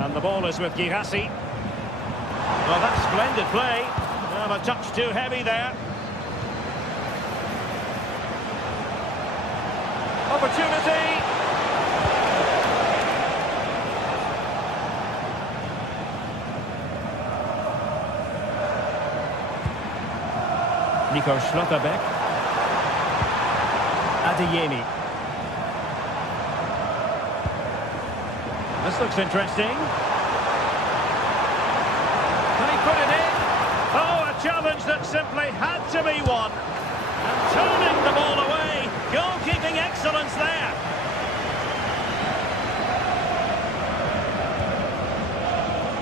And the ball is with Girassi. Well, that's splendid play. Well, a touch too heavy there. Opportunity. Nico Schlotterbeck. Adeyemi. This looks interesting. Can he put it in? Oh, a challenge that simply had to be won. And turning the ball away. Goalkeeping excellence there.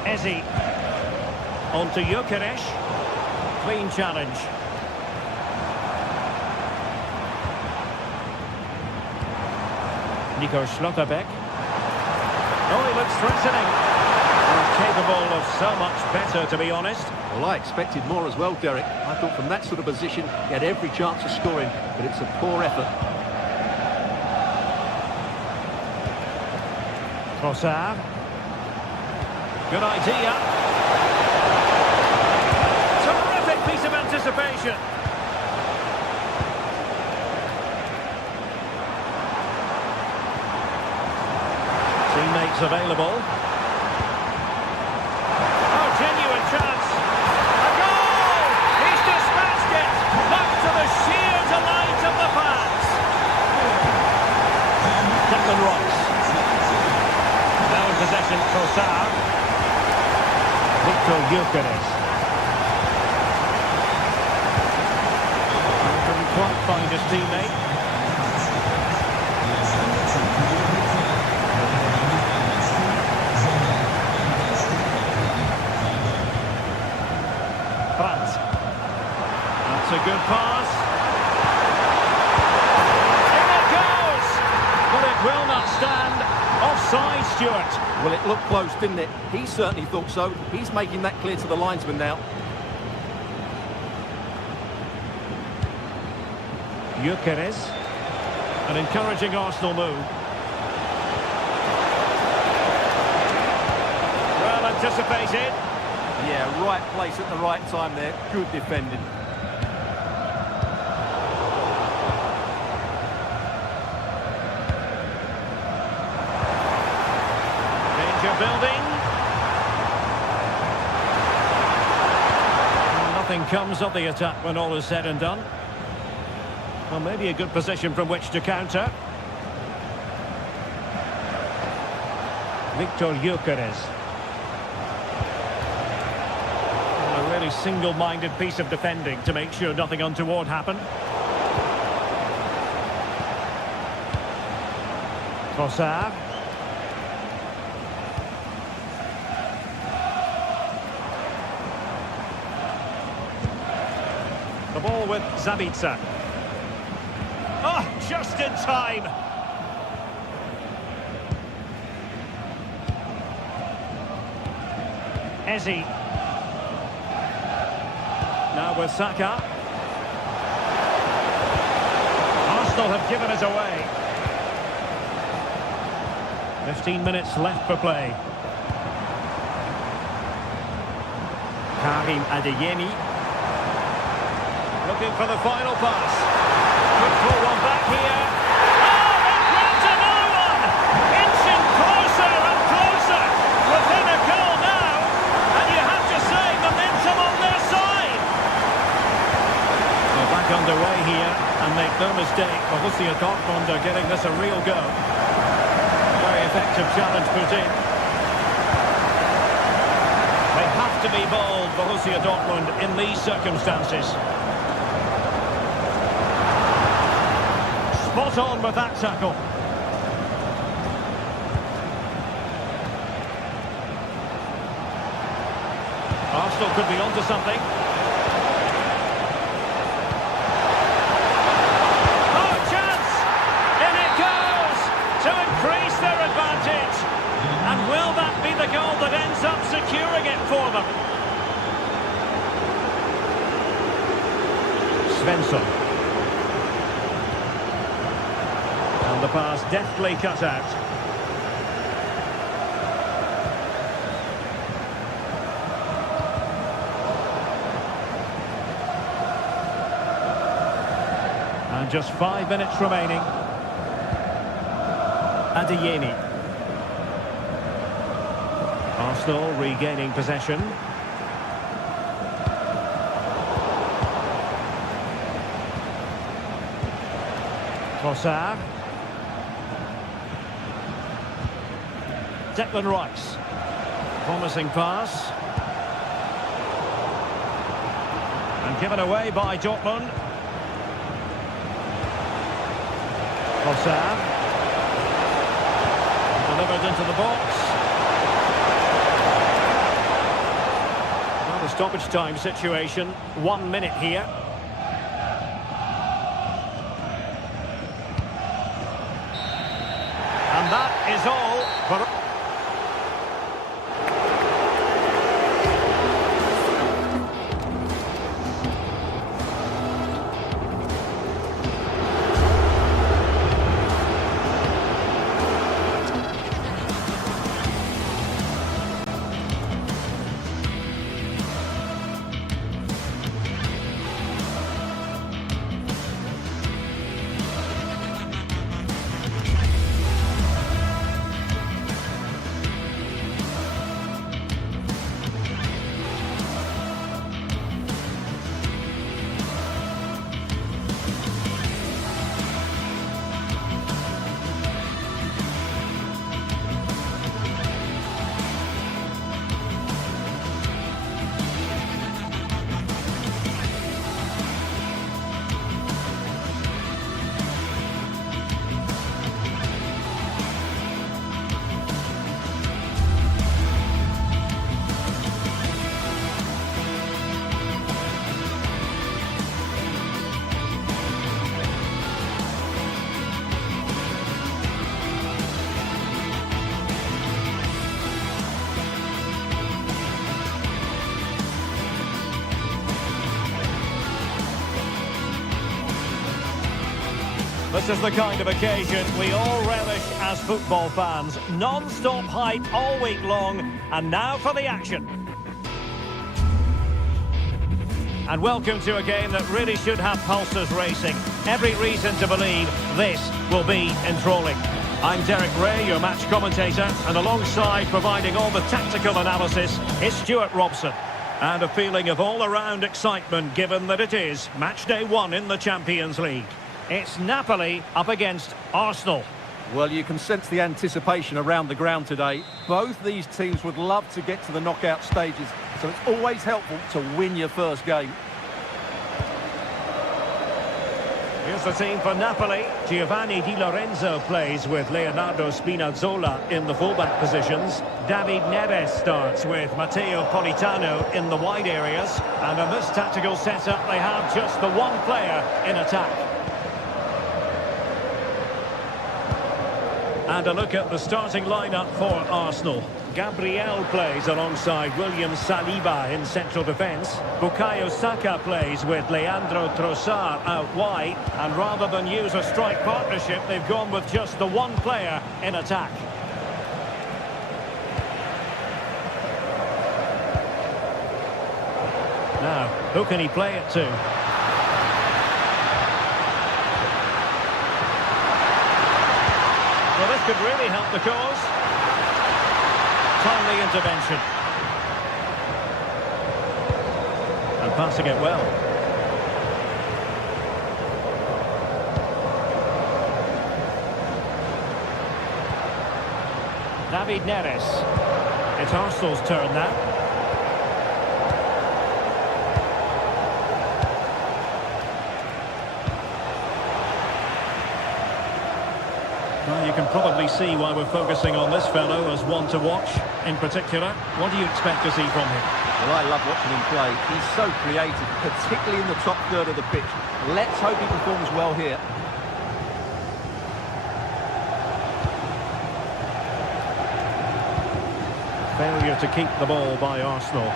Eze. On to Gyökeres. Clean challenge. Nico Schlotterbeck. Oh, he looks threatening. He's capable of so much better, to be honest. Well, I expected more as well, Derek. I thought from that sort of position, he had every chance of scoring, but it's a poor effort. Trossard. Good idea. Terrific piece of anticipation. Teammates available. Oh, genuine chance. A goal! He's dispatched it! Much to the sheer delight of the fans. Declan Rice. Now in possession, Trossard. Victor Gyökeres. Couldn't quite find his teammate. That's a good pass. In it goes! But it will not stand. Offside, Stuart. Well, it looked close, didn't it? He certainly thought so. He's making that clear to the linesman now. Gyökeres. An encouraging Arsenal move. Well anticipated. Yeah, right place at the right time there. Good defending. Danger building. Nothing comes of the attack when all is said and done. Well, maybe a good position from which to counter. Victor Gyökeres. A really single-minded piece of defending to make sure nothing untoward happened. Trossard. The ball with Zabitsa. Oh, just in time. Eze. Now with Saka. Arsenal have given us away. 15 minutes left for play. Karim Adeyemi. Looking for the final pass. Good pull one back here. Oh, they've grabbed another one! Inching closer and closer. Within a goal now. And you have to say, momentum on their side. They're back underway here. And make no mistake, Borussia Dortmund are getting this a real go. Very effective challenge put in. They have to be bold, Borussia Dortmund, in these circumstances. Spot on with that tackle. Arsenal could be onto something. Oh, chance! In it goes to increase their advantage. And will that be the goal that ends up securing it for them? Svensson. The pass deftly cut out. And just 5 minutes remaining. Adeyemi. Arsenal regaining possession. Trossard. Declan Rice. Promising pass. And given away by Dortmund. Trossard. Delivered into the box. Well, the stoppage time situation. 1 minute here. And that is all for... This is the kind of occasion we all relish as football fans. Non-stop hype all week long, and now for the action. And welcome to a game that really should have pulses racing. Every reason to believe this will be enthralling. I'm Derek Ray, your match commentator, and alongside providing all the tactical analysis is Stuart Robson. And a feeling of all-around excitement given that it is match day 1 in the Champions League. It's Napoli up against Arsenal. Well, you can sense the anticipation around the ground today. Both these teams would love to get to the knockout stages, so it's always helpful to win your first game. Here's the team for Napoli. Giovanni Di Lorenzo plays with Leonardo Spinazzola in the fullback positions. David Neres starts with Matteo Politano in the wide areas. And in this tactical setup, they have just the one player in attack. And a look at the starting lineup for Arsenal. Gabriel plays alongside William Saliba in central defence. Bukayo Saka plays with Leandro Trossard out wide. And rather than use a strike partnership, they've gone with just the one player in attack. Now, who can he play it to? Well, this could really help the cause. Timely intervention. And passing it well. David Neres. It's Arsenal's turn now. Well, you can probably see why we're focusing on this fellow as one to watch. In particular, what do you expect to see from him? Well, I love watching him play. He's so creative, particularly in the top third of the pitch. Let's hope he performs well here. Failure to keep the ball by Arsenal.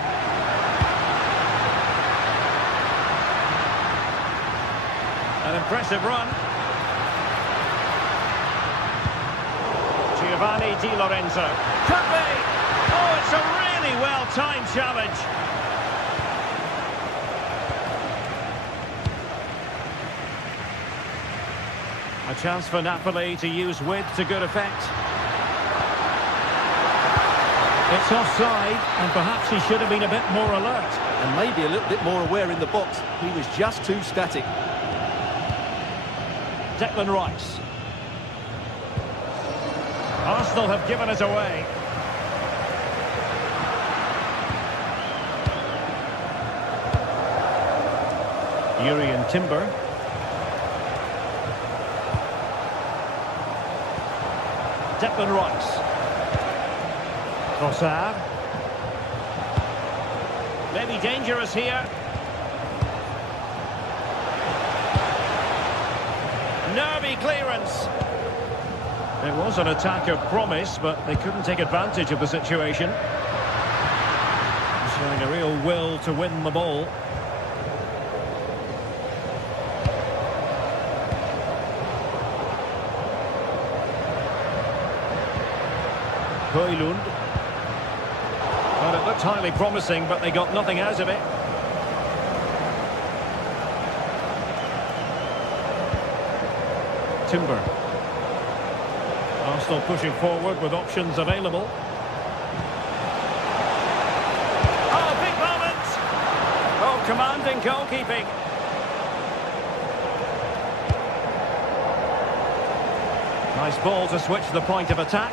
An impressive run. Giovanni Di Lorenzo. Could be! Oh, it's a really well-timed challenge. A chance for Napoli to use width to good effect. It's offside, and perhaps he should have been a bit more alert. And maybe a little bit more aware in the box. He was just too static. Declan Rice. Arsenal have given it away. Urian Timber. Declan Rice. Trossard. Maybe dangerous here. Nervy clearance. It was an attack of promise, but they couldn't take advantage of the situation. Showing a real will to win the ball. Højlund. Well, it looked highly promising, but they got nothing out of it. Timber. Arsenal pushing forward with options available. Oh, big moment! Oh, commanding goalkeeping. Nice ball to switch the point of attack.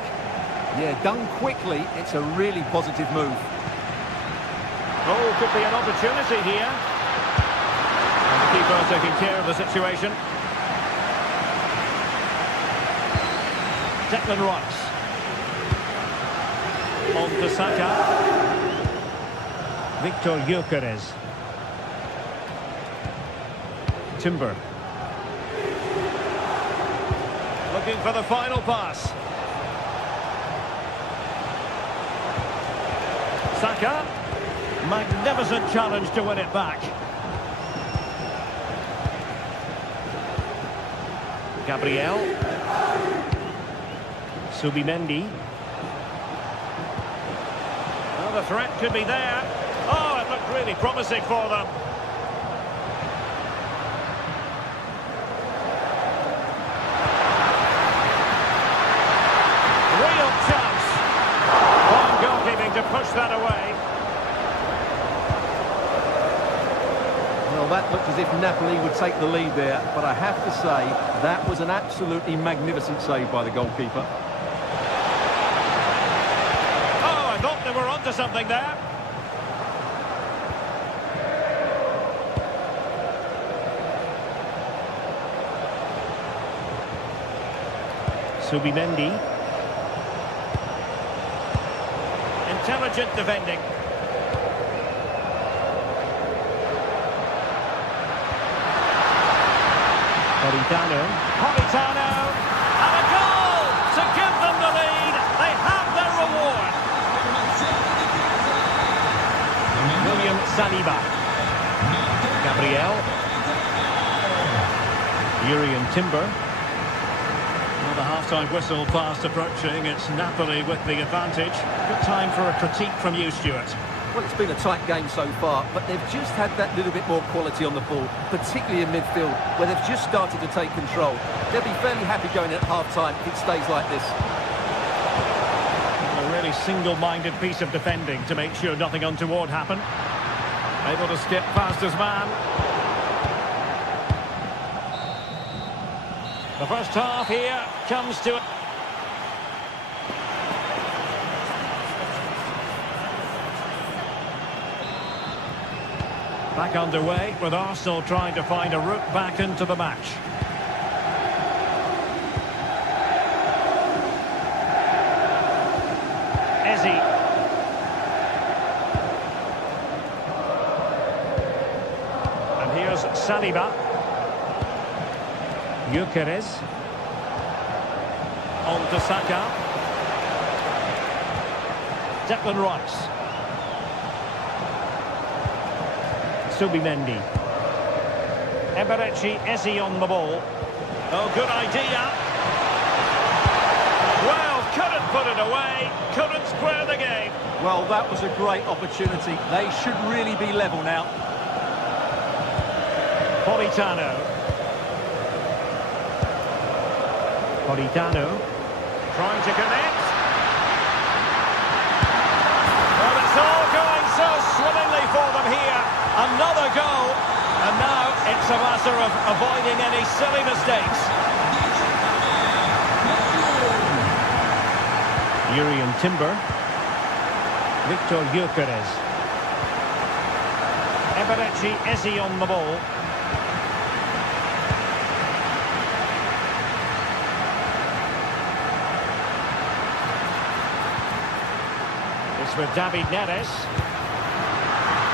Yeah, done quickly, it's a really positive move. Oh, could be an opportunity here. And the keeper taking care of the situation. Declan Rice. On to Saka. Victor Gyökeres. Timber. Looking for the final pass. Saka. Magnificent challenge to win it back. Gabriel. Subimendi. Well, the threat could be there. Oh, it looked really promising for them. Real chance. Fine goalkeeping to push that away. Well, that looked as if Napoli would take the lead there, but I have to say, that was an absolutely magnificent save by the goalkeeper. Oh, I thought they were onto something there. Subimendi. Intelligent defending. Politano, and a goal to give them the lead. They have their reward. William Saliba. Gabriel. Jurrien Timber. Well, the half-time whistle fast approaching. It's Napoli with the advantage. Good time for a critique from you, Stuart. Well, it's been a tight game so far, but they've just had that little bit more quality on the ball, particularly in midfield, where they've just started to take control. They'll be fairly happy going at half-time if it stays like this. A really single-minded piece of defending to make sure nothing untoward happened. Able to skip past his man. The first half here comes to it. Back underway with Arsenal trying to find a route back into the match. Eze. And here's Saliba. Gyökeres. On to Saka. Declan Rice. Subimendi. Eberechi Eze on the ball. Oh, good idea. Well, couldn't put it away. Couldn't square the game. Well, that was a great opportunity. They should really be level now. Politano. Trying to connect. Well, it's all going so swimmingly for them here. Another goal. And now it's a matter of avoiding any silly mistakes. Jurrien Timber. Victor Gyökeres. Eberechi Eze on the ball. It's with David Neres.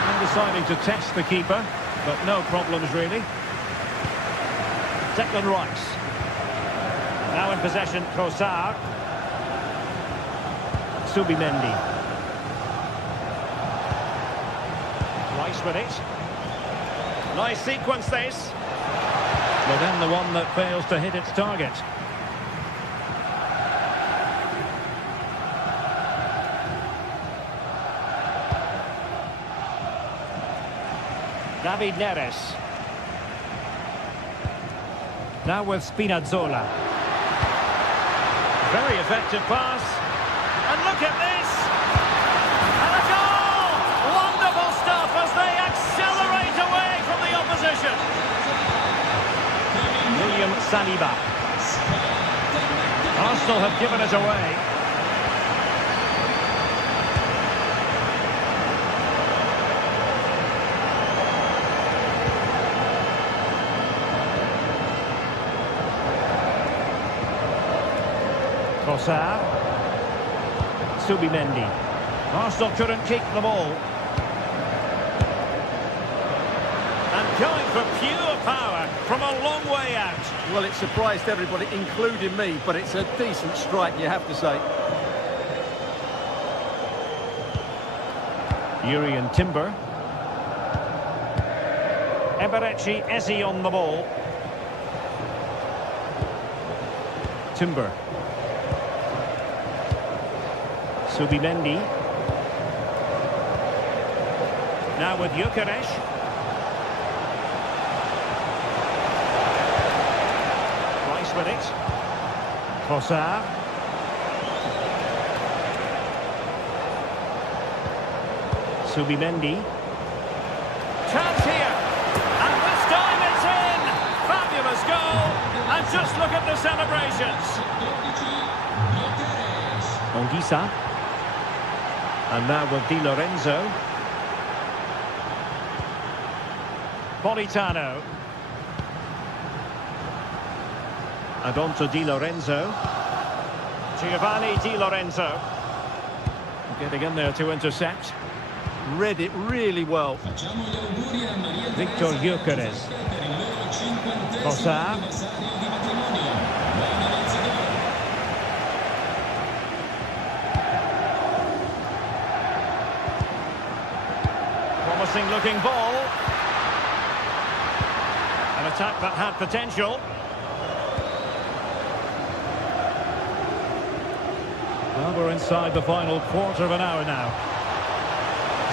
And deciding to test the keeper, but no problems really. Declan Rice. Now in possession, Trossard. Subimendi. Rice with it. Nice sequence this. But then the one that fails to hit its target. David Neres. Now with Spinazzola. Very effective pass. And look at this! And a goal! Wonderful stuff as they accelerate away from the opposition. William Saliba. Arsenal have given it away. Trossard. Subimendi. Arsenal couldn't keep the ball. And going for pure power from a long way out. Well, it surprised everybody, including me, but it's a decent strike, you have to say. Jurrien Timber. Eberechi Eze on the ball. Timber. Subimendi. Now with Gyökeres. Rice with it. Trossard. Subimendi. Chance here. And And just look at the celebrations. Onguisa. And now with Di Lorenzo. Politano. And on to Di Lorenzo. Giovanni Di Lorenzo. Getting in there to intercept. Read it really well. Victor Gyökeres. Cossar. Promising looking ball. An attack that had potential. Well, we're inside the final quarter of an hour now.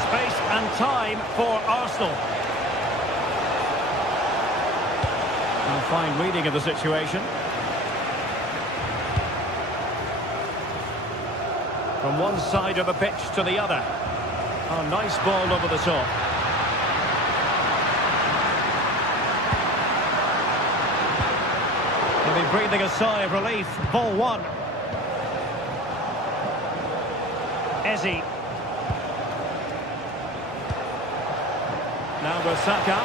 Space and time for Arsenal. And fine reading of the situation. From one side of the pitch to the other. A nice ball over the top. They'll be breathing a sigh of relief. Ball one. Ezzy. Now with Saka.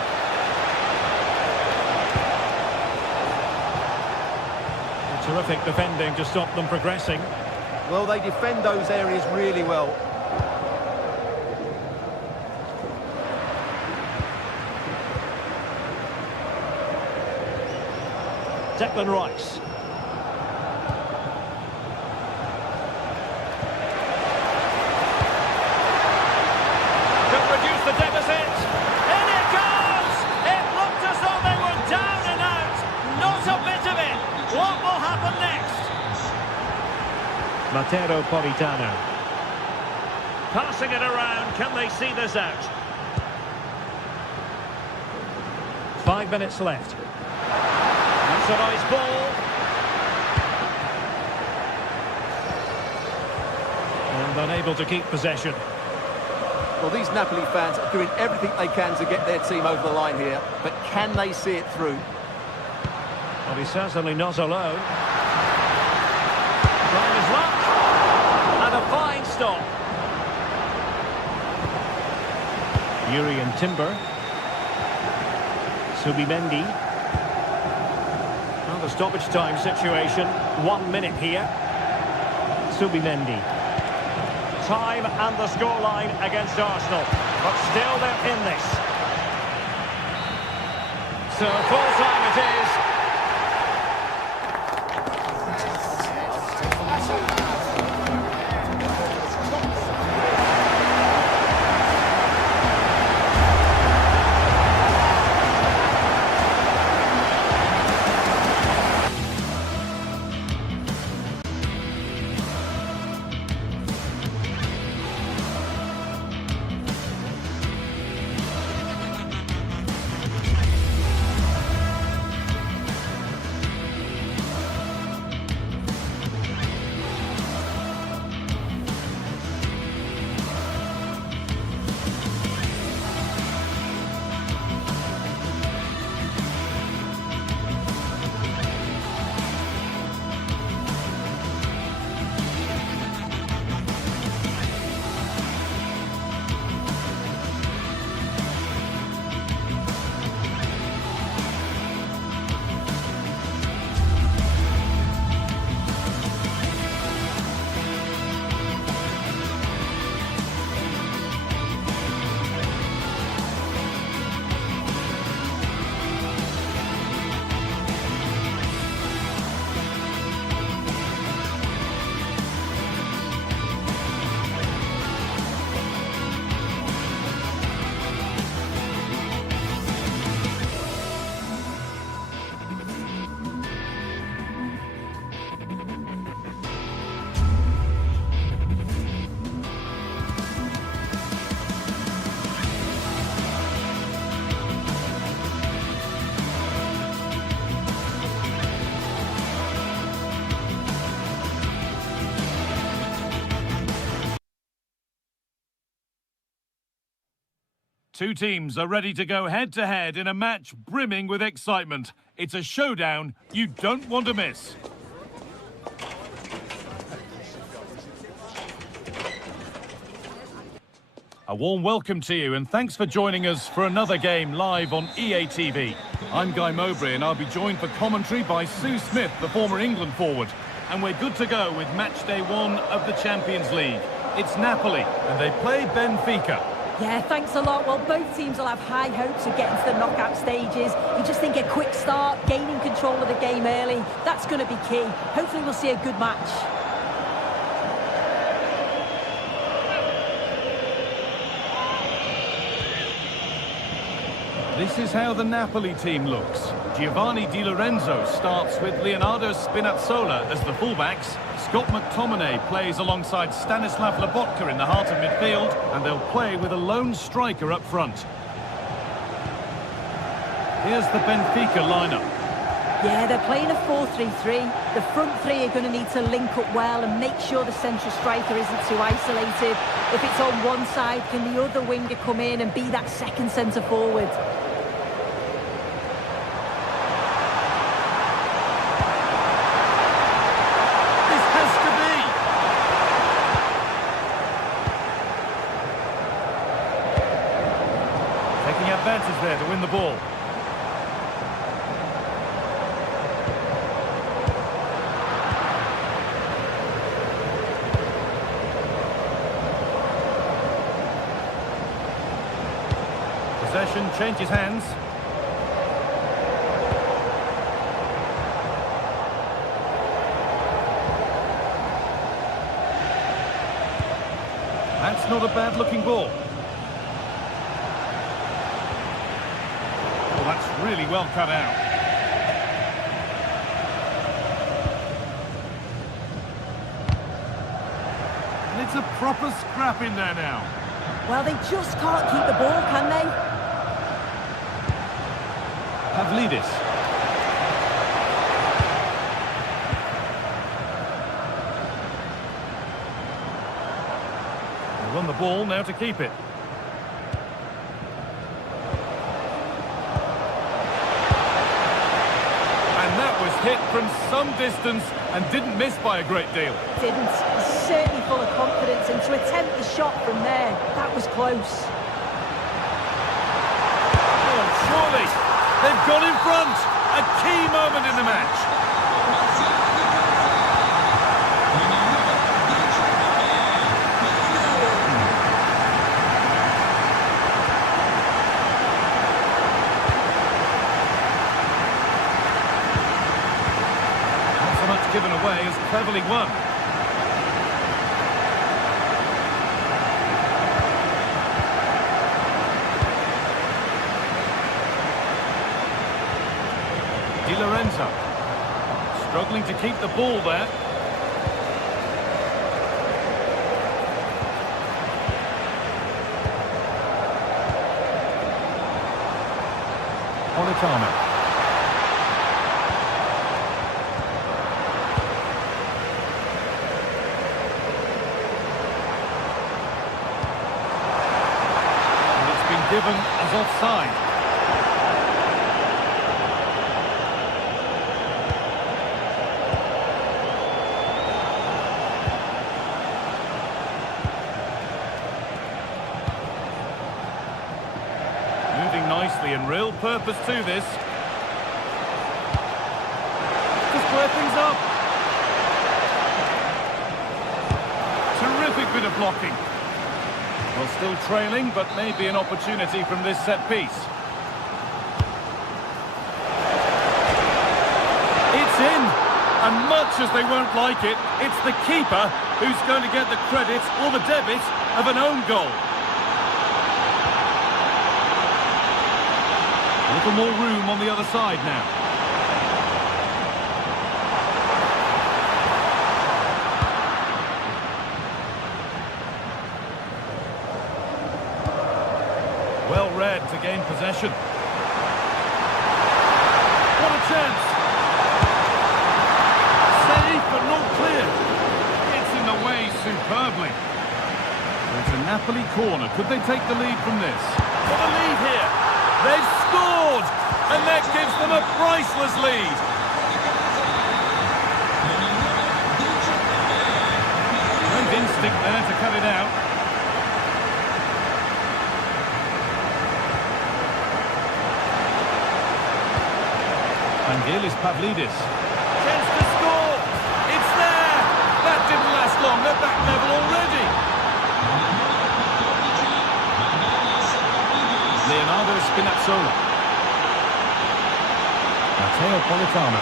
Terrific defending to stop them progressing. Well, they defend those areas really well. Declan Rice. Could reduce the deficit. In it goes! It looked as though they were down and out. Not a bit of it. What will happen next? Matteo Politano. Passing it around. Can they see this out? 5 minutes left. That's a nice ball. And unable to keep possession. Well, these Napoli fans are doing everything they can to get their team over the line here, but can they see it through? Well, he's certainly not alone. Trying his luck. And a fine stop. Yuri and Timber. Subimendi. Well, the stoppage time situation. 1 minute here. Subimendi. Time and the scoreline against Arsenal. But still they're in this. So full time it is. Two teams are ready to go head-to-head in a match brimming with excitement. It's a showdown you don't want to miss. A warm welcome to you and thanks for joining us for another game live on EA TV. I'm Guy Mowbray and I'll be joined for commentary by Sue Smith, the former England forward. And we're good to go with match day 1 of the Champions League. It's Napoli and they play Benfica. Yeah, thanks a lot. Well, both teams will have high hopes of getting to the knockout stages. You just think a quick start, gaining control of the game early, that's going to be key. Hopefully we'll see a good match. This is how the Napoli team looks. Giovanni Di Lorenzo starts with Leonardo Spinazzola as the fullbacks. Scott McTominay plays alongside Stanislav Lobotka in the heart of midfield, and they'll play with a lone striker up front. Here's the Benfica lineup. Yeah, they're playing a 4-3-3. The front three are going to need to link up well and make sure the central striker isn't too isolated. If it's on one side, can the other winger come in and be that second centre forward? Advantage there to win the ball. Possession changes hands. That's not a bad looking ball. That's really well cut out. And it's a proper scrap in there now. Well, they just can't keep the ball, can they? Pavlidis. They run the ball now to keep it. Hit from some distance and didn't miss by a great deal. Didn't. He's certainly full of confidence, and to attempt the shot from there, that was close. Oh, surely they've gone in front. A key moment in the match. Given away is cleverly won. Di Lorenzo struggling to keep the ball there. Politano. Given as offside. Moving nicely and real purpose to this. To square things up. Terrific bit of blocking. Well, still trailing, but maybe an opportunity from this set piece. It's in! And much as they won't like it, it's the keeper who's going to get the credit or the debit of an own goal. A little more room on the other side now. Well read to gain possession. What a chance! Safe but not clear. It's in the way superbly. It's a Napoli corner. Could they take the lead from this? for the lead here. They've scored, and that gives them a priceless lead. Great instinct there to cut it out. Vangelis Pavlidis. Chance to score! It's there! That didn't last long, they're back level already. Leonardo Spinazzola. Matteo Politano.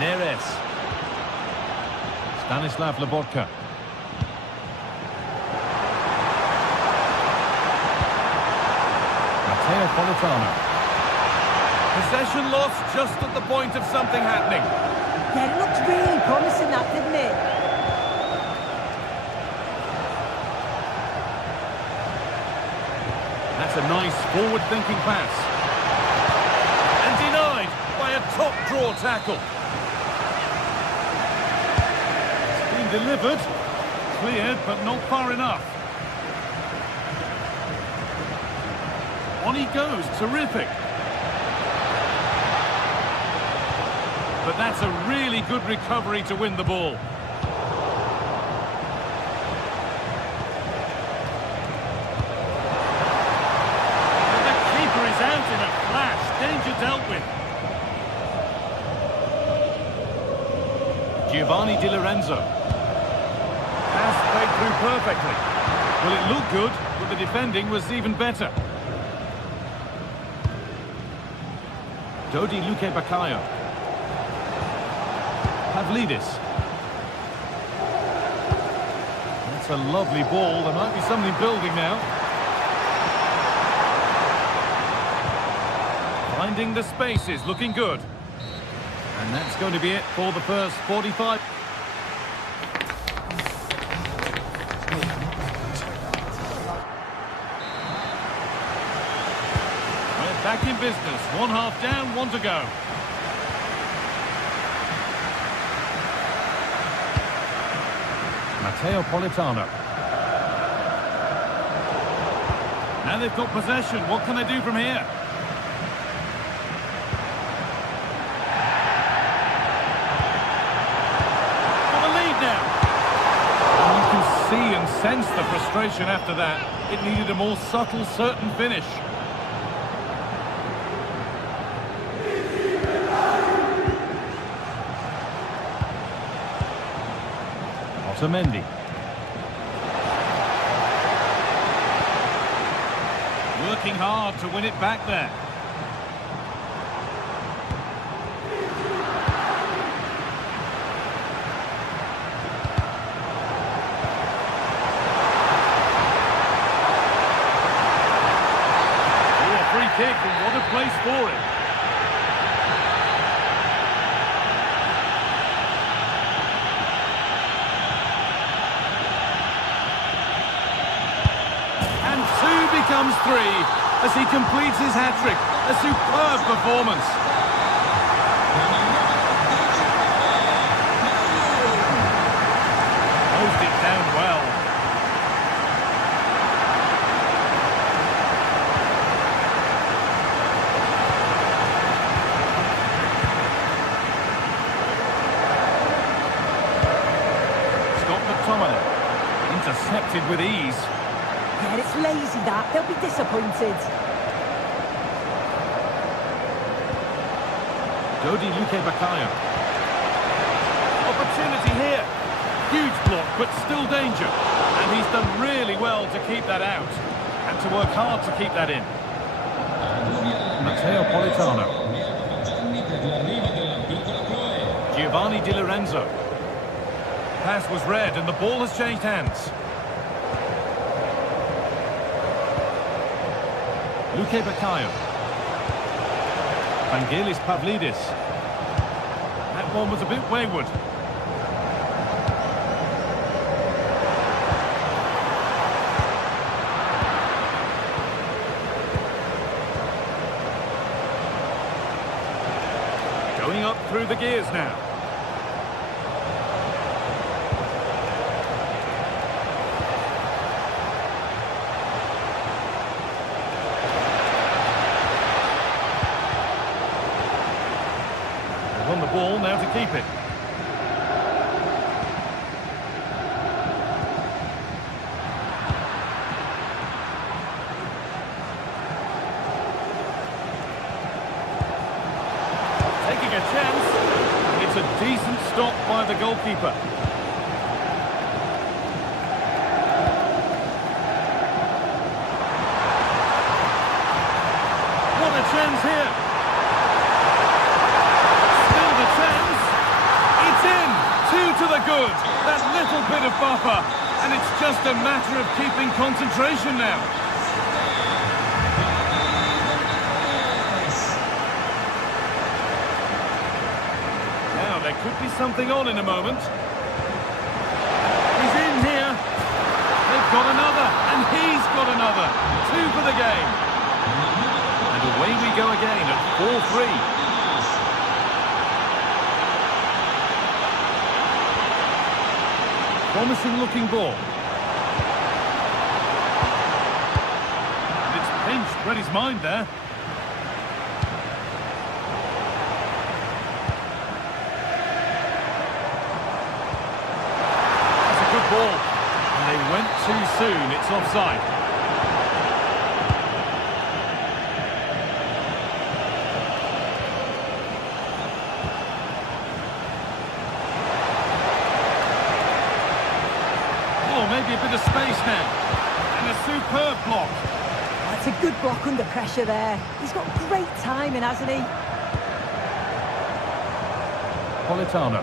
Neres. Stanislav Lobotka. Matteo Politano. Possession lost just at the point of something happening. Yeah, it looked really promising, that, didn't it? That's a nice forward-thinking pass. And denied by a top-draw tackle. It's been delivered. Cleared, but not far enough. On he goes, terrific. But that's a really good recovery to win the ball. And the keeper is out in a flash. Danger dealt with. Giovanni Di Lorenzo. Pass played through perfectly. Well, it looked good, but the defending was even better. Dodi Luque Baccaio. Pavlidis. That's a lovely ball. There might be something building now. Finding the spaces, looking good. And that's going to be it for the first 45. We're back in business. 1 half down, 1 to go. Matteo Politano. Now they've got possession. What can they do from here? Got a lead now. And you can see and sense the frustration after that. It needed a more subtle, certain finish. Otamendi. Working hard to win it back there. Oh, a free kick, and what a place for it. Becomes 3 as he completes his hat-trick. A superb performance. Closed it down well. Scott McTominay intercepted with ease. Yeah, it's lazy, that. They'll be disappointed. Dodi Luque Baccaio. Opportunity here. Huge block, but still danger. And he's done really well to keep that out. And to work hard to keep that in. Matteo Politano. Giovanni Di Lorenzo. Pass was read and the ball has changed hands. Luque Baccaio. Vangelis Pavlidis. That one was a bit wayward. Going up through the gears now. to keep it. Taking a chance. It's a decent stop by the goalkeeper. What a chance here. Still the chance. It's in. 2 to the good. That little bit of buffer. And it's just a matter of keeping concentration now. Now, there could be something on in a moment. He's in here. They've got another. And he's got another. 2 for the game. And away we go again at 4-3. Promising looking ball. And it's pinched, read his mind there. That's a good ball. And they went too soon, it's offside. Maybe a bit of space now. And a superb block. That's a good block under pressure there. He's got great timing, hasn't he? Politano.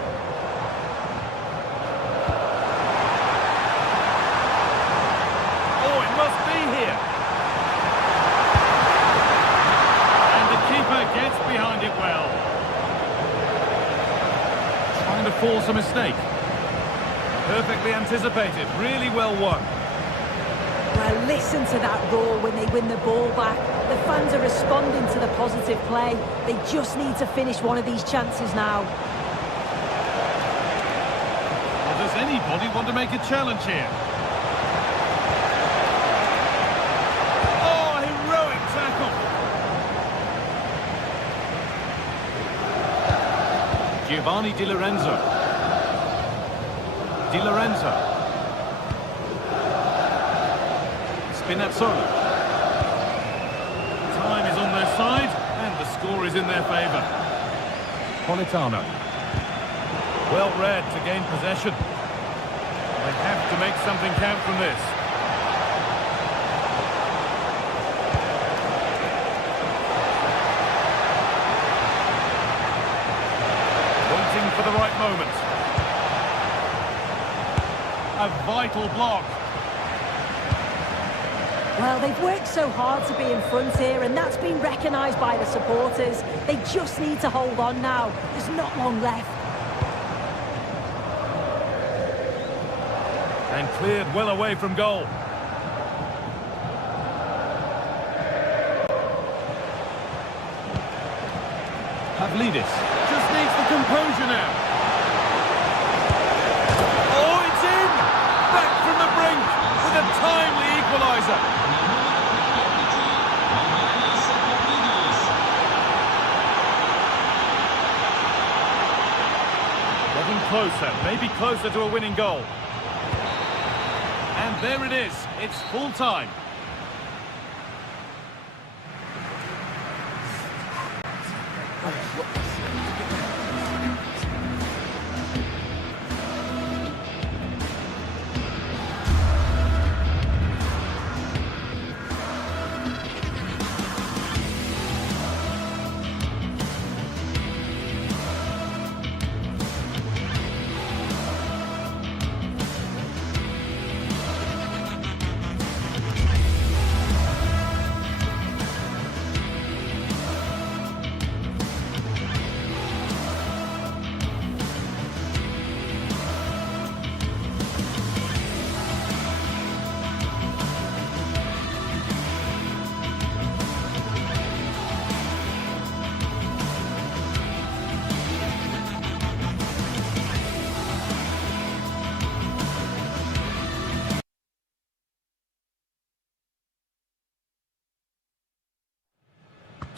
Oh, it must be here. And the keeper gets behind it well. Trying to force a mistake. Perfectly anticipated, really well won. Well, listen to that roar when they win the ball back. The fans are responding to the positive play. They just need to finish one of these chances now. Well, does anybody want to make a challenge here? Oh, heroic tackle. Giovanni Di Lorenzo. Di Lorenzo. Spinazzola. Time is on their side, and the score is in their favour. Politano. Well read to gain possession. They have to make something count from this. Waiting for the right moment. A vital block. Well, they've worked so hard to be in front here, and that's been recognised by the supporters. They just need to hold on now. There's not long left. And cleared well away from goal. Pavlidis just needs the composure now. With a timely equaliser. Getting closer, maybe closer to a winning goal. And there it is, it's full time.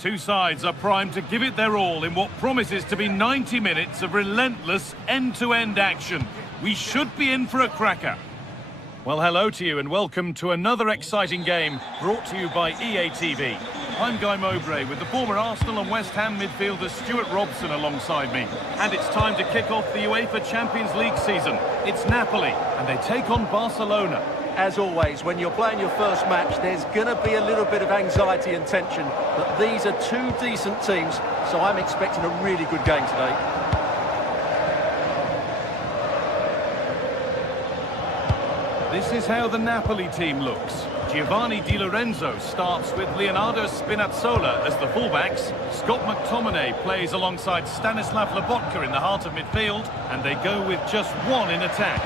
Two sides are primed to give it their all in what promises to be 90 minutes of relentless end-to-end action. We should be in for a cracker. Well, hello to you and welcome to another exciting game brought to you by EA TV. I'm Guy Mowbray with the former Arsenal and West Ham midfielder Stuart Robson alongside me. And it's time to kick off the UEFA Champions League season. It's Napoli and they take on Barcelona. As always, when you're playing your first match, there's going to be a little bit of anxiety and tension. But these are two decent teams, so I'm expecting a really good game today. This is how the Napoli team looks. Giovanni Di Lorenzo starts with Leonardo Spinazzola as the fullbacks. Scott McTominay plays alongside Stanislav Lobotka in the heart of midfield, and they go with just one in attack.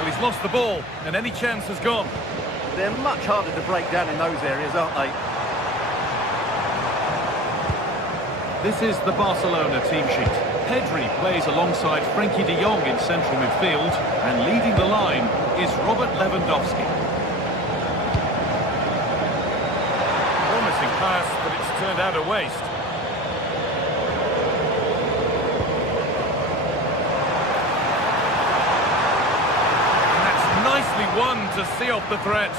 Well, he's lost the ball, and any chance has gone. They're much harder to break down in those areas, aren't they? This is the Barcelona team sheet. Pedri plays alongside Frenkie de Jong in central midfield, and leading the line is Robert Lewandowski. Promising pass, but it's turned out a waste. And that's nicely won to see off the threat.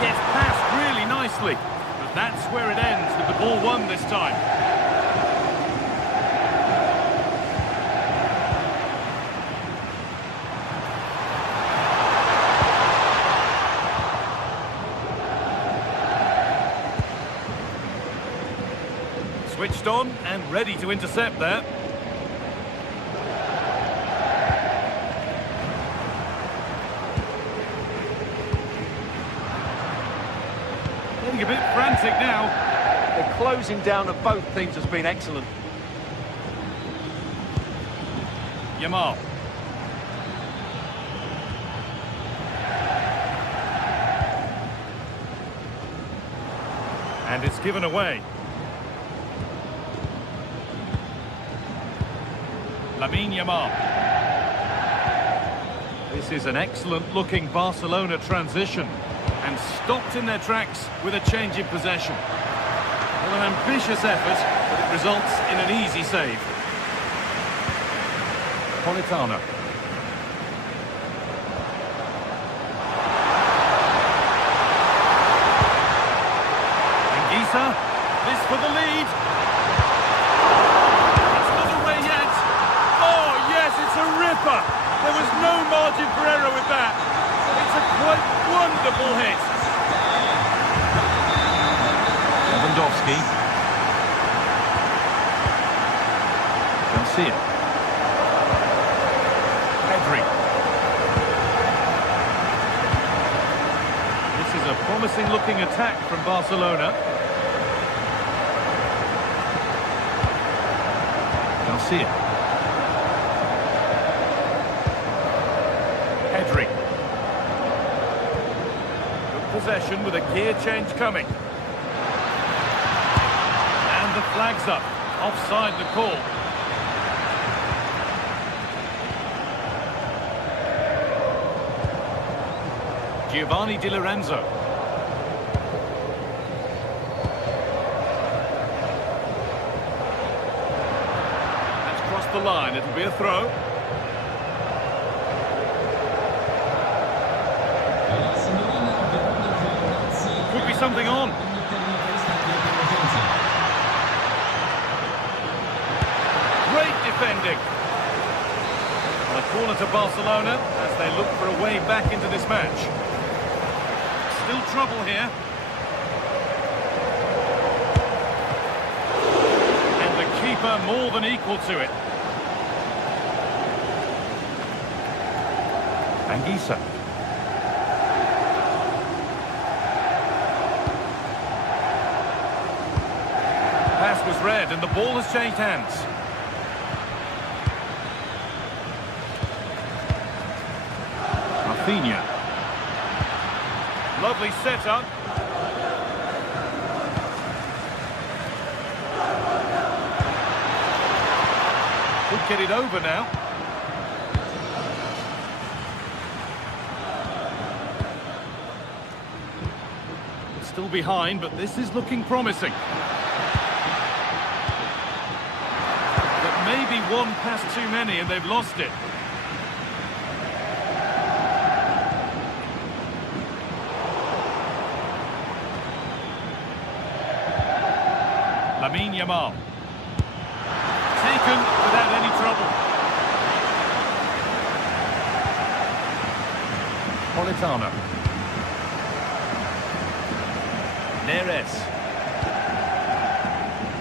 Gets past really nicely, but that's where it ends with the ball won this time. Switched on and ready to intercept there. Getting a bit frantic now. The closing down of both teams has been excellent. Yamal. And it's given away. Lamine Yamal. This is an excellent-looking Barcelona transition. And stopped in their tracks with a change in possession. Well, an ambitious effort, but it results in an easy save. Politano. Anguissa, this for the lead. It's not away yet. Oh, yes, it's a ripper. There was no margin for error with that. It's a quite wonderful hit. Lewandowski. Garcia. Pedri. This is a promising looking attack from Barcelona. Garcia. Pedri. Possession with a gear change coming. And the flag's up. Offside the call. Giovanni Di Lorenzo. That's crossed the line. It'll be a throw. Could be something on. Great defending. And a corner to Barcelona as they look for a way back into this match. Still trouble here. And the keeper more than equal to it. Anguissa. Pass was read and the ball has changed hands. Rafinha. Lovely setup. can't get it over now. Still behind, but this is looking promising. But maybe one pass too many and they've lost it. Lamine Yamal. Taken without any trouble. Politano. Neres.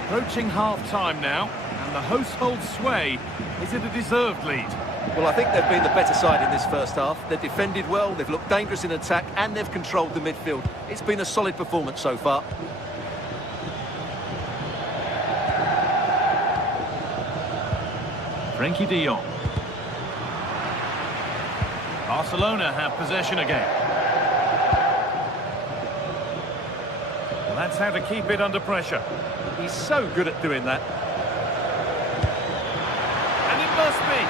Approaching half-time now, and the hosts hold sway. Is it a deserved lead? Well, I think they've been the better side in this first half. They've defended well, they've looked dangerous in attack, and they've controlled the midfield. It's been a solid performance so far. Frenkie de Jong. Barcelona have possession again. Well, that's how to keep it under pressure. He's so good at doing that. And it must be.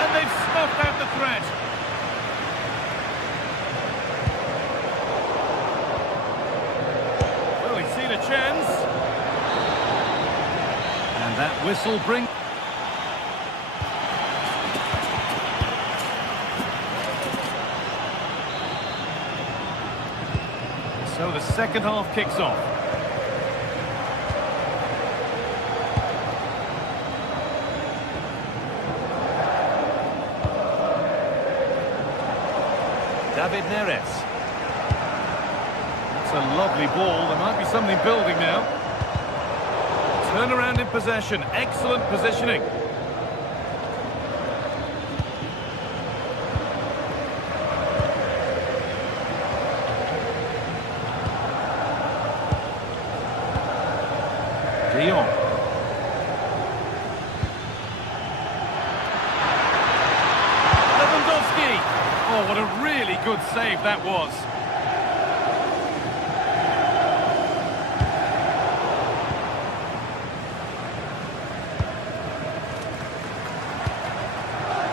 And they've snuffed out the threat. Well, he's seen a chance. And that whistle brings... So the second half kicks off. David Neres. That's a lovely ball. There might be something building now. Turn around in possession. Excellent positioning. De Jong. Lewandowski. Oh, what a really good save that was.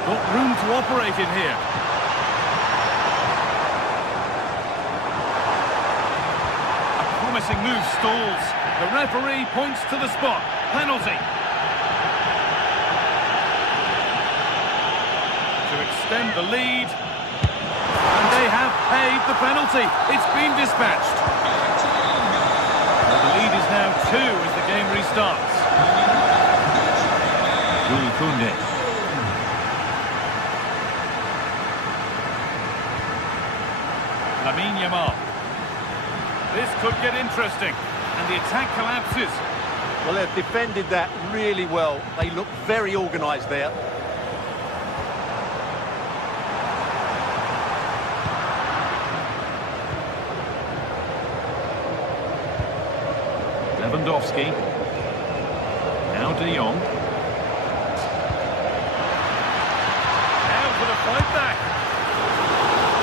Got room to operate in here. A promising move stalls. The referee points to the spot. Penalty. To extend the lead. And they have paid the penalty. It's been dispatched. Well, the lead is now 2 as the game restarts. Jules Koundé. Lamine Yamal. This could get interesting. And the attack collapses. Well, they've defended that really well. They look very organised there. Lewandowski. Now De Jong. Now for the fight back.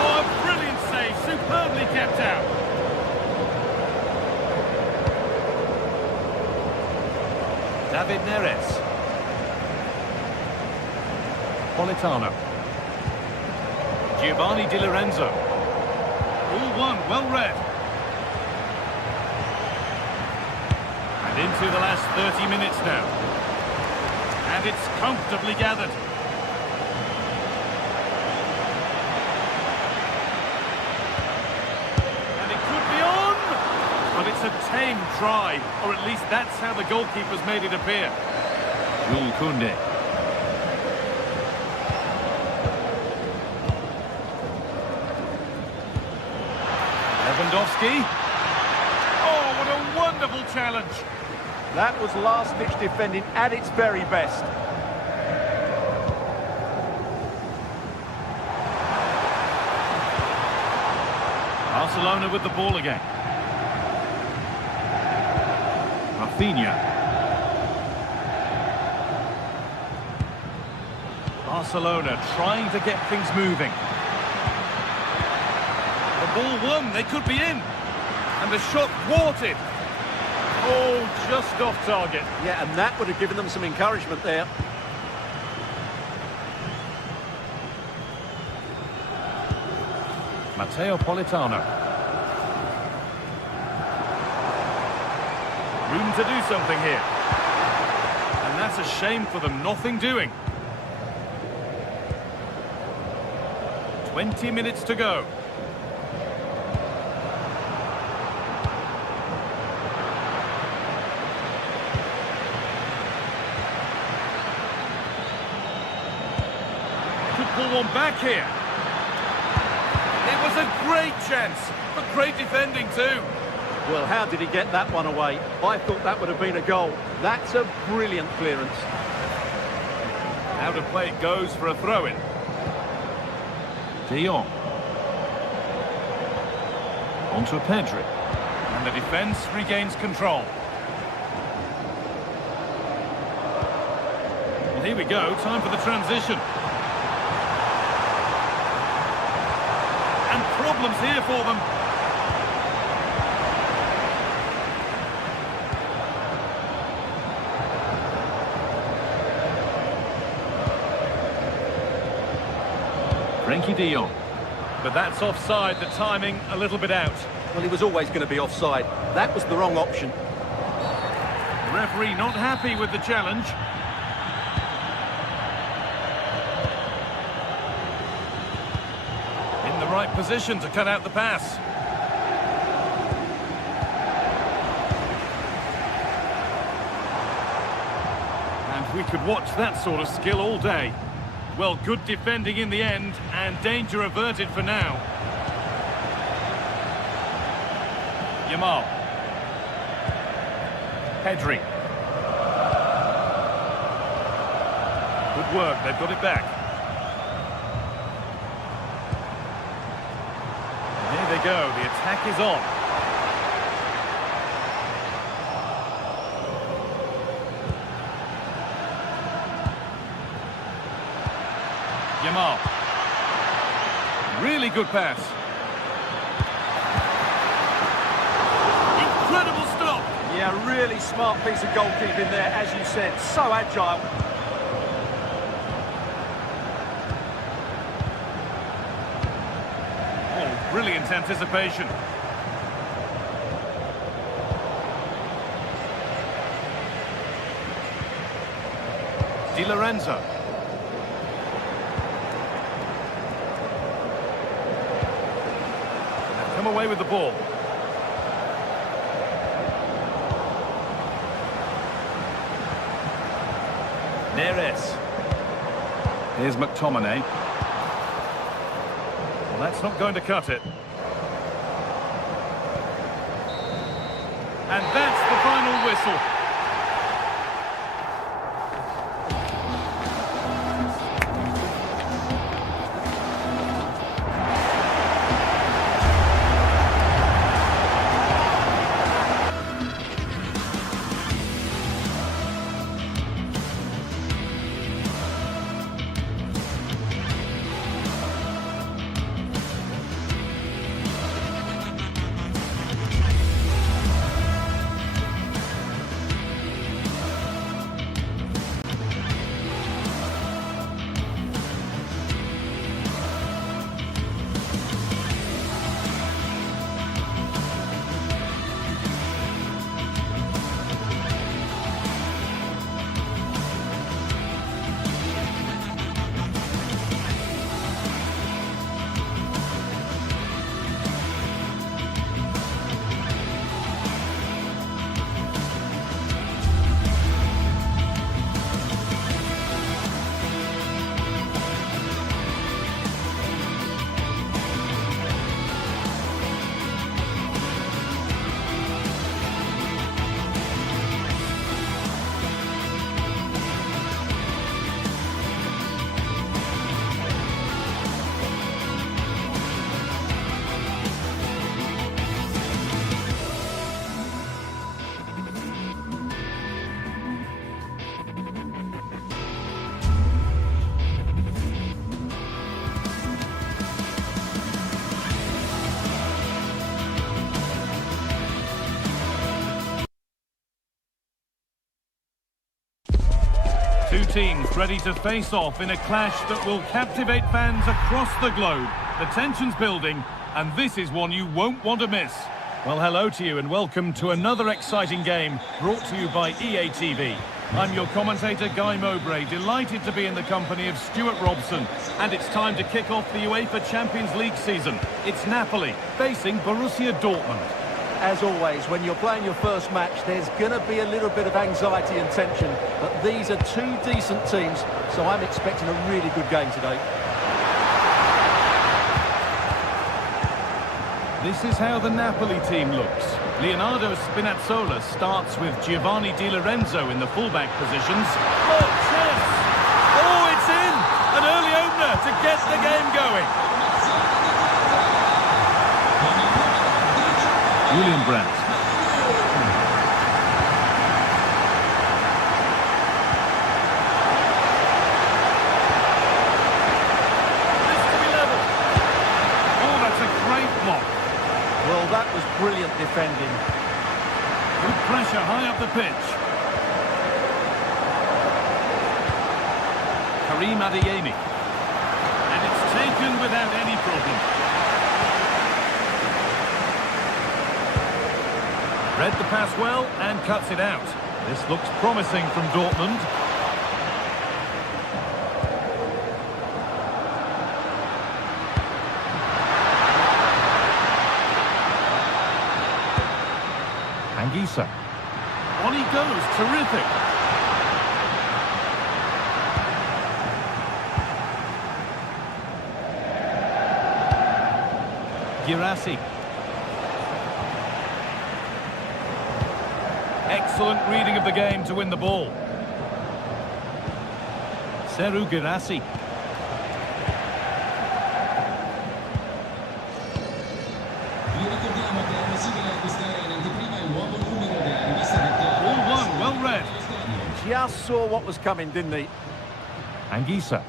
Oh, a brilliant save. Superbly kept out. David Neres. Politano. Giovanni Di Lorenzo. All one, well read. And into the last 30 minutes now. And it's comfortably gathered. And it could be on! But it's a tame try, or at least that's how the goalkeeper's made it appear. Jules Koundé. Lewandowski. Oh, what a wonderful challenge. That was last-ditch defending at its very best. Barcelona with the ball again. Rafinha. Barcelona trying to get things moving. The ball won, they could be in. And the shot thwarted. Oh, just off target. Yeah, and that would have given them some encouragement there. Matteo Politano. Room to do something here. And that's a shame for them, nothing doing. 20 minutes to go. Could pull one back here. It was a great chance, but great defending too. Well, how did he get that one away? I thought that would have been a goal. That's a brilliant clearance. Out of play it goes for a throw-in. De Jong. Onto Pedri. And the defence regains control. Well, here we go, time for the transition. And problems here for them. Frenkie de Jong. But that's offside, the timing a little bit out. Well, he was always going to be offside. That was the wrong option. The referee not happy with the challenge. In the right position to cut out the pass. And we could watch that sort of skill all day. Well, good defending in the end, and danger averted for now. Yamal. Pedri. Good work, they've got it back. And here they go, the attack is on. Yamal. Really good pass. Incredible stop. Yeah, really smart piece of goalkeeping there, as you said. So agile. Oh, brilliant anticipation. Di Lorenzo. Come away with the ball. Neres. Here's McTominay. Well, that's not going to cut it. And that's the final whistle. Two teams ready to face off in a clash that will captivate fans across the globe. The tension's building, and this is one you won't want to miss. Well, hello to you and welcome to another exciting game brought to you by EA TV. I'm your commentator, Guy Mowbray, delighted to be in the company of Stuart Robson. And it's time to kick off the UEFA Champions League season. It's Napoli facing Borussia Dortmund. As always, when you're playing your first match, there's going to be a little bit of anxiety and tension. But these are two decent teams, so I'm expecting a really good game today. This is how the Napoli team looks. Leonardo Spinazzola starts with Giovanni Di Lorenzo in the fullback positions. Oh, chance! Oh, it's in! An early opener to get the game going. Julian Brandt. This to be level. Oh, that's a great block. Well, that was brilliant defending. Good pressure high up the pitch. Karim Adeyemi. And it's taken without any problem. Read the pass well and cuts it out. This looks promising from Dortmund. Anguissa. On he goes, terrific. Girassi. Excellent reading of the game to win the ball. Serhou Girassi. Vi ricordiamo che è possibile acquistare in anteprima il nuovo numero della rivista del club. All one, well read. Just saw what was coming, didn't he? Anguissa.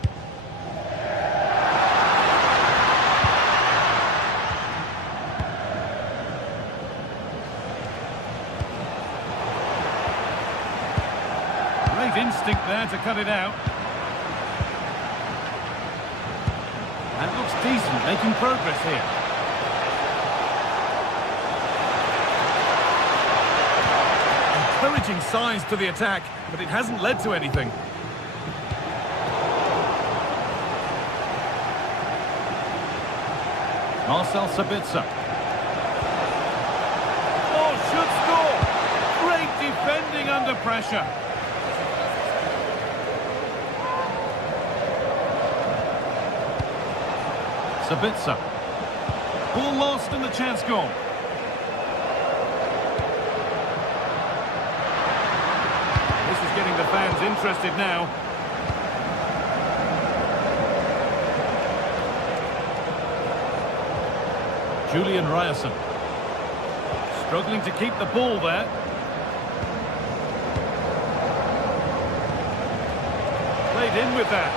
Great instinct there to cut it out. And looks decent, making progress here. Encouraging signs to the attack, but it hasn't led to anything. Marcel Sabitzer. Oh, should score! Great defending under pressure. Sabitzer. Ball lost and the chance gone. This is getting the fans interested now. Julian Ryerson. Struggling to keep the ball there. Played in with that.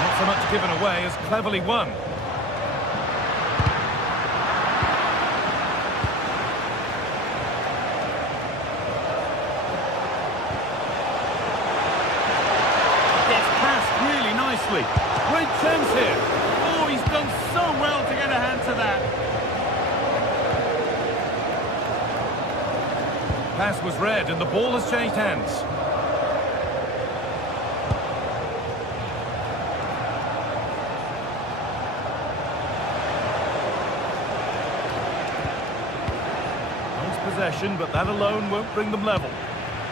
Not so much given away as cleverly won. Great chance here. Oh, he's done so well to get a hand to that. Pass was read and the ball has changed hands. Nice possession, but that alone won't bring them level.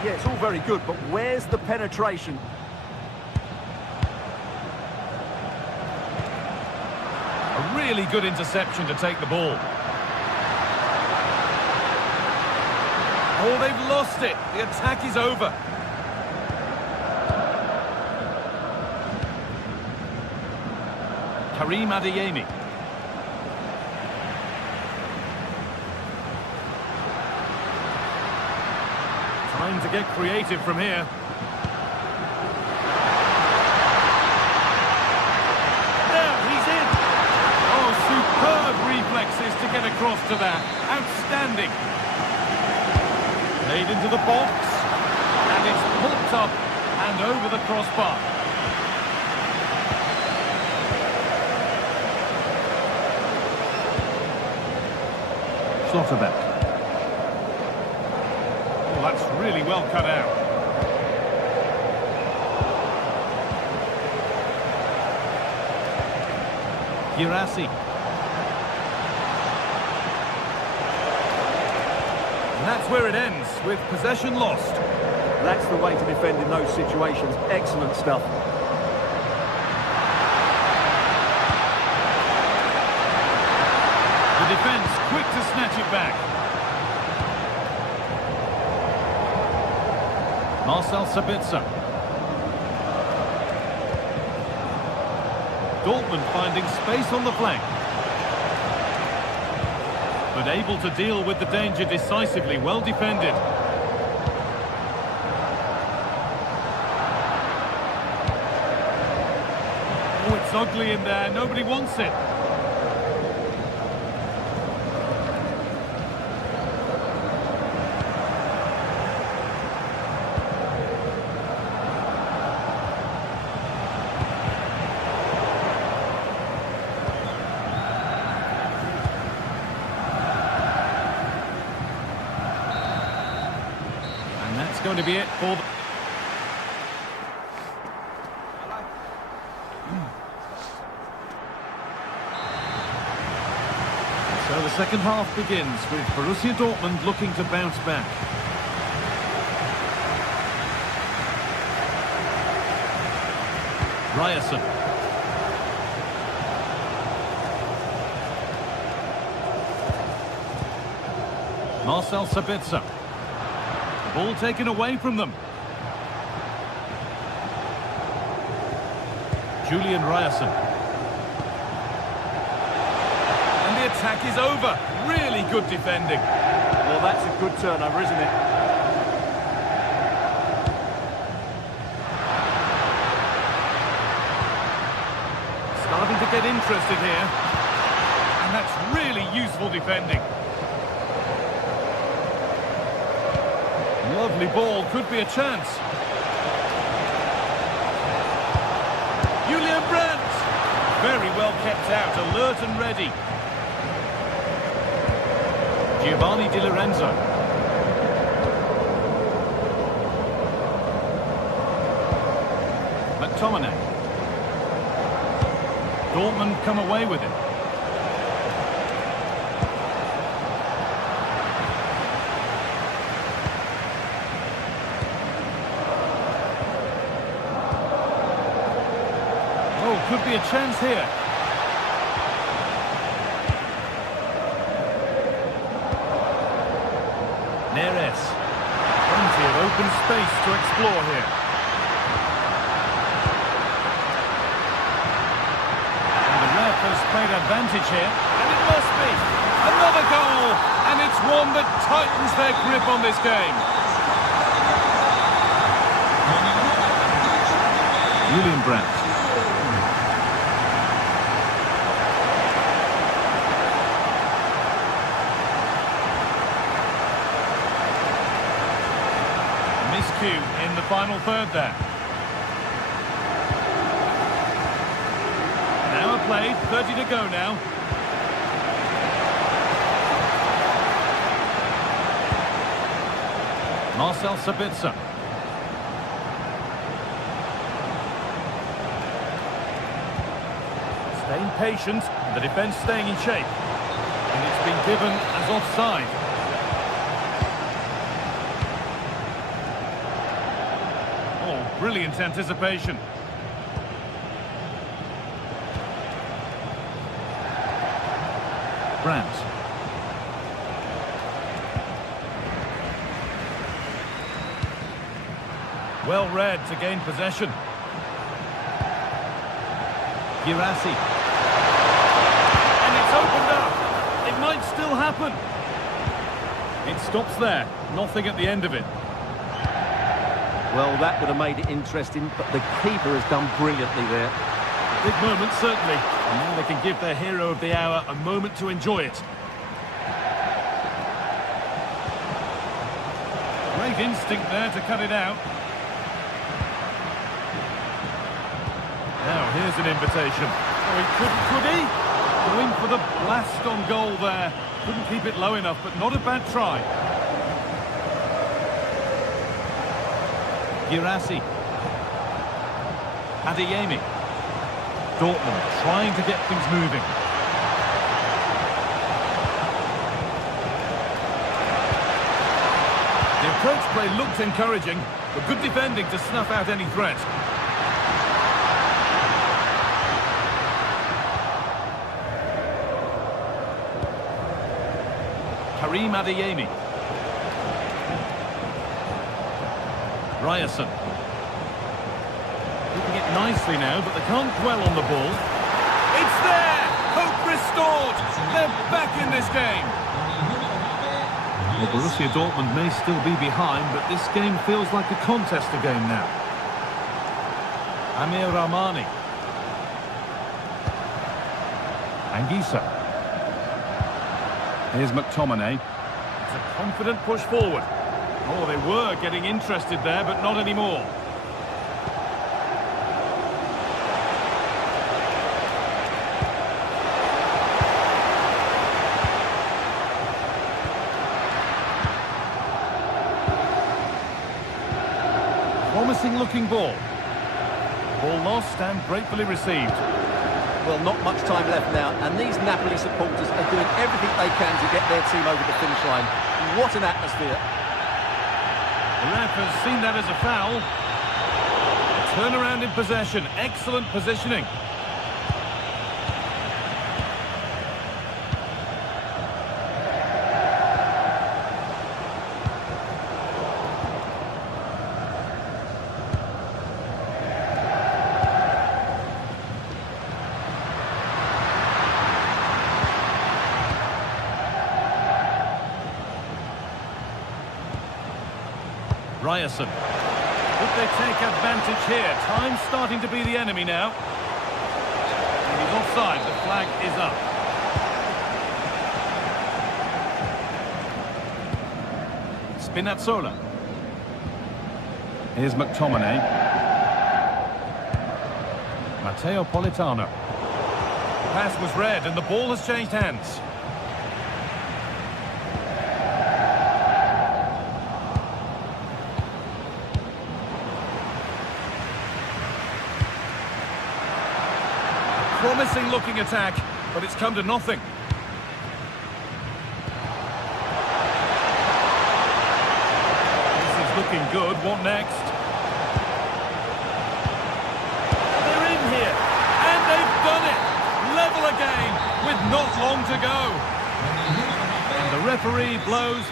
Yeah, it's all very good, but where's the penetration? Really good interception to take the ball. Oh, they've lost it. The attack is over. Karim Adeyemi. Time to get creative from here. Superb reflexes to get across to that. Outstanding. Played into the box. And it's hooked up and and over the crossbar. Schlotterbeck. Oh, that's really well cut out. Girassi. And that's where it ends, with possession lost. That's the way to defend in those situations. Excellent stuff. The defence quick to snatch it back. Marcel Sabitzer. Dortmund finding space on the flank. But able to deal with the danger decisively, well defended. Oh, it's ugly in there, nobody wants it. Going to be it for the... So the second half begins with Borussia Dortmund looking to bounce back. Ryerson. Marcel Sabitzer. Ball taken away from them. Julian Ryerson. And the attack is over. Really good defending. Well, that's a good turnover, isn't it? Starting to get interested here. And that's really useful defending. Lovely ball, could be a chance. Julian Brandt. Very well kept out, alert and ready. Giovanni Di Lorenzo. McTominay. Dortmund come away with it. Could be a chance here. Neres. Plenty of open space to explore here. And the ref has played advantage here. And it must be. Another goal. And it's one that tightens their grip on this game. Julian Brandt. In the final third there. Now played, 30 to go now. Marcel Sabitzer. Staying patient, and the defence staying in shape. And it's been given as offside. Brilliant anticipation. Brandt. Well read to gain possession. Girassi. And it's opened up. It might still happen. It stops there. Nothing at the end of it. Well, that would have made it interesting, but the keeper has done brilliantly there. Big moment, certainly. And now they can give their hero of the hour a moment to enjoy it. Great instinct there to cut it out. as an invitation. Oh, he could he? Going for the blast on goal there. Couldn't keep it low enough, but not a bad try. Girassi. Adeyemi. Dortmund trying to get things moving. The approach play looked encouraging, but good defending to snuff out any threat. Karim Adeyemi. Ryerson. Keeping it nicely now, but they can't dwell on the ball. It's there! Hope restored! They're back in this game! Well, Borussia Dortmund may still be behind, but this game feels like a contest again now. Amir Rahmani. Anguissa. Here's McTominay. It's a confident push forward. Oh, they were getting interested there, but not anymore. Promising looking ball. Ball lost and gratefully received. Well, not much time left now, and these Napoli supporters are doing everything they can to get their team over the finish line. What an atmosphere. The ref has seen that as a foul. A turnaround in possession. Excellent positioning. Ryerson. Could they take advantage here? Time's starting to be the enemy now. And he's offside. The flag is up. Spinazzola. Here's McTominay. Matteo Politano. The pass was read and the ball has changed hands. Promising looking attack, but it's come to nothing. This is looking good. What next? They're in here, and they've done it. Level again, with not long to go. And the referee blows.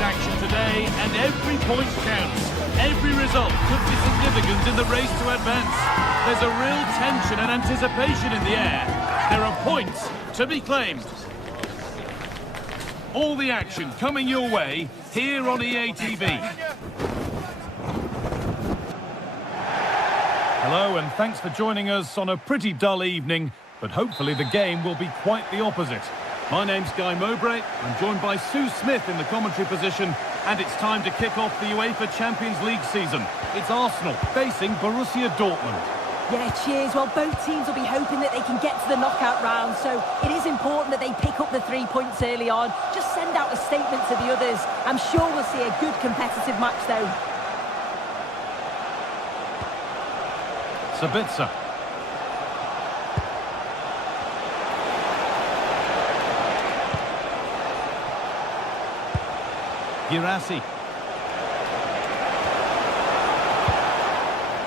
Action today, and every point counts. Every result could be significant in the race to advance. There's a real tension and anticipation in the air. There are points to be claimed. All the action coming your way here on EA TV. Hello, and thanks for joining us on a pretty dull evening. but hopefully the game will be quite the opposite. My name's Guy Mowbray. I'm joined by Sue Smith in the commentary position, and it's time to kick off the UEFA Champions League season. It's Arsenal facing Borussia Dortmund. Yeah, cheers. Well, both teams will be hoping that they can get to the knockout round, so it is important that they pick up the 3 points early on. Just send out a statement to the others. I'm sure we'll see a good competitive match, though. Sabitzer. Girassi.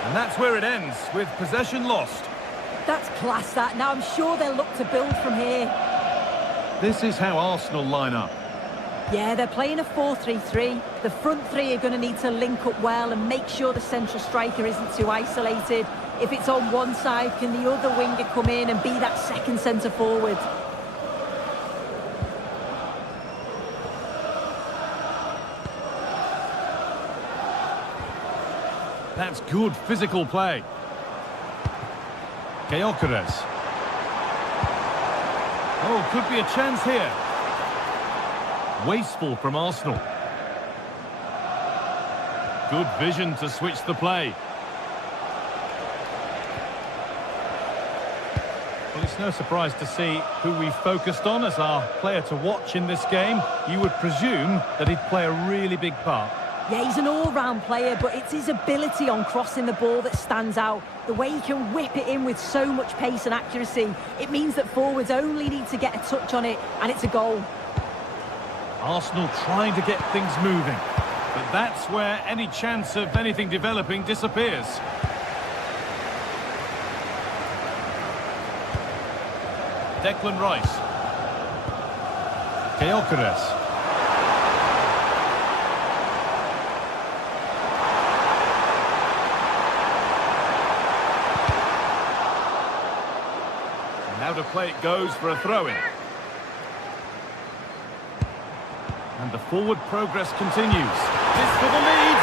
And that's where it ends, with possession lost. That's class, that. Now I'm sure they'll look to build from here. This is how Arsenal line up. Yeah, they're playing a 4-3-3. The front three are going to need to link up well and make sure the central striker isn't too isolated. If it's on one side, can the other winger come in and be that second centre forward? That's good physical play. Gyökeres. Oh, could be a chance here. Wasteful from Arsenal. Good vision to switch the play. Well, it's no surprise to see who we focused on as our player to watch in this game. You would presume that he'd play a really big part. Yeah, he's an all-round player, but it's his ability on crossing the ball that stands out. The way he can whip it in with so much pace and accuracy. It means that forwards only need to get a touch on it, and it's a goal. Arsenal trying to get things moving, but that's where any chance of anything developing disappears. Declan Rice. Gyökeres. Now to play it goes for a throw-in. And the forward progress continues. This for the lead,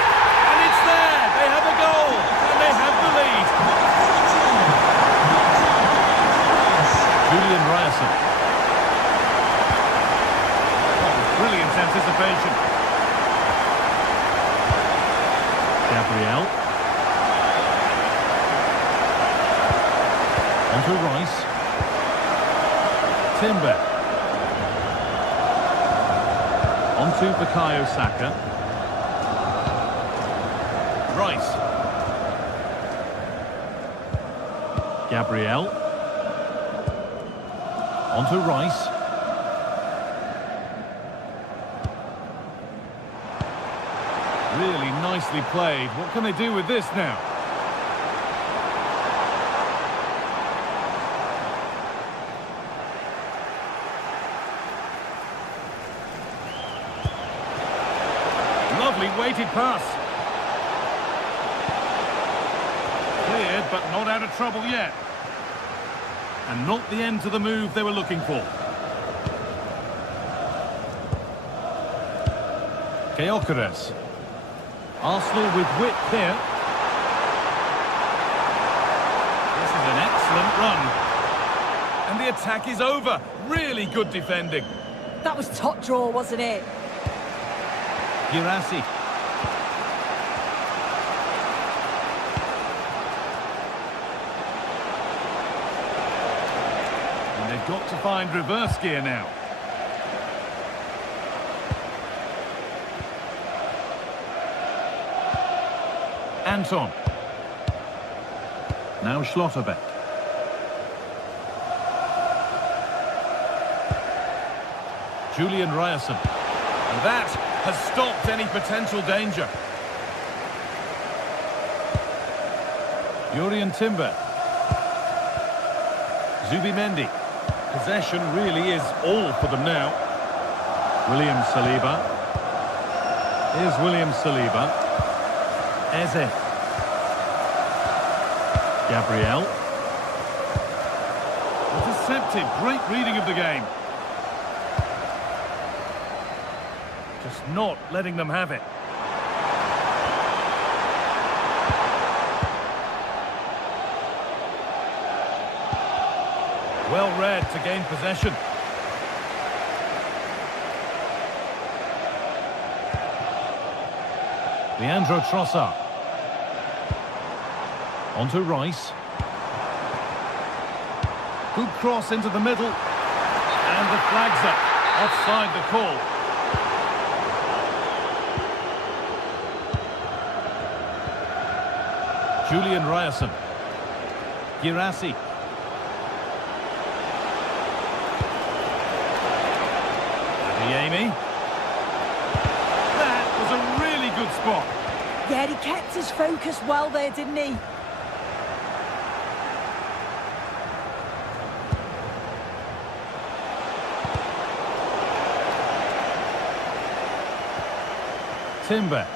and it's there! They have a goal, and they have the lead. Julian Ryerson. Brilliant anticipation. Gabriel. Onto Rice. Timber. Onto Bukayo Saka. Rice. Gabriel. Onto Rice. Really nicely played. What can they do with this now? Lovely weighted pass. Cleared, but not out of trouble yet. And not the end to the move they were looking for. Gyökeres. Arsenal with width here. This is an excellent run. And the attack is over. Really good defending. That was top draw, wasn't it? Girassi. And they've got to find reverse gear now. Anton. Now Schlotterbeck. Julian Ryerson. And that has stopped any potential danger. Jurrien Timber. Zubimendi. Possession really is all for them now. William Saliba. Here's William Saliba. Eze. Gabriel. Intercepted. Great reading of the game. Just not letting them have it. Well read to gain possession. Leandro Trossard. On to Rice. Good cross into the middle. And the flag's up. Offside the call. Julian Ryerson. Girassi. Adeyemi. That was a really good spot. Yeah, he kept his focus well there, didn't he? Timber.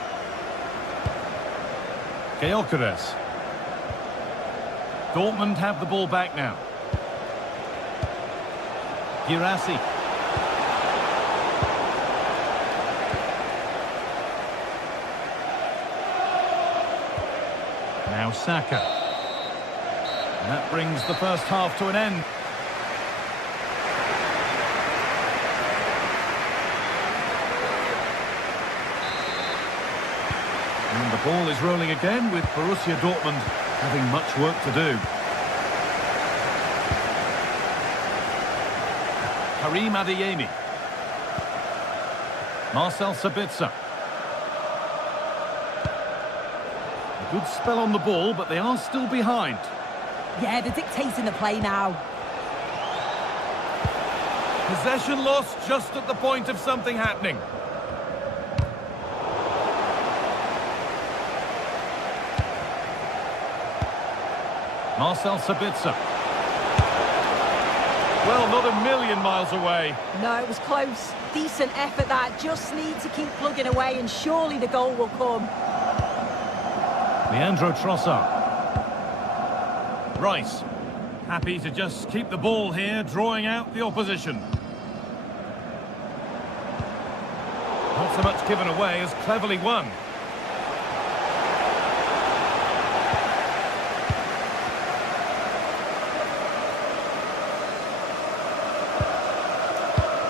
Gyökeres. Dortmund have the ball back now. Girassi. Now Saka. And that brings the first half to an end. And the ball is rolling again with Borussia Dortmund having much work to do. Karim Adeyemi. Marcel Sabitzer. A good spell on the ball, but they are still behind. Yeah, they're dictating the play now. Possession lost just at the point of something happening. Marcel Sabitzer. Well, not a million miles away. No, it was close. Decent effort that. Just need to keep plugging away and surely the goal will come. Leandro Trossard. Rice. Happy to just keep the ball here, drawing out the opposition. Not so much given away as cleverly won.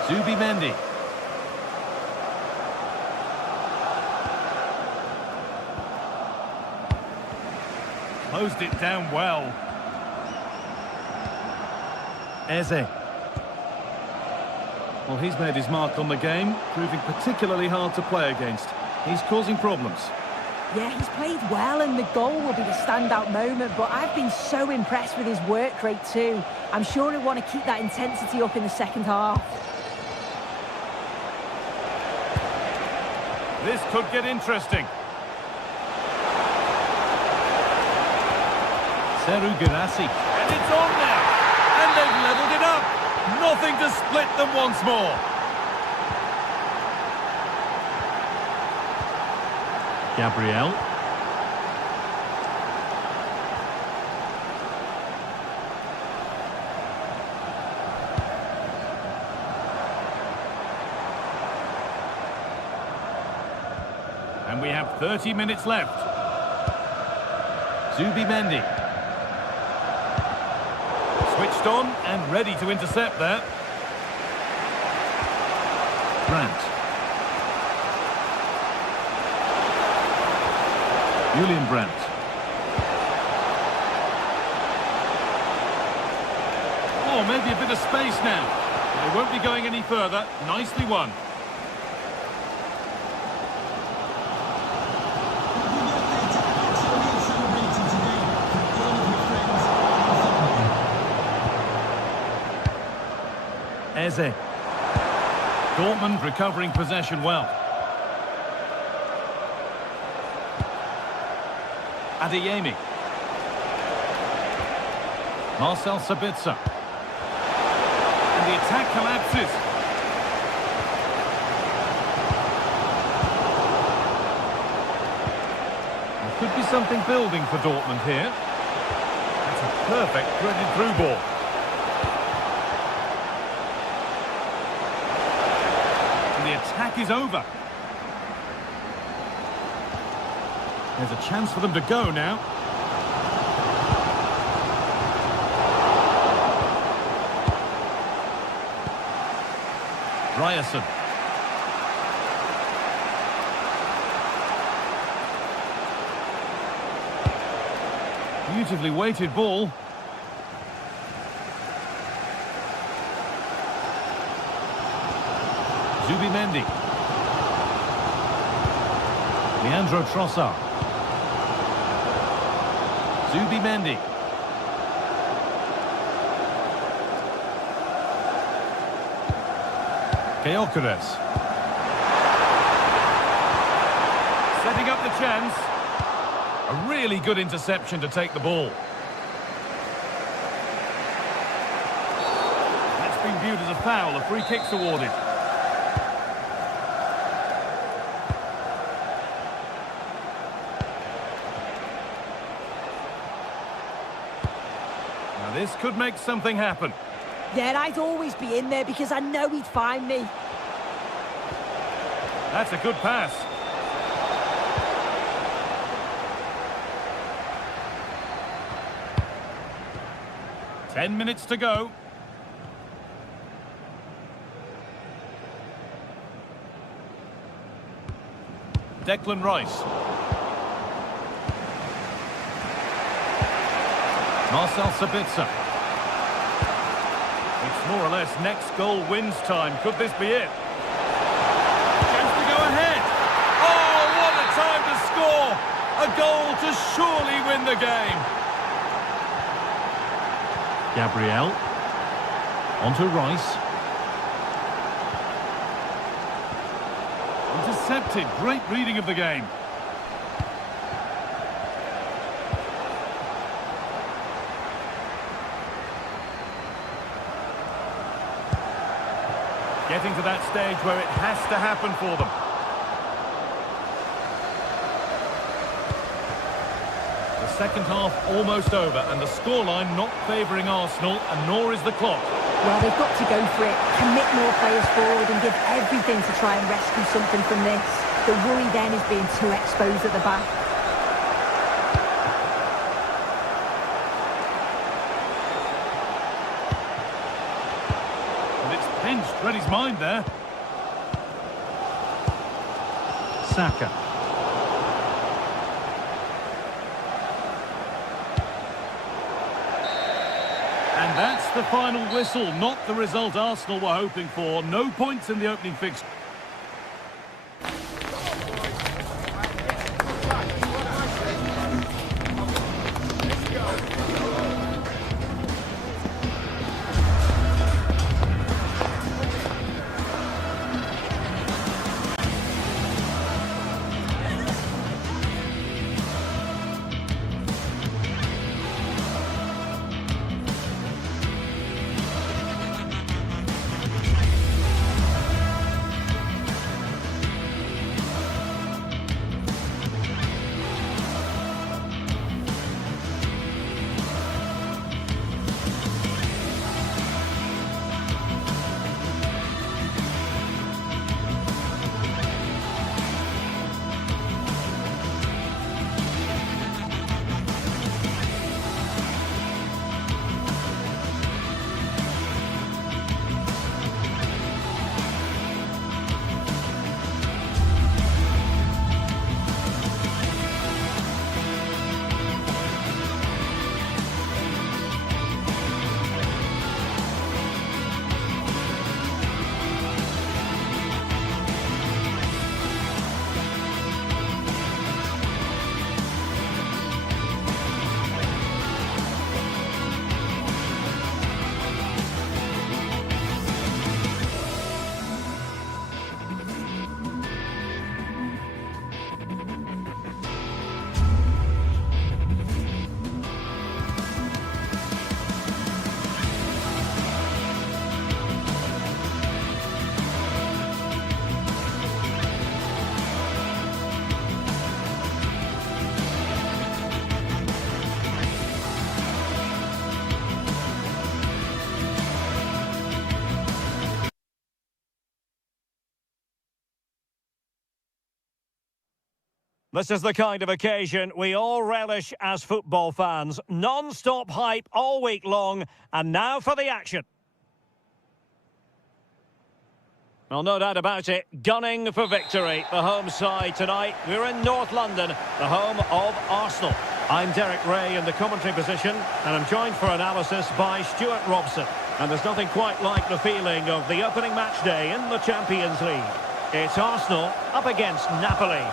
Zubimendi. Closed it down well. Eze. Well, he's made his mark on the game, proving particularly hard to play against. He's causing problems. Yeah, he's played well and the goal will be the standout moment, but I've been so impressed with his work rate too. I'm sure he'll want to keep that intensity up in the second half. This could get interesting. Serhou Guirassy. And it's on now. And they've levelled it up. Nothing to split them once more. Gabriel. And we have 30 minutes left. Zubimendi. Switched on and ready to intercept there. Brandt. Julian Brandt. Oh, maybe a bit of space now. They won't be going any further. Nicely won. Eze. Dortmund recovering possession well. Adeyemi. Marcel Sabitzer. And the attack collapses. There could be something building for Dortmund here. That's a perfect threaded through ball. The attack is over. There's a chance for them to go now. Ryerson. Beautifully weighted ball. Zubimendi. Leandro Trossard. Zubimendi. Gyökeres. Setting up the chance. A really good interception to take the ball. That's been viewed as a foul. A free kick's awarded. Now this could make something happen. Yeah, I'd always be in there because I know he'd find me. That's a good pass. Ten minutes to go. Declan Rice. Marcel Sabitzer. It's more or less next goal wins time. Could this be it? Chance to go ahead. Oh, what a time to score! A goal to surely win the game. Gabriel. Onto Rice. Intercepted. Great reading of the game. Getting to that stage where it has to happen for them. The second half almost over, and the scoreline not favouring Arsenal, and nor is the clock. Well, they've got to go for it, commit more players forward and give everything to try and rescue something from this. The worry then is being too exposed at the back. Read his mind there. Saka. And that's the final whistle. Not the result Arsenal were hoping for. No points in the opening fixture. This is the kind of occasion we all relish as football fans. Non-stop hype all week long, and now for the action. Well, no doubt about it, gunning for victory. The home side tonight. We're in North London, the home of Arsenal. I'm Derek Ray in the commentary position, and I'm joined for analysis by Stuart Robson. And there's nothing quite like the feeling of the opening match day in the Champions League. It's Arsenal up against Napoli.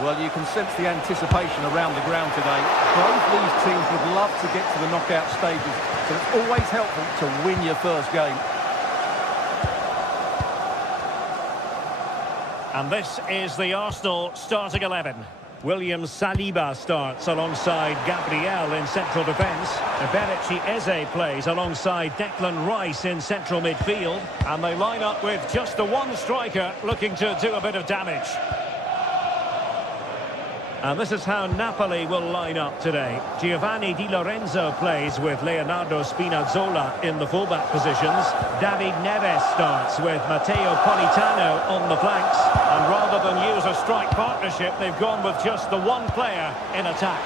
Well, you can sense the anticipation around the ground today. Both these teams would love to get to the knockout stages, so it's always helpful to win your first game. And this is the Arsenal starting 11. William Saliba starts alongside Gabriel in central defence. Eberechi Eze plays alongside Declan Rice in central midfield. And they line up with just the one striker looking to do a bit of damage. And this is how Napoli will line up today. Giovanni Di Lorenzo plays with Leonardo Spinazzola in the fullback positions. David Neves starts with Matteo Politano on the flanks. And rather than use a strike partnership, they've gone with just the one player in attack.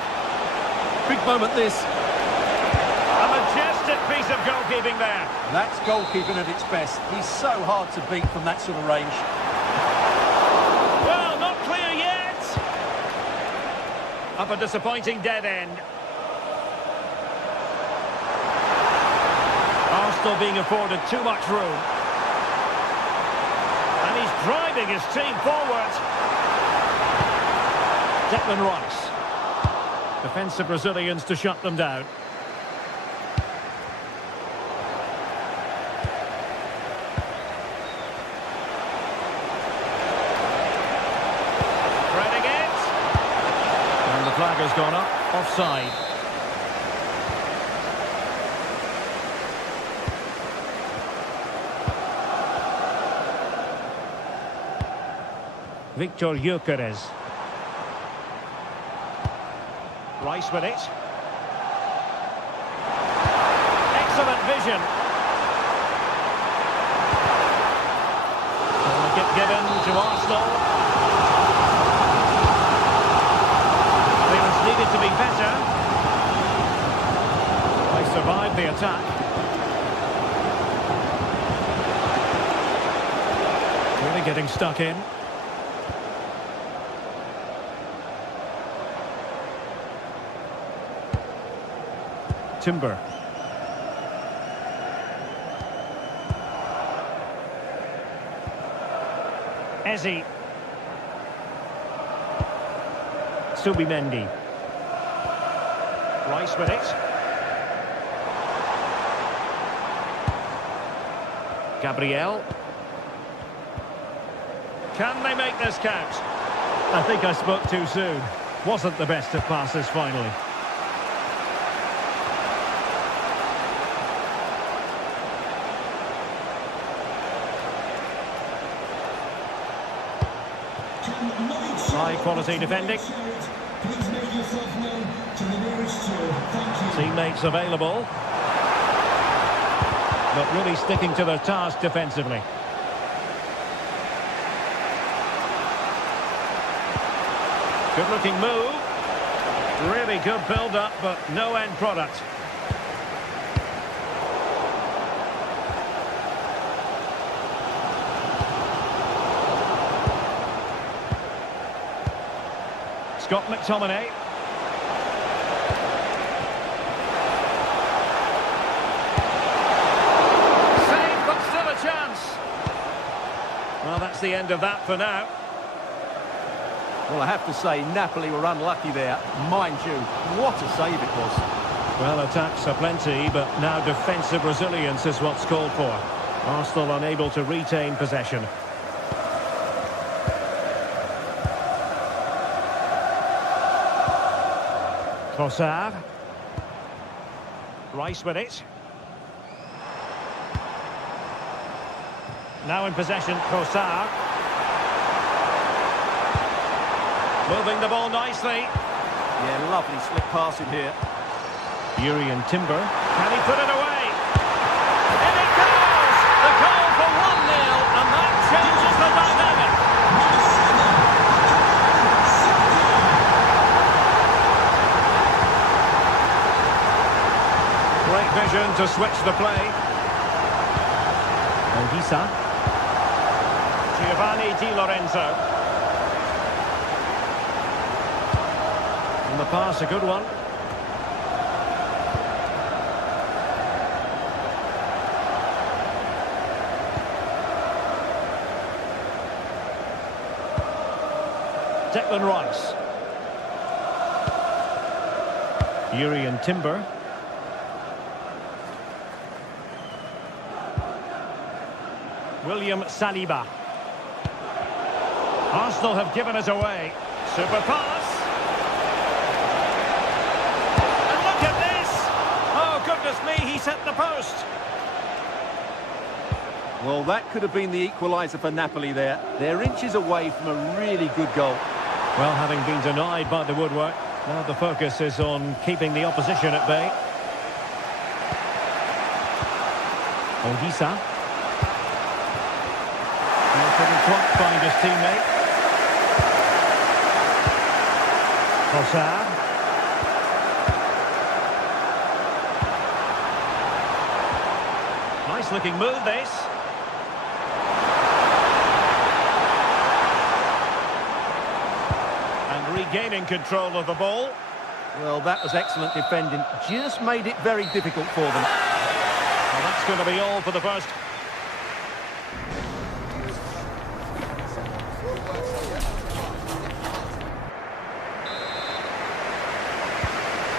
Big moment this. A majestic piece of goalkeeping there. That's goalkeeping at its best. He's so hard to beat from that sort of range. Well, not clear yet. Up a disappointing dead end. Arsenal being afforded too much room. And he's driving his team forward. Declan Rice. Defensive Brazilians to shut them down. Flag has gone up, offside. Victor Gyökeres. Rice with it. Excellent vision. And a kick given to Arsenal. Needed to be better. They survived the attack. Really getting stuck in. Timber. Eze. Subimendi. Rice with it. Gabriel. Can they make this count? I think I spoke too soon. Wasn't the best of passes finally. High quality defending. Please make yourself known to the nearest two. Thank you. Teammates available. But really sticking to their task defensively. Good looking move. Really good build-up, but no end product. Scott McTominay. Save, but still a chance. Well, that's the end of that for now. Well, I have to say, Napoli were unlucky there. Mind you, what a save it was. Well, attacks are plenty, but now defensive resilience is what's called for. Arsenal unable to retain possession. Trossard. Rice with it. Now in possession, Trossard. Moving the ball nicely. Yeah, lovely slick passing here. Urian Timber. Can he put it away? And it goes! The goal for 1-0, and that changes the dynamic. Great vision to switch the play. Ogisa. Giovanni Di Lorenzo. And the pass, a good one. Declan Rice. Urian Timber. William Saliba. Arsenal have given it away. Super pass. And look at this! Oh, goodness me, he's hit the post. Well, that could have been the equaliser for Napoli there. They're inches away from a really good goal. Well, having been denied by the woodwork, now the focus is on keeping the opposition at bay. Odisa. Couldn't quite find his teammate. Trossard. Nice looking move, this. And regaining control of the ball. Well, that was excellent defending. Just made it very difficult for them. Well, that's going to be all for the first.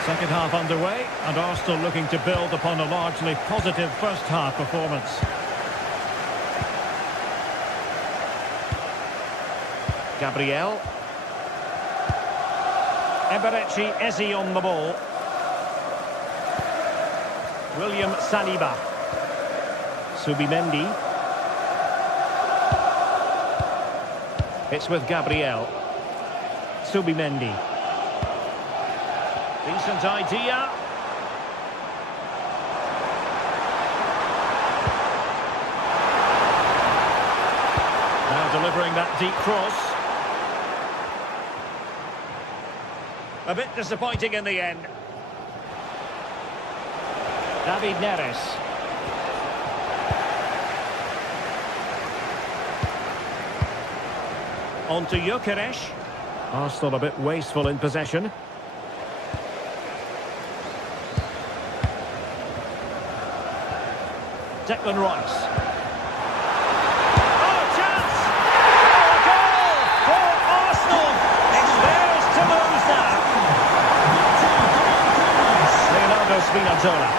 Second half underway, and Arsenal looking to build upon a largely positive first half performance. Gabriel. Eberechi Eze on the ball. William Saliba. Subimendi. It's with Gabriel. Subimendi. Decent idea. Now delivering that deep cross. A bit disappointing in the end. David Neres. On to Gyökeres. Arsenal a bit wasteful in possession. Declan Rice. Oh, chance! Oh, a goal for Arsenal! It's theirs to lose now. Leonardo Spinazzola.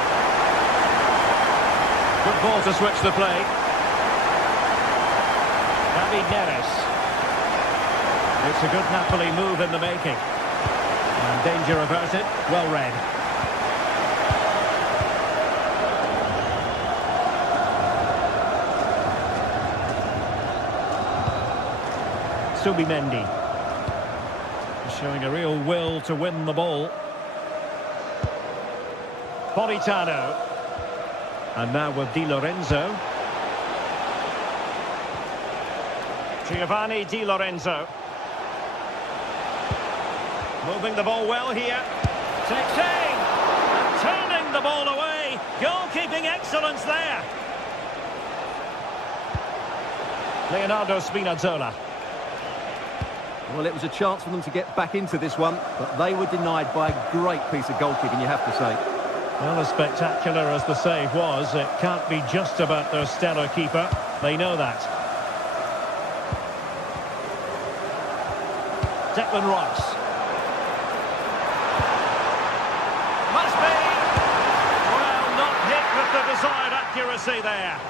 Good ball to switch the play. David Neres. It's a good Napoli move in the making. And danger averted, well read. Subimendi. Showing a real will to win the ball. Politano. And now with Di Lorenzo. Giovanni Di Lorenzo. Moving the ball well here. Takes aim. And turning the ball away. Goalkeeping excellence there. Leonardo Spinazzola. Well, it was a chance for them to get back into this one, but they were denied by a great piece of goalkeeping, you have to say. Well, as spectacular as the save was, it can't be just about their stellar keeper. They know that. Declan Rice. Must be! Well, not hit with the desired accuracy there.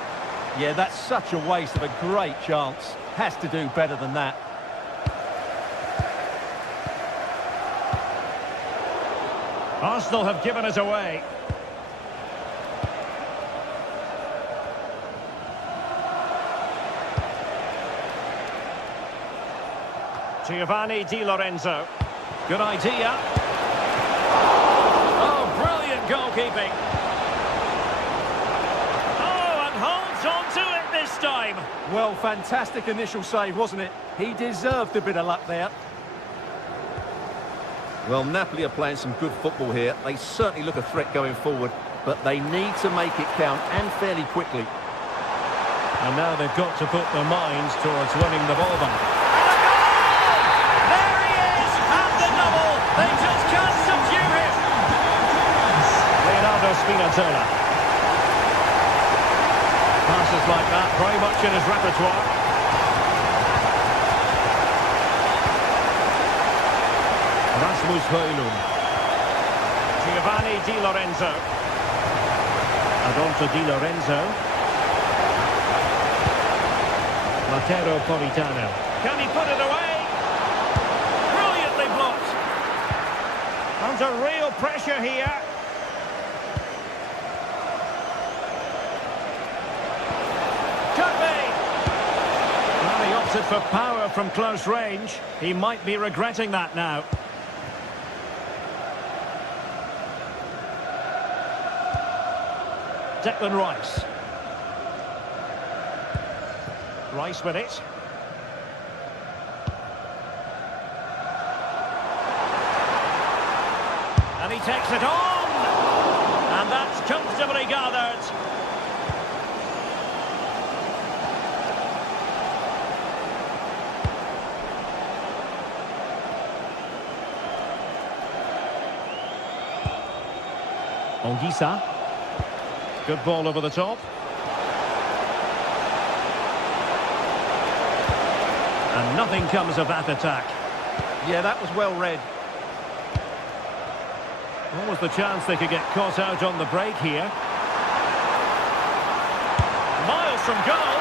Yeah, that's such a waste of a great chance. Has to do better than that. Arsenal have given it away. Giovanni Di Lorenzo. Good idea. Oh, brilliant goalkeeping. Oh, and holds on to it this time. Well, fantastic initial save, wasn't it? He deserved a bit of luck there. Well, Napoli are playing some good football here. They certainly look a threat going forward, but they need to make it count, and fairly quickly. And now they've got to put their minds towards winning the ball back. And a goal! There he is! And the double! They just can't subdue him! Leonardo Spinazzola. Passes like that, very much in his repertoire. Rasmus Højlund. Giovanni Di Lorenzo. Adolfo Di Lorenzo. Matteo Politano. Can he put it away? Brilliantly blocked. Under real pressure here. Could be. Well, he opted for power from close range. He might be regretting that now. Declan Rice. Rice with it. And he takes it on! And that's comfortably gathered. Ongisa. Good ball over the top. And nothing comes of that attack. Yeah, that was well read. What was the chance they could get caught out on the break here? Miles from goal.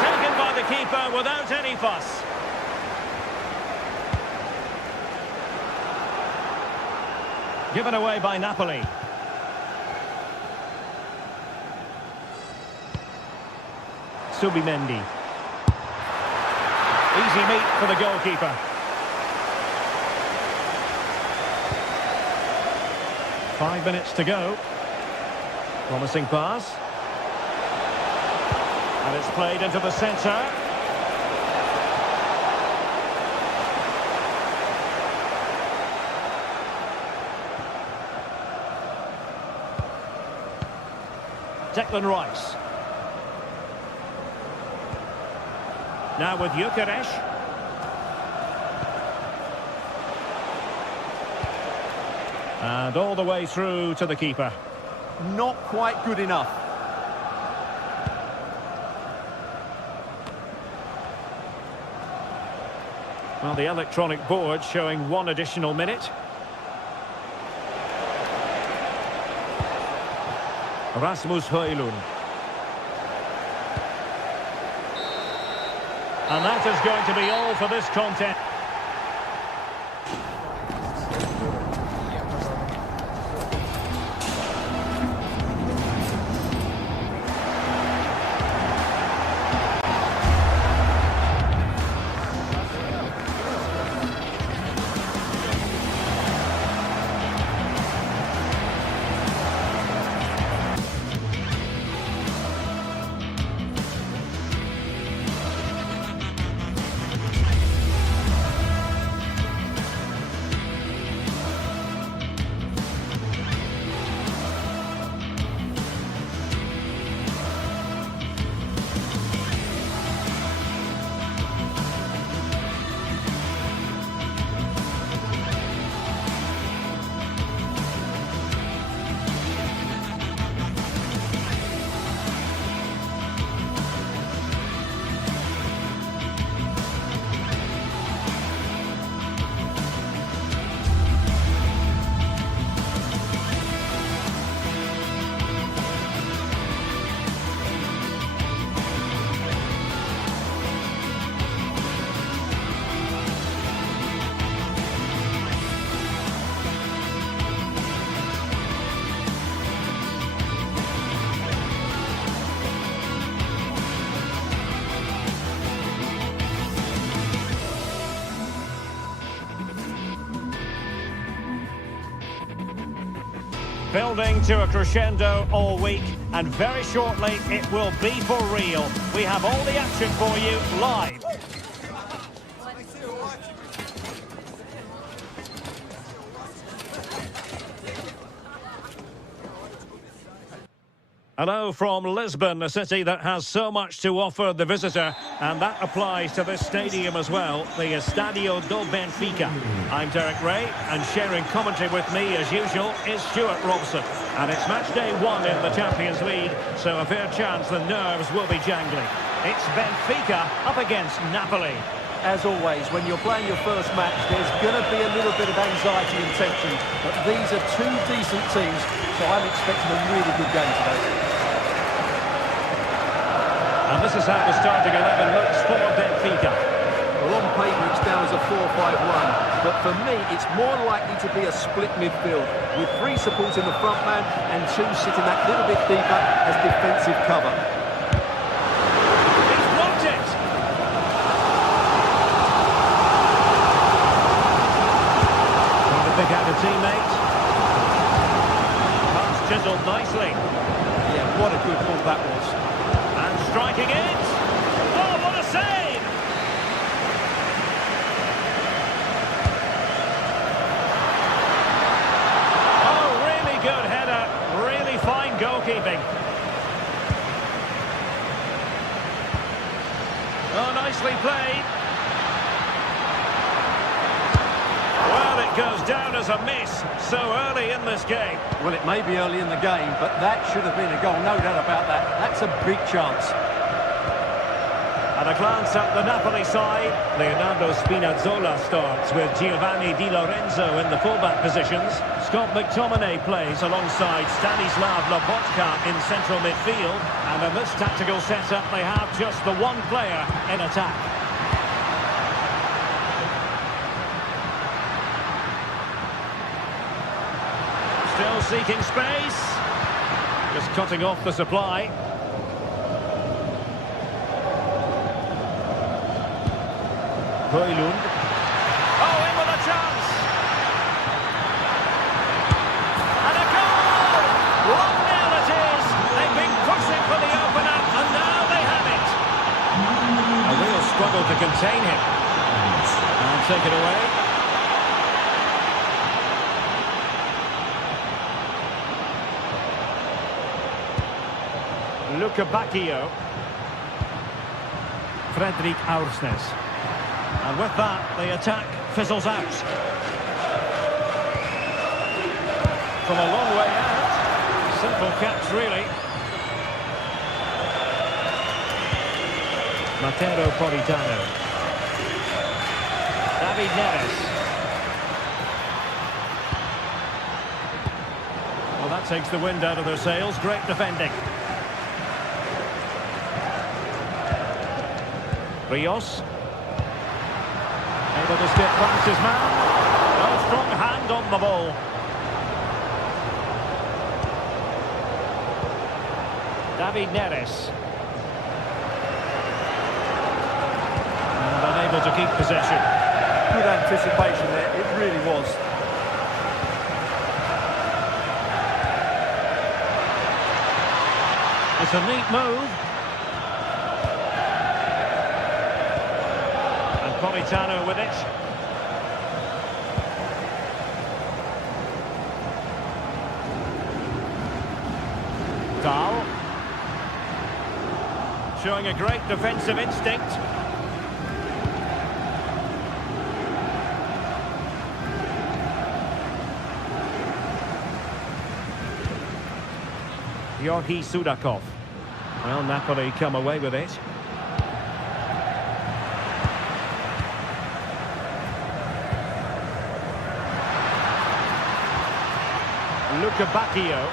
Taken by the keeper without any fuss. Given away by Napoli. Subimendi. Easy meat for the goalkeeper. Five minutes to go. Promising pass. And it's played into the centre. Declan Rice. Now with Gyökeres. And all the way through to the keeper. Not quite good enough. Well, the electronic board showing one additional minute. Rasmus Højlund. And that is going to be all for this contest. Building to a crescendo all week, and very shortly it will be for real. We have all the action for you live. Hello from Lisbon, a city that has so much to offer the visitor, and that applies to this stadium as well, the Estadio do Benfica. I'm Derek Ray, and sharing commentary with me, as usual, is Stuart Robson. And it's match day 1 in the Champions League, so a fair chance the nerves will be jangling. It's Benfica up against Napoli. As always, when you're playing your first match, there's going to be a little bit of anxiety and tension. But these are two decent teams, so I'm expecting a really good game today. And this is how the starting 11 looks for Benfica. Well, on paper, it's down as a 4-5-1. But for me, it's more likely to be a split midfield, with 3 supporting the front man and 2 sitting that little bit deeper as defensive cover. Pick out a teammate. Pass chiseled nicely. Yeah, what a good ball that was. And striking it. Oh, what a save! Oh, really good header. Really fine goalkeeping. Oh, nicely played. Goes down as a miss so early in this game. Well, it may be early in the game, but that should have been a goal, no doubt about that. That's a big chance. And a glance at the Napoli side. Leonardo Spinazzola starts with Giovanni Di Lorenzo in the fullback positions. Scott McTominay plays alongside Stanislav Lobotka in central midfield. And in this tactical setup, they have just the one player in attack. Still seeking space. Just cutting off the supply. Højlund. Oh, in with a chance. And a goal! 1-0 it is. They've been pushing for the opener, and now they have it. A real struggle to contain him. And take it away. Luca Bacchio. Fredrik Aursnes. And with that, the attack fizzles out. From a long way out. Simple catch, really. Matteo Politano. David Neres. Well, that takes the wind out of their sails. Great defending. Rios. Able to skip past his man. A strong hand on the ball. David Neres. And unable to keep possession. Good anticipation there, it really was. It's a neat move. Politano with it. Dahl. Showing a great defensive instinct. Georgi Sudakov. Well, Napoli come away with it. Luca Bacchio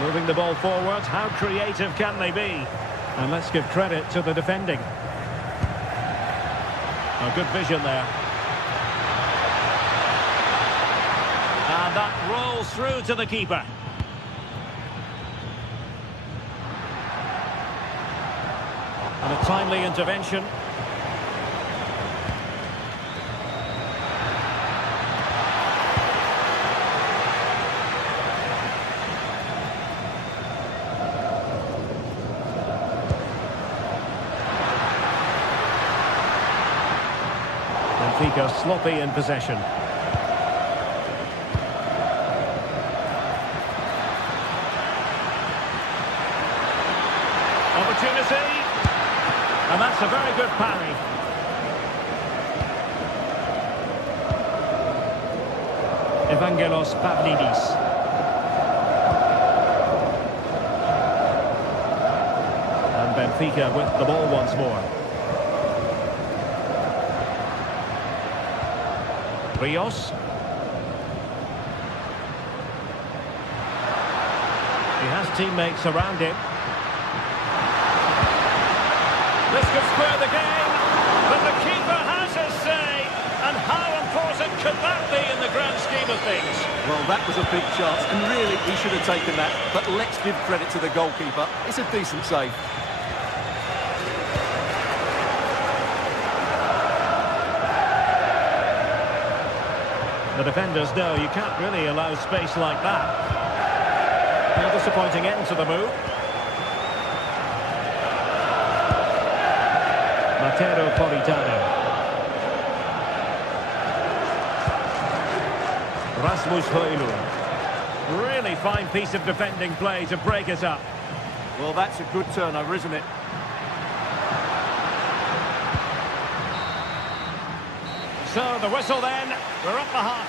moving the ball forward. How creative can they be? And let's give credit to the defending. A good vision there. And that rolls through to the keeper. And a timely intervention. Benfica sloppy in possession. opportunity. And that's a very good parry. Evangelos Pavlidis. And Benfica with the ball once more. Rios. He has teammates around him. This could square the game, but the keeper has his say. And how important could that be in the grand scheme of things? Well, that was a big chance, and really he should have taken that. But let's give credit to the goalkeeper. It's a decent save. The defenders know you can't really allow space like that. A disappointing end to the move. Matteo Politano. Rasmus Højlund. Really fine piece of defending play to break it up. Well, that's a good turnover, isn't it? So the whistle then, we're up the half.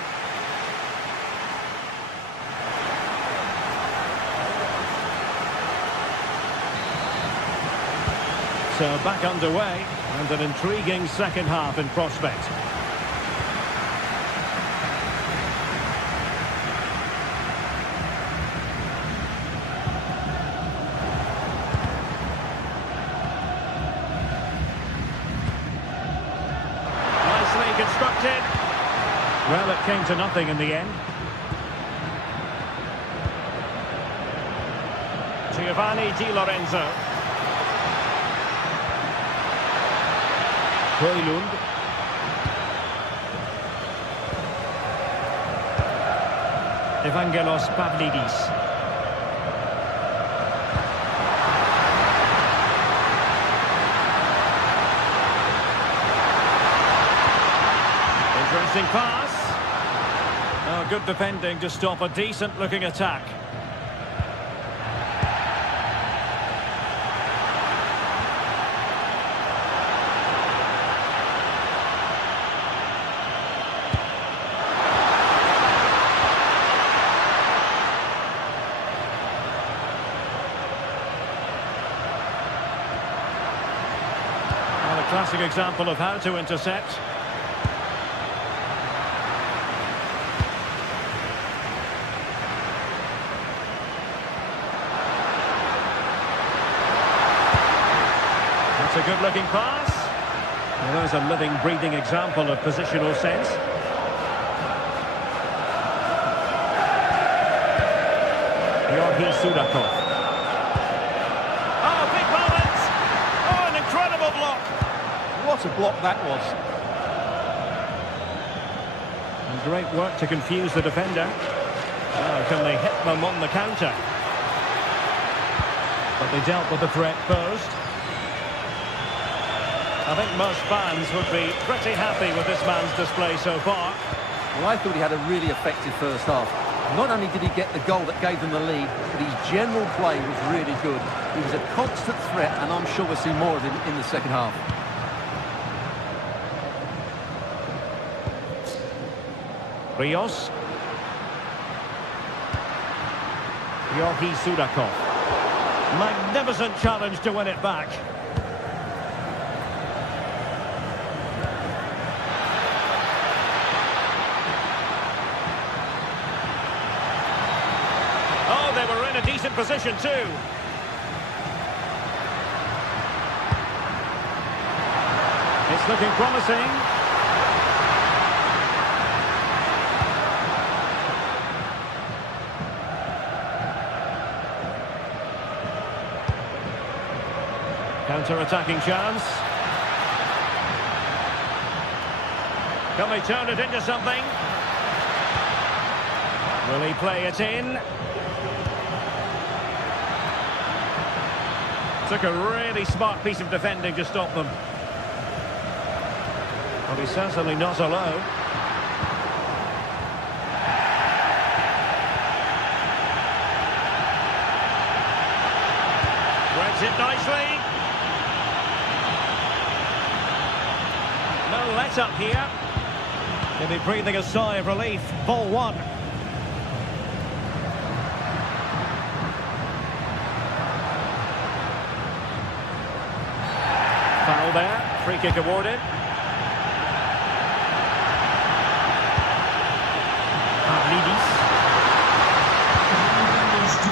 So back underway, and an intriguing second half in prospect. Constructed. Well, it came to nothing in the end. Giovanni Di Lorenzo. Højlund. Evangelos Pavlidis. Interesting pass. Oh, good defending to stop a decent-looking attack. Well, a classic example of how to intercept. It's a good-looking pass. Well, there's a living, breathing example of positional sense. Georgi Sudakov. Oh, big moment! Oh, an incredible block! What a block that was. And great work to confuse the defender. Oh, can they hit them on the counter? But they dealt with the threat posed. I think most fans would be pretty happy with this man's display so far. Well, I thought he had a really effective first half. Not only did he get the goal that gave them the lead, but his general play was really good. He was a constant threat, and I'm sure we'll see more of him in the second half. Rios. Georgi Sudakov. Magnificent challenge to win it back. They were in a decent position too. It's looking promising. Counter-attacking chance. Can they turn it into something? Will he play it in? Took a really smart piece of defending to stop them. Well, he's certainly not alone. Threads it nicely. nicely. No let-up here. He'll be breathing a sigh of relief. Ball one. Foul there. Free kick awarded.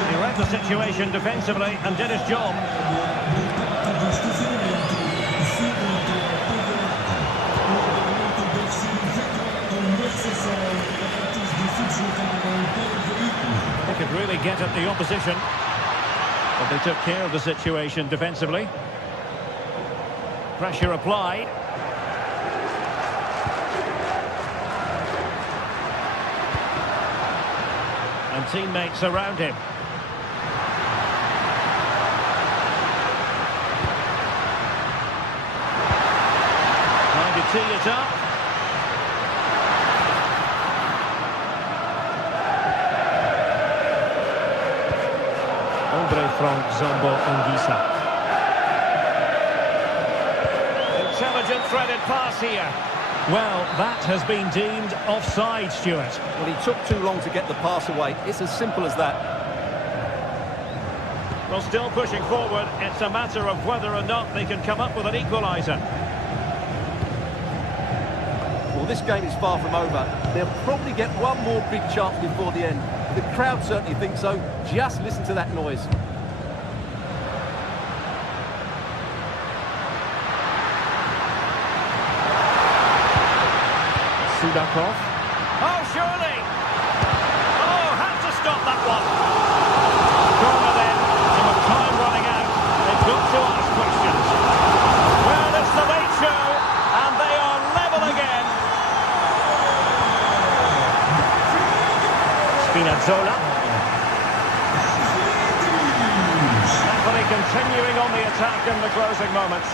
He read the situation defensively and did his job. They could really get at the opposition, but they took care of the situation defensively. Pressure applied. And teammates around him. Trying to tee it up. Andre Frank Zombo Anguissa. Intelligent threaded pass here. Well, that has been deemed offside, Stuart. Well, he took too long to get the pass away. It's as simple as that. Well, still pushing forward. It's a matter of whether or not they can come up with an equaliser. Well, this game is far from over. They'll probably get one more big chance before the end. The crowd certainly think so. Just listen to that noise. Sudakov. Oh, surely! Oh, had to stop that one. Corner then, and with time running out, they've got to ask questions. Well, it's the late show, and they are level again. Spinazzola. Napoli continuing on the attack in the closing moments.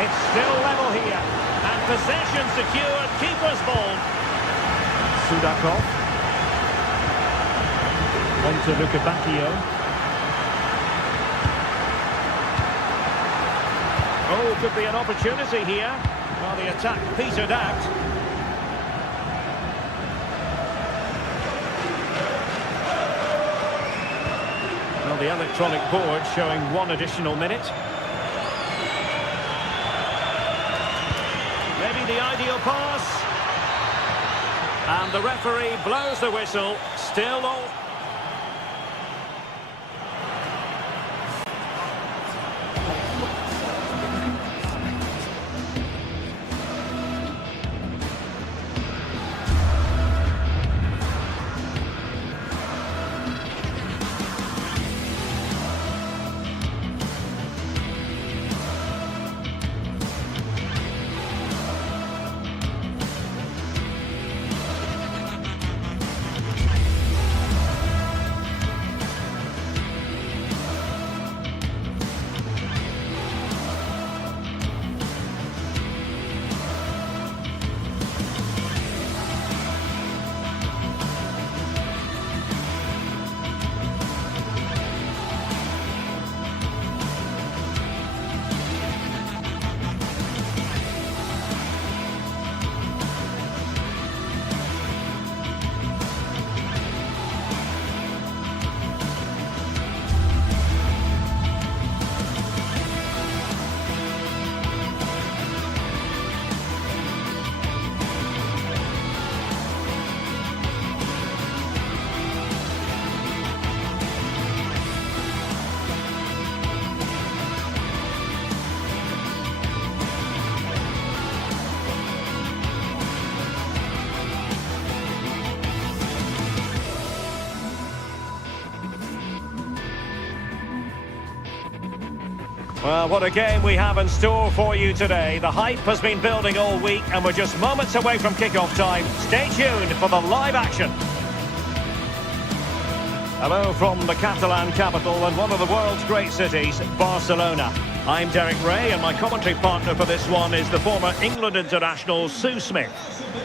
It's still level here. And possession secured, keeper's ball. Sudakov. On to Lukebakio. Oh, could be an opportunity here. Well, the attack petered out. Well, the electronic board showing one additional minute. Maybe the ideal pass. And the referee blows the whistle. Still all... Well, what a game we have in store for you today. The hype has been building all week and we're just moments away from kick-off time. Stay tuned for the live action. Hello from the Catalan capital and one of the world's great cities, Barcelona. I'm Derek Ray and my commentary partner for this one is the former England international Sue Smith.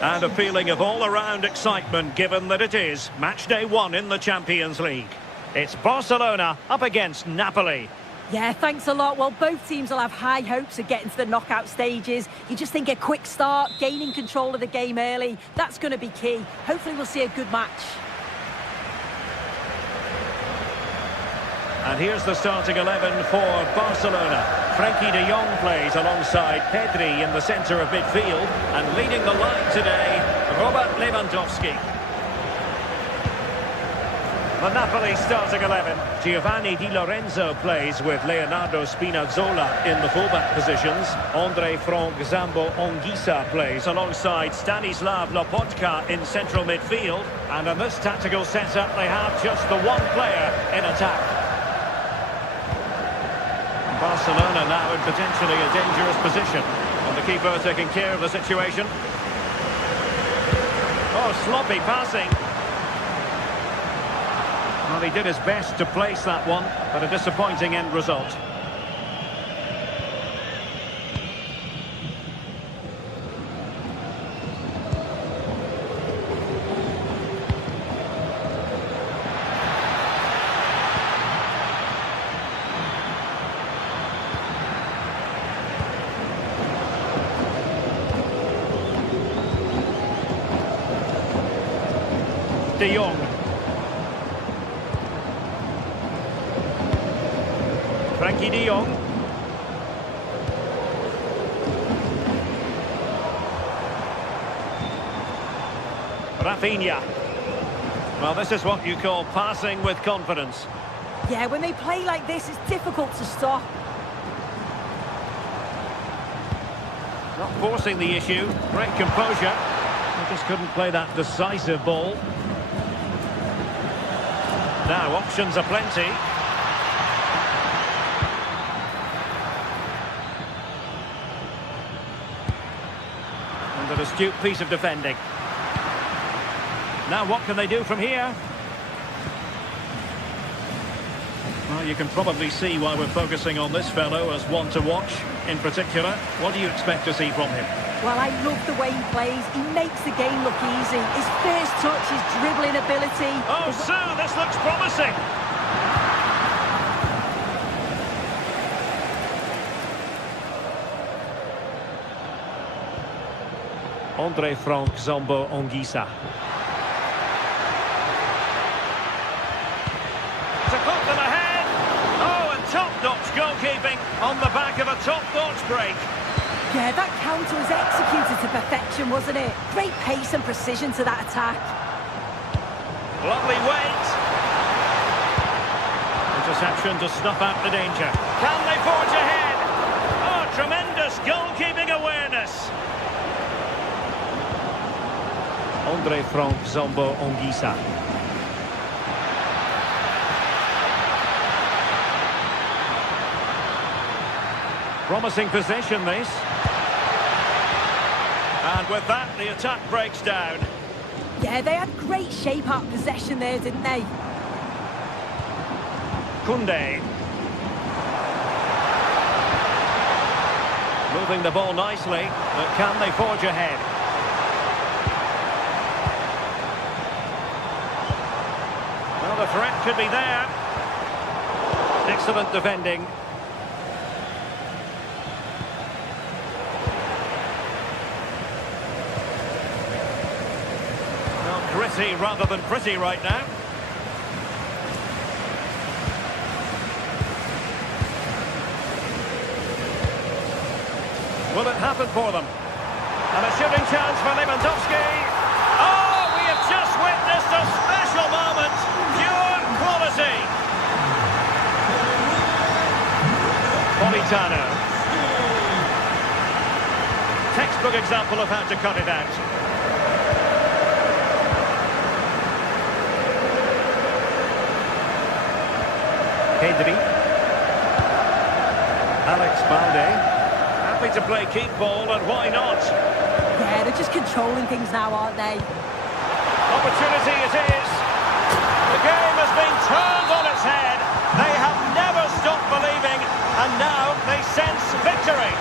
And a feeling of all-around excitement given that it is match day one in the Champions League. It's Barcelona up against Napoli. Yeah, thanks a lot. Well, both teams will have high hopes of getting to the knockout stages. You just think a quick start, gaining control of the game early, that's going to be key. Hopefully we'll see a good match. And here's the starting 11 for Barcelona. Frankie de Jong plays alongside Pedri in the centre of midfield. And leading the line today, Robert Lewandowski. The Napoli starting 11. Giovanni Di Lorenzo plays with Leonardo Spinazzola in the fullback positions. Andre Frank Zambo Anguissa plays alongside Stanislav Lobotka in central midfield. And in this tactical setup, they have just the one player in attack. Barcelona now in potentially a dangerous position. And the keeper taking care of the situation. Oh, sloppy passing. Well, he did his best to place that one, but a disappointing end result. De Jong. Frankie de Jong. Rafinha. Well, this is what you call passing with confidence. Yeah, when they play like this, it's difficult to stop. Not forcing the issue. Great composure. They just couldn't play that decisive ball. Now, options are plenty. And an astute piece of defending. Now, what can they do from here? Well, you can probably see why we're focusing on this fellow as one to watch. In particular, what do you expect to see from him? Well, I love the way he plays. He makes the game look easy. His first touch, his dribbling ability. Oh, Sue, this looks promising. Andre Frank Zambo Anguissa. To put them ahead. Oh, and top-notch goalkeeping on the back of a top-notch break. Yeah, that counter was executed to perfection, wasn't it? Great pace and precision to that attack. Lovely weight. Interception to snuff out the danger. Can they forge ahead? Oh, tremendous goalkeeping awareness. Andre Frank Zambo Anguissa. Promising possession, this. And with that, the attack breaks down. Yeah, they had great shape out possession there, didn't they? Koundé. Moving the ball nicely, but can they forge ahead? Well, the threat could be there. Excellent defending. Gritty rather than pretty right now. Will it happen for them? And a shooting chance for Lewandowski. Oh, we have just witnessed a special moment. Pure quality. Politano. Textbook example of how to cut it out. Pedri. Alex Balde. Happy to play keep ball, and why not? Yeah, they're just controlling things now, aren't they? Opportunity it is. The game has been turned on its head. They have never stopped believing, and now they sense victory.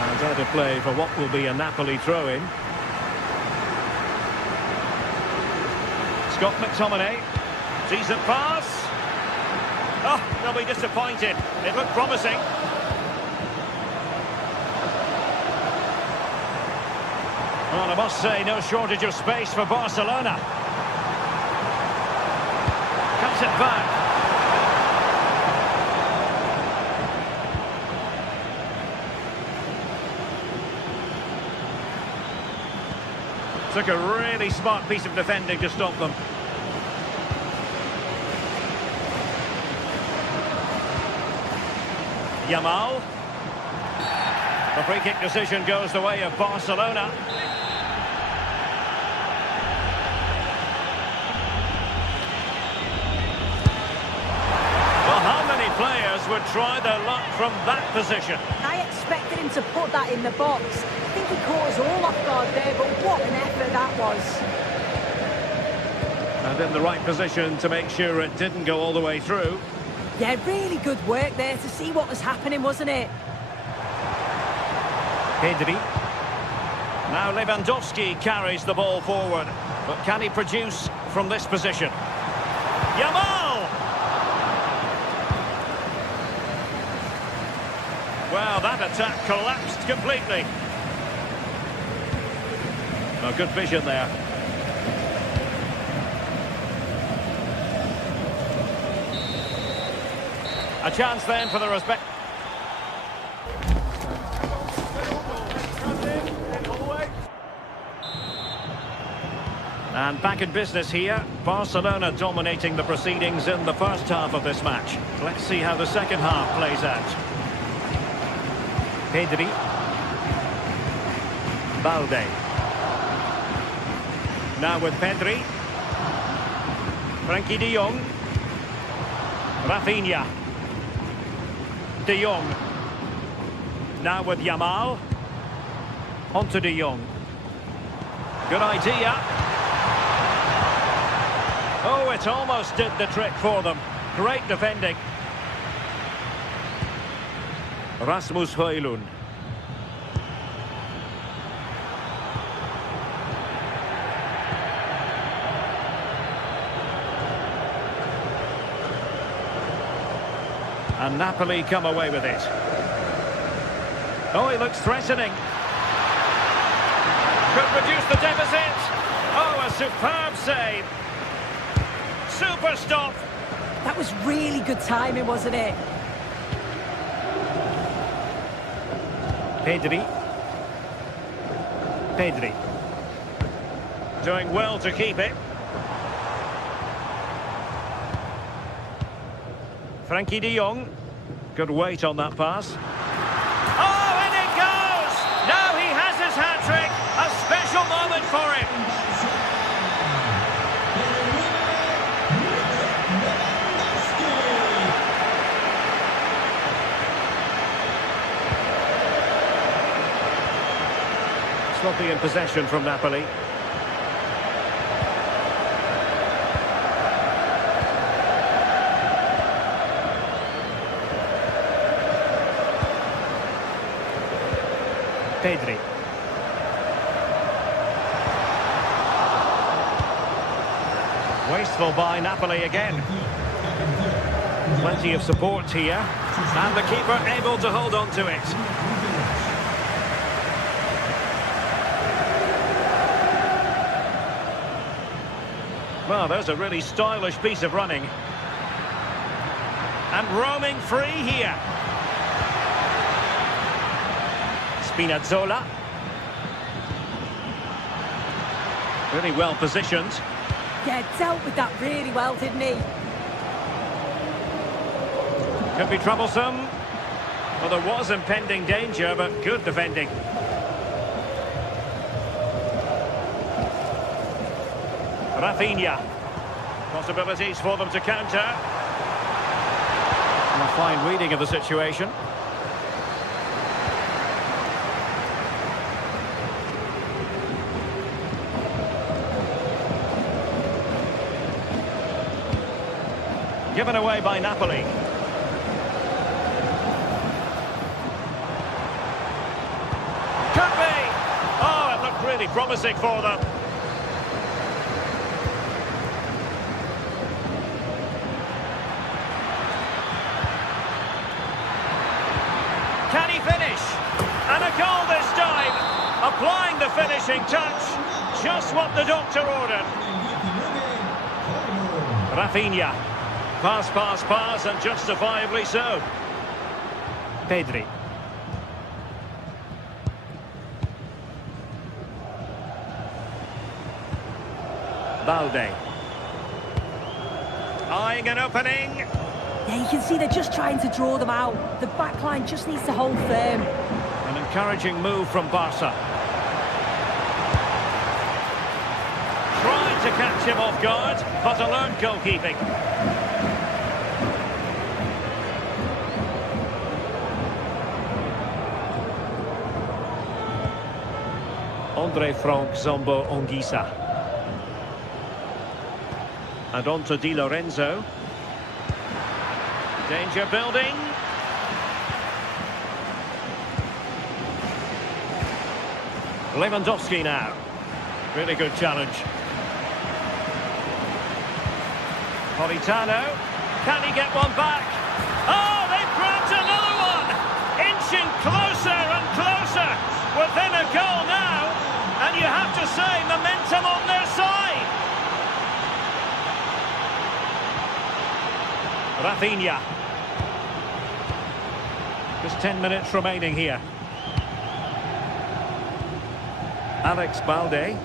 And out of play for what will be a Napoli throw-in. Scott McTominay. Decent pass. Oh, they'll be disappointed. It looked promising. Well, I must say, no shortage of space for Barcelona. Cuts it back. Took a really smart piece of defending to stop them. Yamal. The free kick decision goes the way of Barcelona. Well, how many players would try their luck from that position? I expected him to put that in the box. I think he caught us all off guard there, but what an effort that was. And in the right position to make sure it didn't go all the way through. Yeah, really good work there to see what was happening, wasn't it? Pedri. Now Lewandowski carries the ball forward. But can he produce from this position? Yamal! Well, that attack collapsed completely. Oh, good vision there. A chance then for the respect. And back in business here. Barcelona dominating the proceedings in the first half of this match. Let's see how the second half plays out. Pedri. Balde. Now with Pedri. Frenkie de Jong. Rafinha. De Jong. Now with Yamal. Onto De Jong. Good idea. Oh, it almost did the trick for them. Great defending. Rasmus Højlund. And Napoli come away with it. Oh, he looks threatening. Could reduce the deficit. Oh, a superb save. Super stop. That was really good timing, wasn't it? Pedri. Pedri. Doing well to keep it. Frenkie de Jong. Good weight on that pass. Oh, and it goes! Now he has his hat-trick. A special moment for him. Sloppy in possession from Napoli. Pedri. Wasteful by Napoli again. Plenty of support here. And the keeper able to hold on to it. Well, there's a really stylish piece of running. And roaming free here. Spinazzola. Really well positioned. Yeah, dealt with that really well, didn't he? Could be troublesome. Well, there was impending danger, but good defending. Rafinha. Possibilities for them to counter. And a fine reading of the situation. Given away by Napoli. Could be! Oh, it looked really promising for them. goal this time. Applying the finishing touch. Just what the doctor ordered. Rafinha. Pass, pass, pass, and justifiably so. Pedri. Balde. Eyeing an opening. Yeah, you can see they're just trying to draw them out. The back line just needs to hold firm. An encouraging move from Barca. Trying to catch him off guard, but alone goalkeeping. Andre Frank Zombo Ongisa. And on to Di Lorenzo. Danger building. Lewandowski now. Really good challenge. Politano. Can he get one back? Oh, they've grabbed another one! Inching closer and closer. Within a goal now. And you have to say, momentum on their side. Rafinha. Just 10 minutes remaining here. Alex Balde.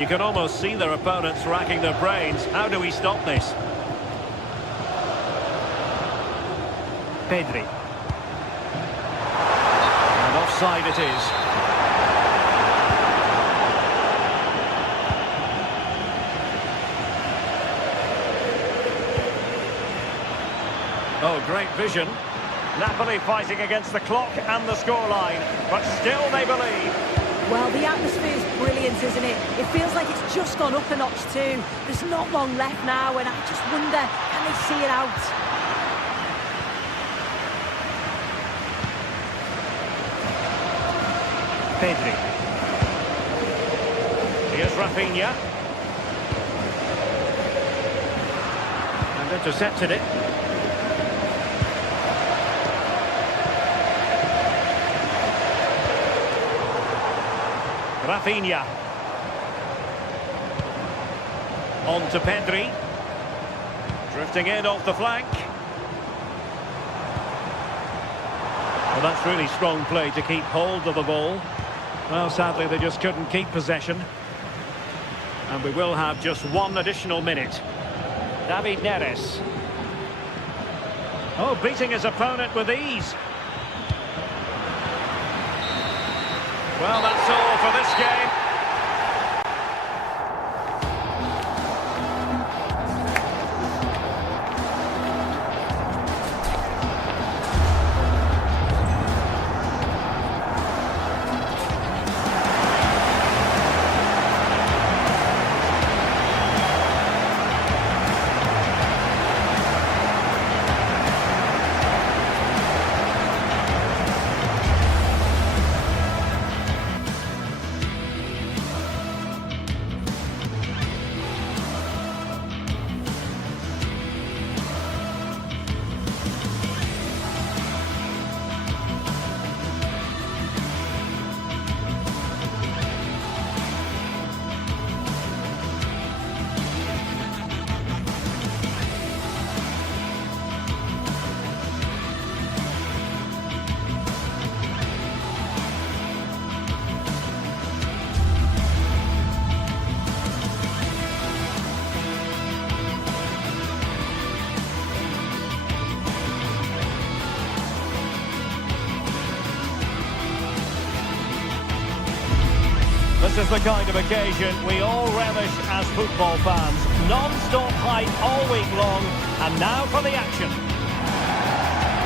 You can almost see their opponents racking their brains. How do we stop this? Pedri. And offside it is. Oh, great vision. Napoli fighting against the clock and the scoreline, but still they believe. Well, the atmosphere is brilliant, isn't it? It feels like it's just gone up a notch too. There's not long left now, and I just wonder, can they see it out? Pedri. Here's Rafinha. And intercepted it. Rafinha. On to Pedri. Drifting in off the flank. Well, that's really strong play to keep hold of the ball. Well, sadly, they just couldn't keep possession. And we will have just one additional minute. David Neres. Oh, beating his opponent with ease. Well, that's all for this game. This is the kind of occasion we all relish as football fans. Non-stop hype all week long, and now for the action.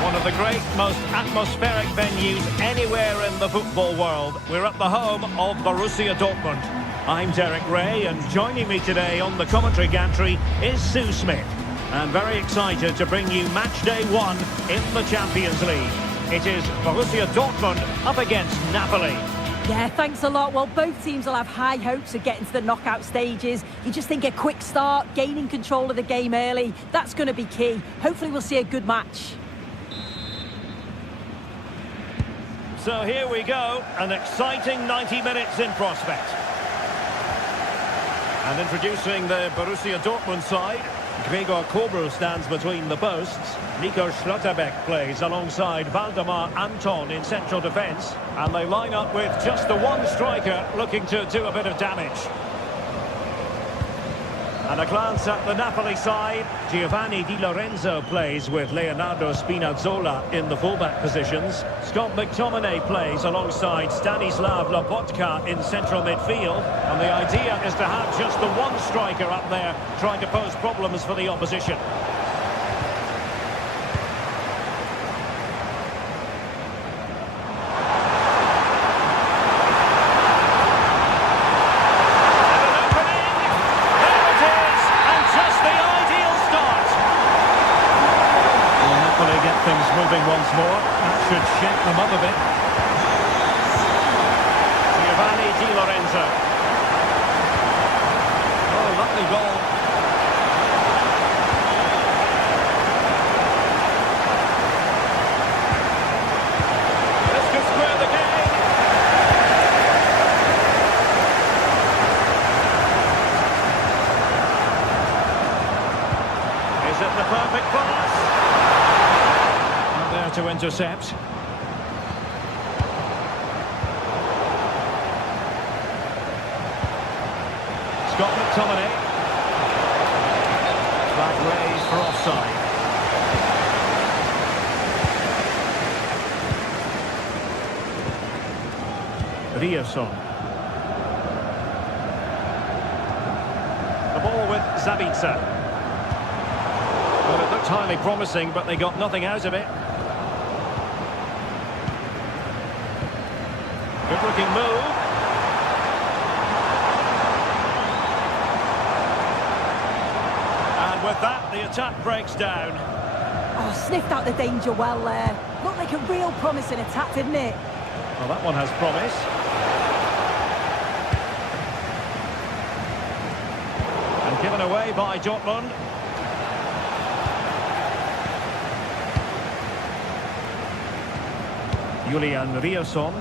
One of the great, most atmospheric venues anywhere in the football world. We're at the home of Borussia Dortmund. I'm Derek Ray, and joining me today on the commentary gantry is Sue Smith. And very excited to bring you match day 1 in the Champions League. It is Borussia Dortmund up against Napoli. Yeah, thanks a lot. Well, both teams will have high hopes of getting to the knockout stages. You just think a quick start, gaining control of the game early, that's going to be key. Hopefully we'll see a good match. So here we go, an exciting 90 minutes in prospect. And introducing the Borussia Dortmund side, Gregor Kobel stands between the posts. Nico Schlotterbeck plays alongside Valdemar Anton in central defence. And they line up with just the one striker looking to do a bit of damage. And a glance at the Napoli side. Giovanni Di Lorenzo plays with Leonardo Spinazzola in the fullback positions. Scott McTominay plays alongside Stanislav Lobotka in central midfield. And the idea is to have just the one striker up there trying to pose problems for the opposition. Things moving once more. That should shake them up a bit. Giovanni Di Lorenzo. Oh, lovely goal. This could square the game. Is it the perfect pass? There to intercept. Scott McTominay. Flag raised for offside. Rierson. The ball with Zabitzer. Well, it looked highly promising, but they got nothing out of it. Good-looking move. And with that, the attack breaks down. Oh, sniffed out the danger well there. Looked like a real promising attack, didn't it? Well, that one has promise. And given away by Dortmund. Julian Rierson.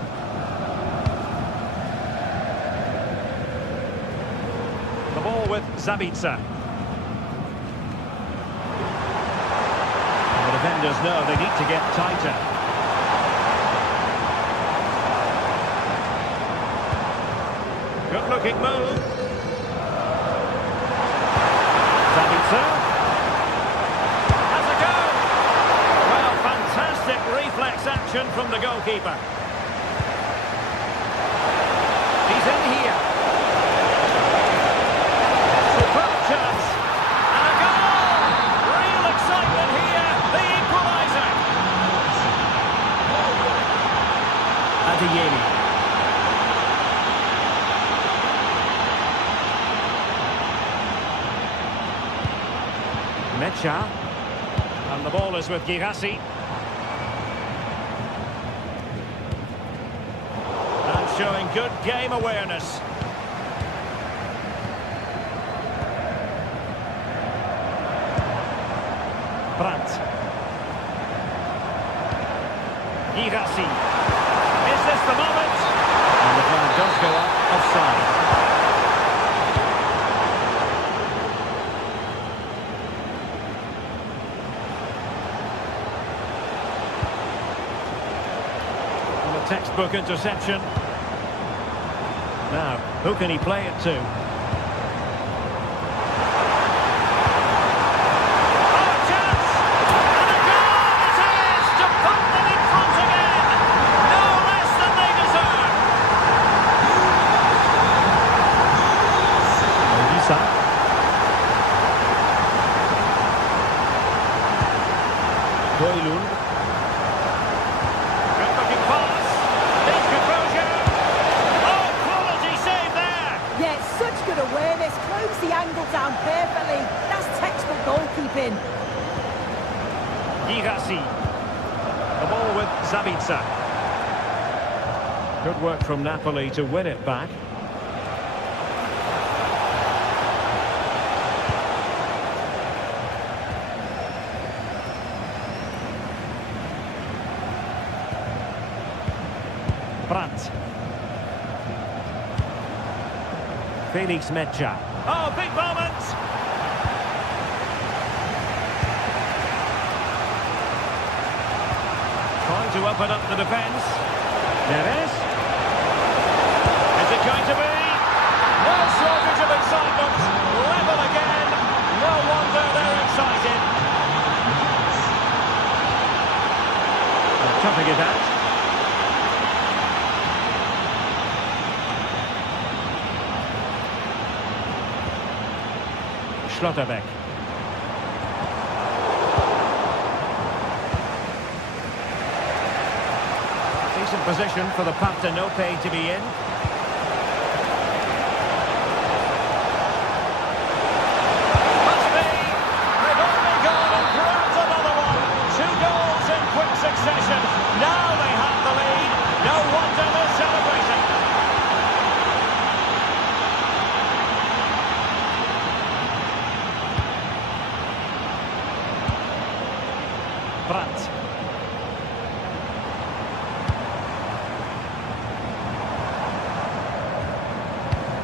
The ball with Zabitzer. The defenders know they need to get tighter. Good looking move. Zabitzer. Has a go. Well, fantastic reflex action from the goalkeeper. He's in here. Superb chance. And a goal! Real excitement here. The equaliser. Adeyemi. Mecha. And the ball is with Girassi. And showing good game awareness. Brandt. Girassi. Is this the moment? And the flag does go up offside. Textbook interception. Now, who can he play it to? Oh, chance! And a goal it is to put them in front again! No less than they deserve! Isak. Højlund. Good-looking pass. Good awareness, closed the angle down perfectly. That's textbook goalkeeping. Girassi. The ball with Zabitzer. Good work from Napoli to win it back. Brandt. Felix Mecha. Oh, big moment! Trying to open up the defence. Neres. Is it going to be? No shortage of excitement. Level again. No wonder they're excited. Toughing it out. Schlotterbeck. Decent position for the Partenope to be in. Must be. They've only gone and grabbed another one. 2 goals in quick succession. Now they have the lead. No wonder they're celebrating. Brandt.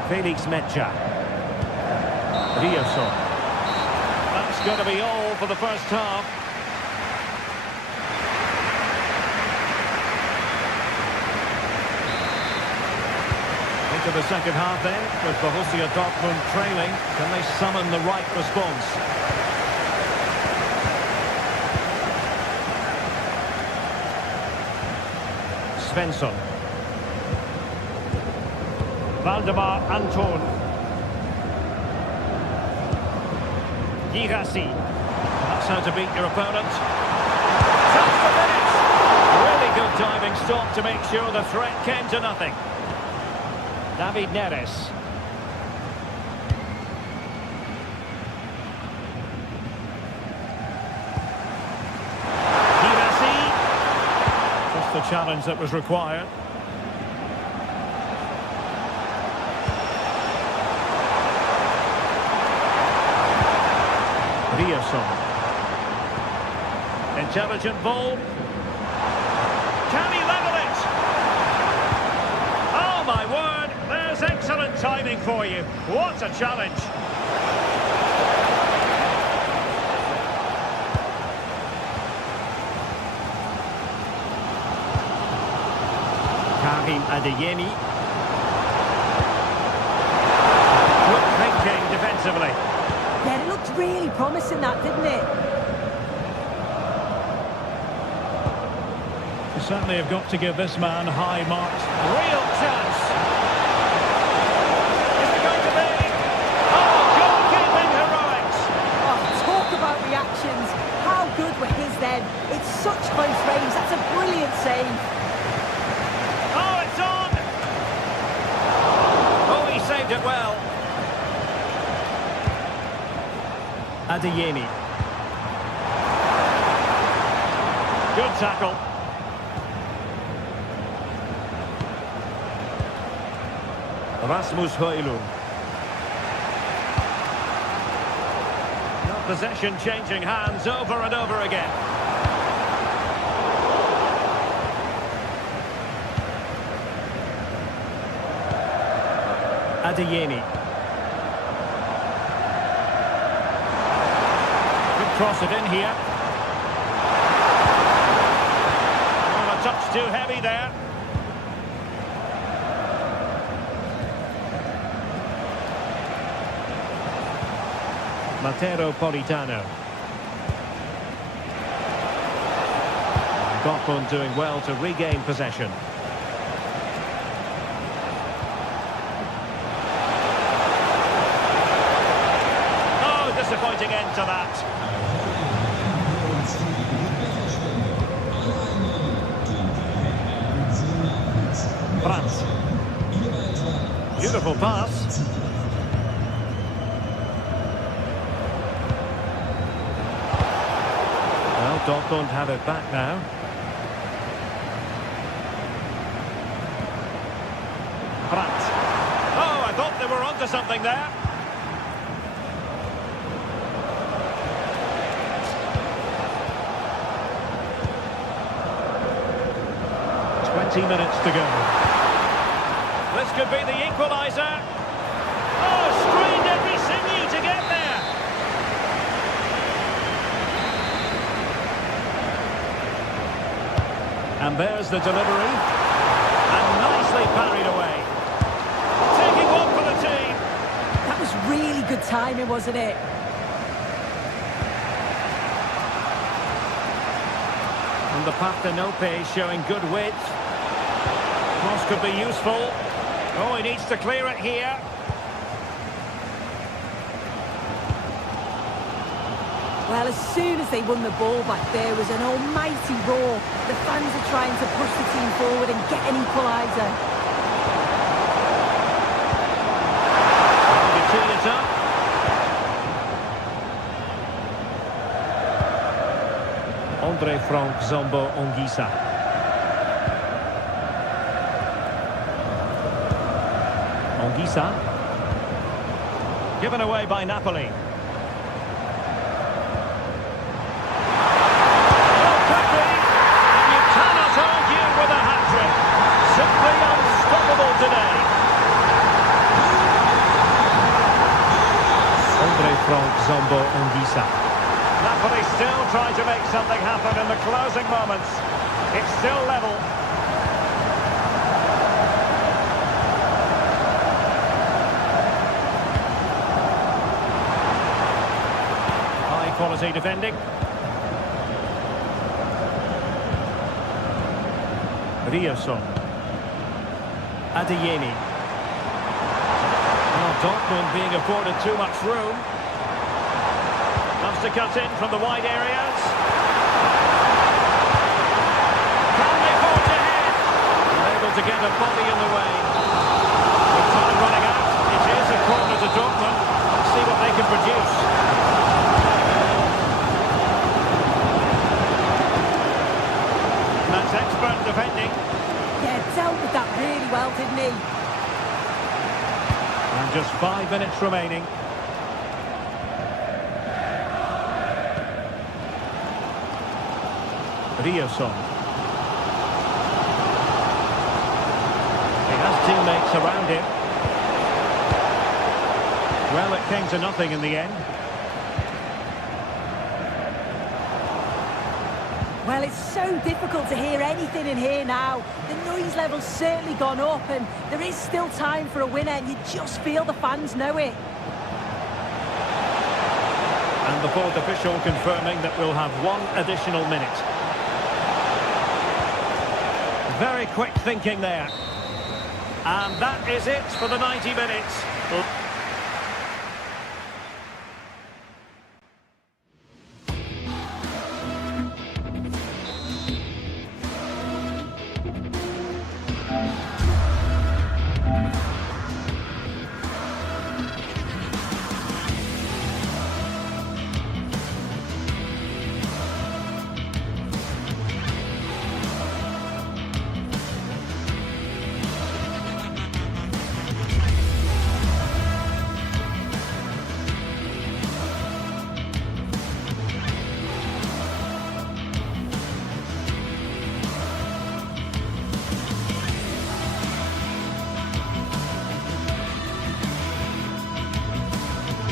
Felix Mecha. Rioson. That's going to be all for the first half. Into the second half then, with Borussia Dortmund trailing. Can they summon the right response? Svensson. Valdemar Anton. Girassi. That's how to beat your opponent. That's the minute. Really good diving stop to make sure the threat came to nothing. David Neres. Girassi. Just the challenge that was required. Rioson. Intelligent ball. Can he level it? Oh my word, there's excellent timing for you. What a challenge. Karim Adeyemi. Good thinking defensively. Yeah, it looked really promising, that, didn't it? You certainly have got to give this man high marks. Real chance. Is it going to be? Oh, goalkeeping heroics. Oh, talk about reactions. How good were his then? It's such close range. That's a brilliant save. Oh, it's on. Oh, he saved it well. Adeyemi. Good tackle. Rasmus Højlund. Possession changing hands over and over again. Adeyemi. Could cross it in here. Oh, a touch too heavy there. Matteo Politano. Dortmund doing well to regain possession. Oh, disappointing end to that. Brandt. Beautiful pass. Dortmund have it back now. Brandt. Oh, I thought they were onto something there. 20 minutes to go. This could be the equaliser. Oh, strained every sinew to get there. And there's the delivery. And nicely parried away. Taking one for the team. That was really good timing, wasn't it? And the Partenope showing good width. Cross could be useful. Oh, he needs to clear it here. Well, as soon as they won the ball back, there was an almighty roar. The fans are trying to push the team forward and get an equaliser. To tee it up. Andre Frank Zombo Ongisa. Ongisa. Given away by Napoli. Simply unstoppable today. Andre Frank Zombo Ongisa. Napoli still trying to make something happen in the closing moments. It's still level. High quality defending. Rioson. Adeyemi. Well, Dortmund being afforded too much room. Loves to cut in from the wide areas. Can they forge ahead? Able to get a body in the way. With time running out, it is a corner to Dortmund. Let's see what they can produce. That's expert defending. Yeah, dealt with that really well, didn't he? And just 5 minutes remaining. Rioson. He has teammates around him. Well, it came to nothing in the end. Well, it's so difficult to hear anything in here now. The noise level's certainly gone up, and there is still time for a winner, and you just feel the fans know it. And the fourth official confirming that we'll have 1 additional minute. Very quick thinking there. And that is it for the 90 minutes.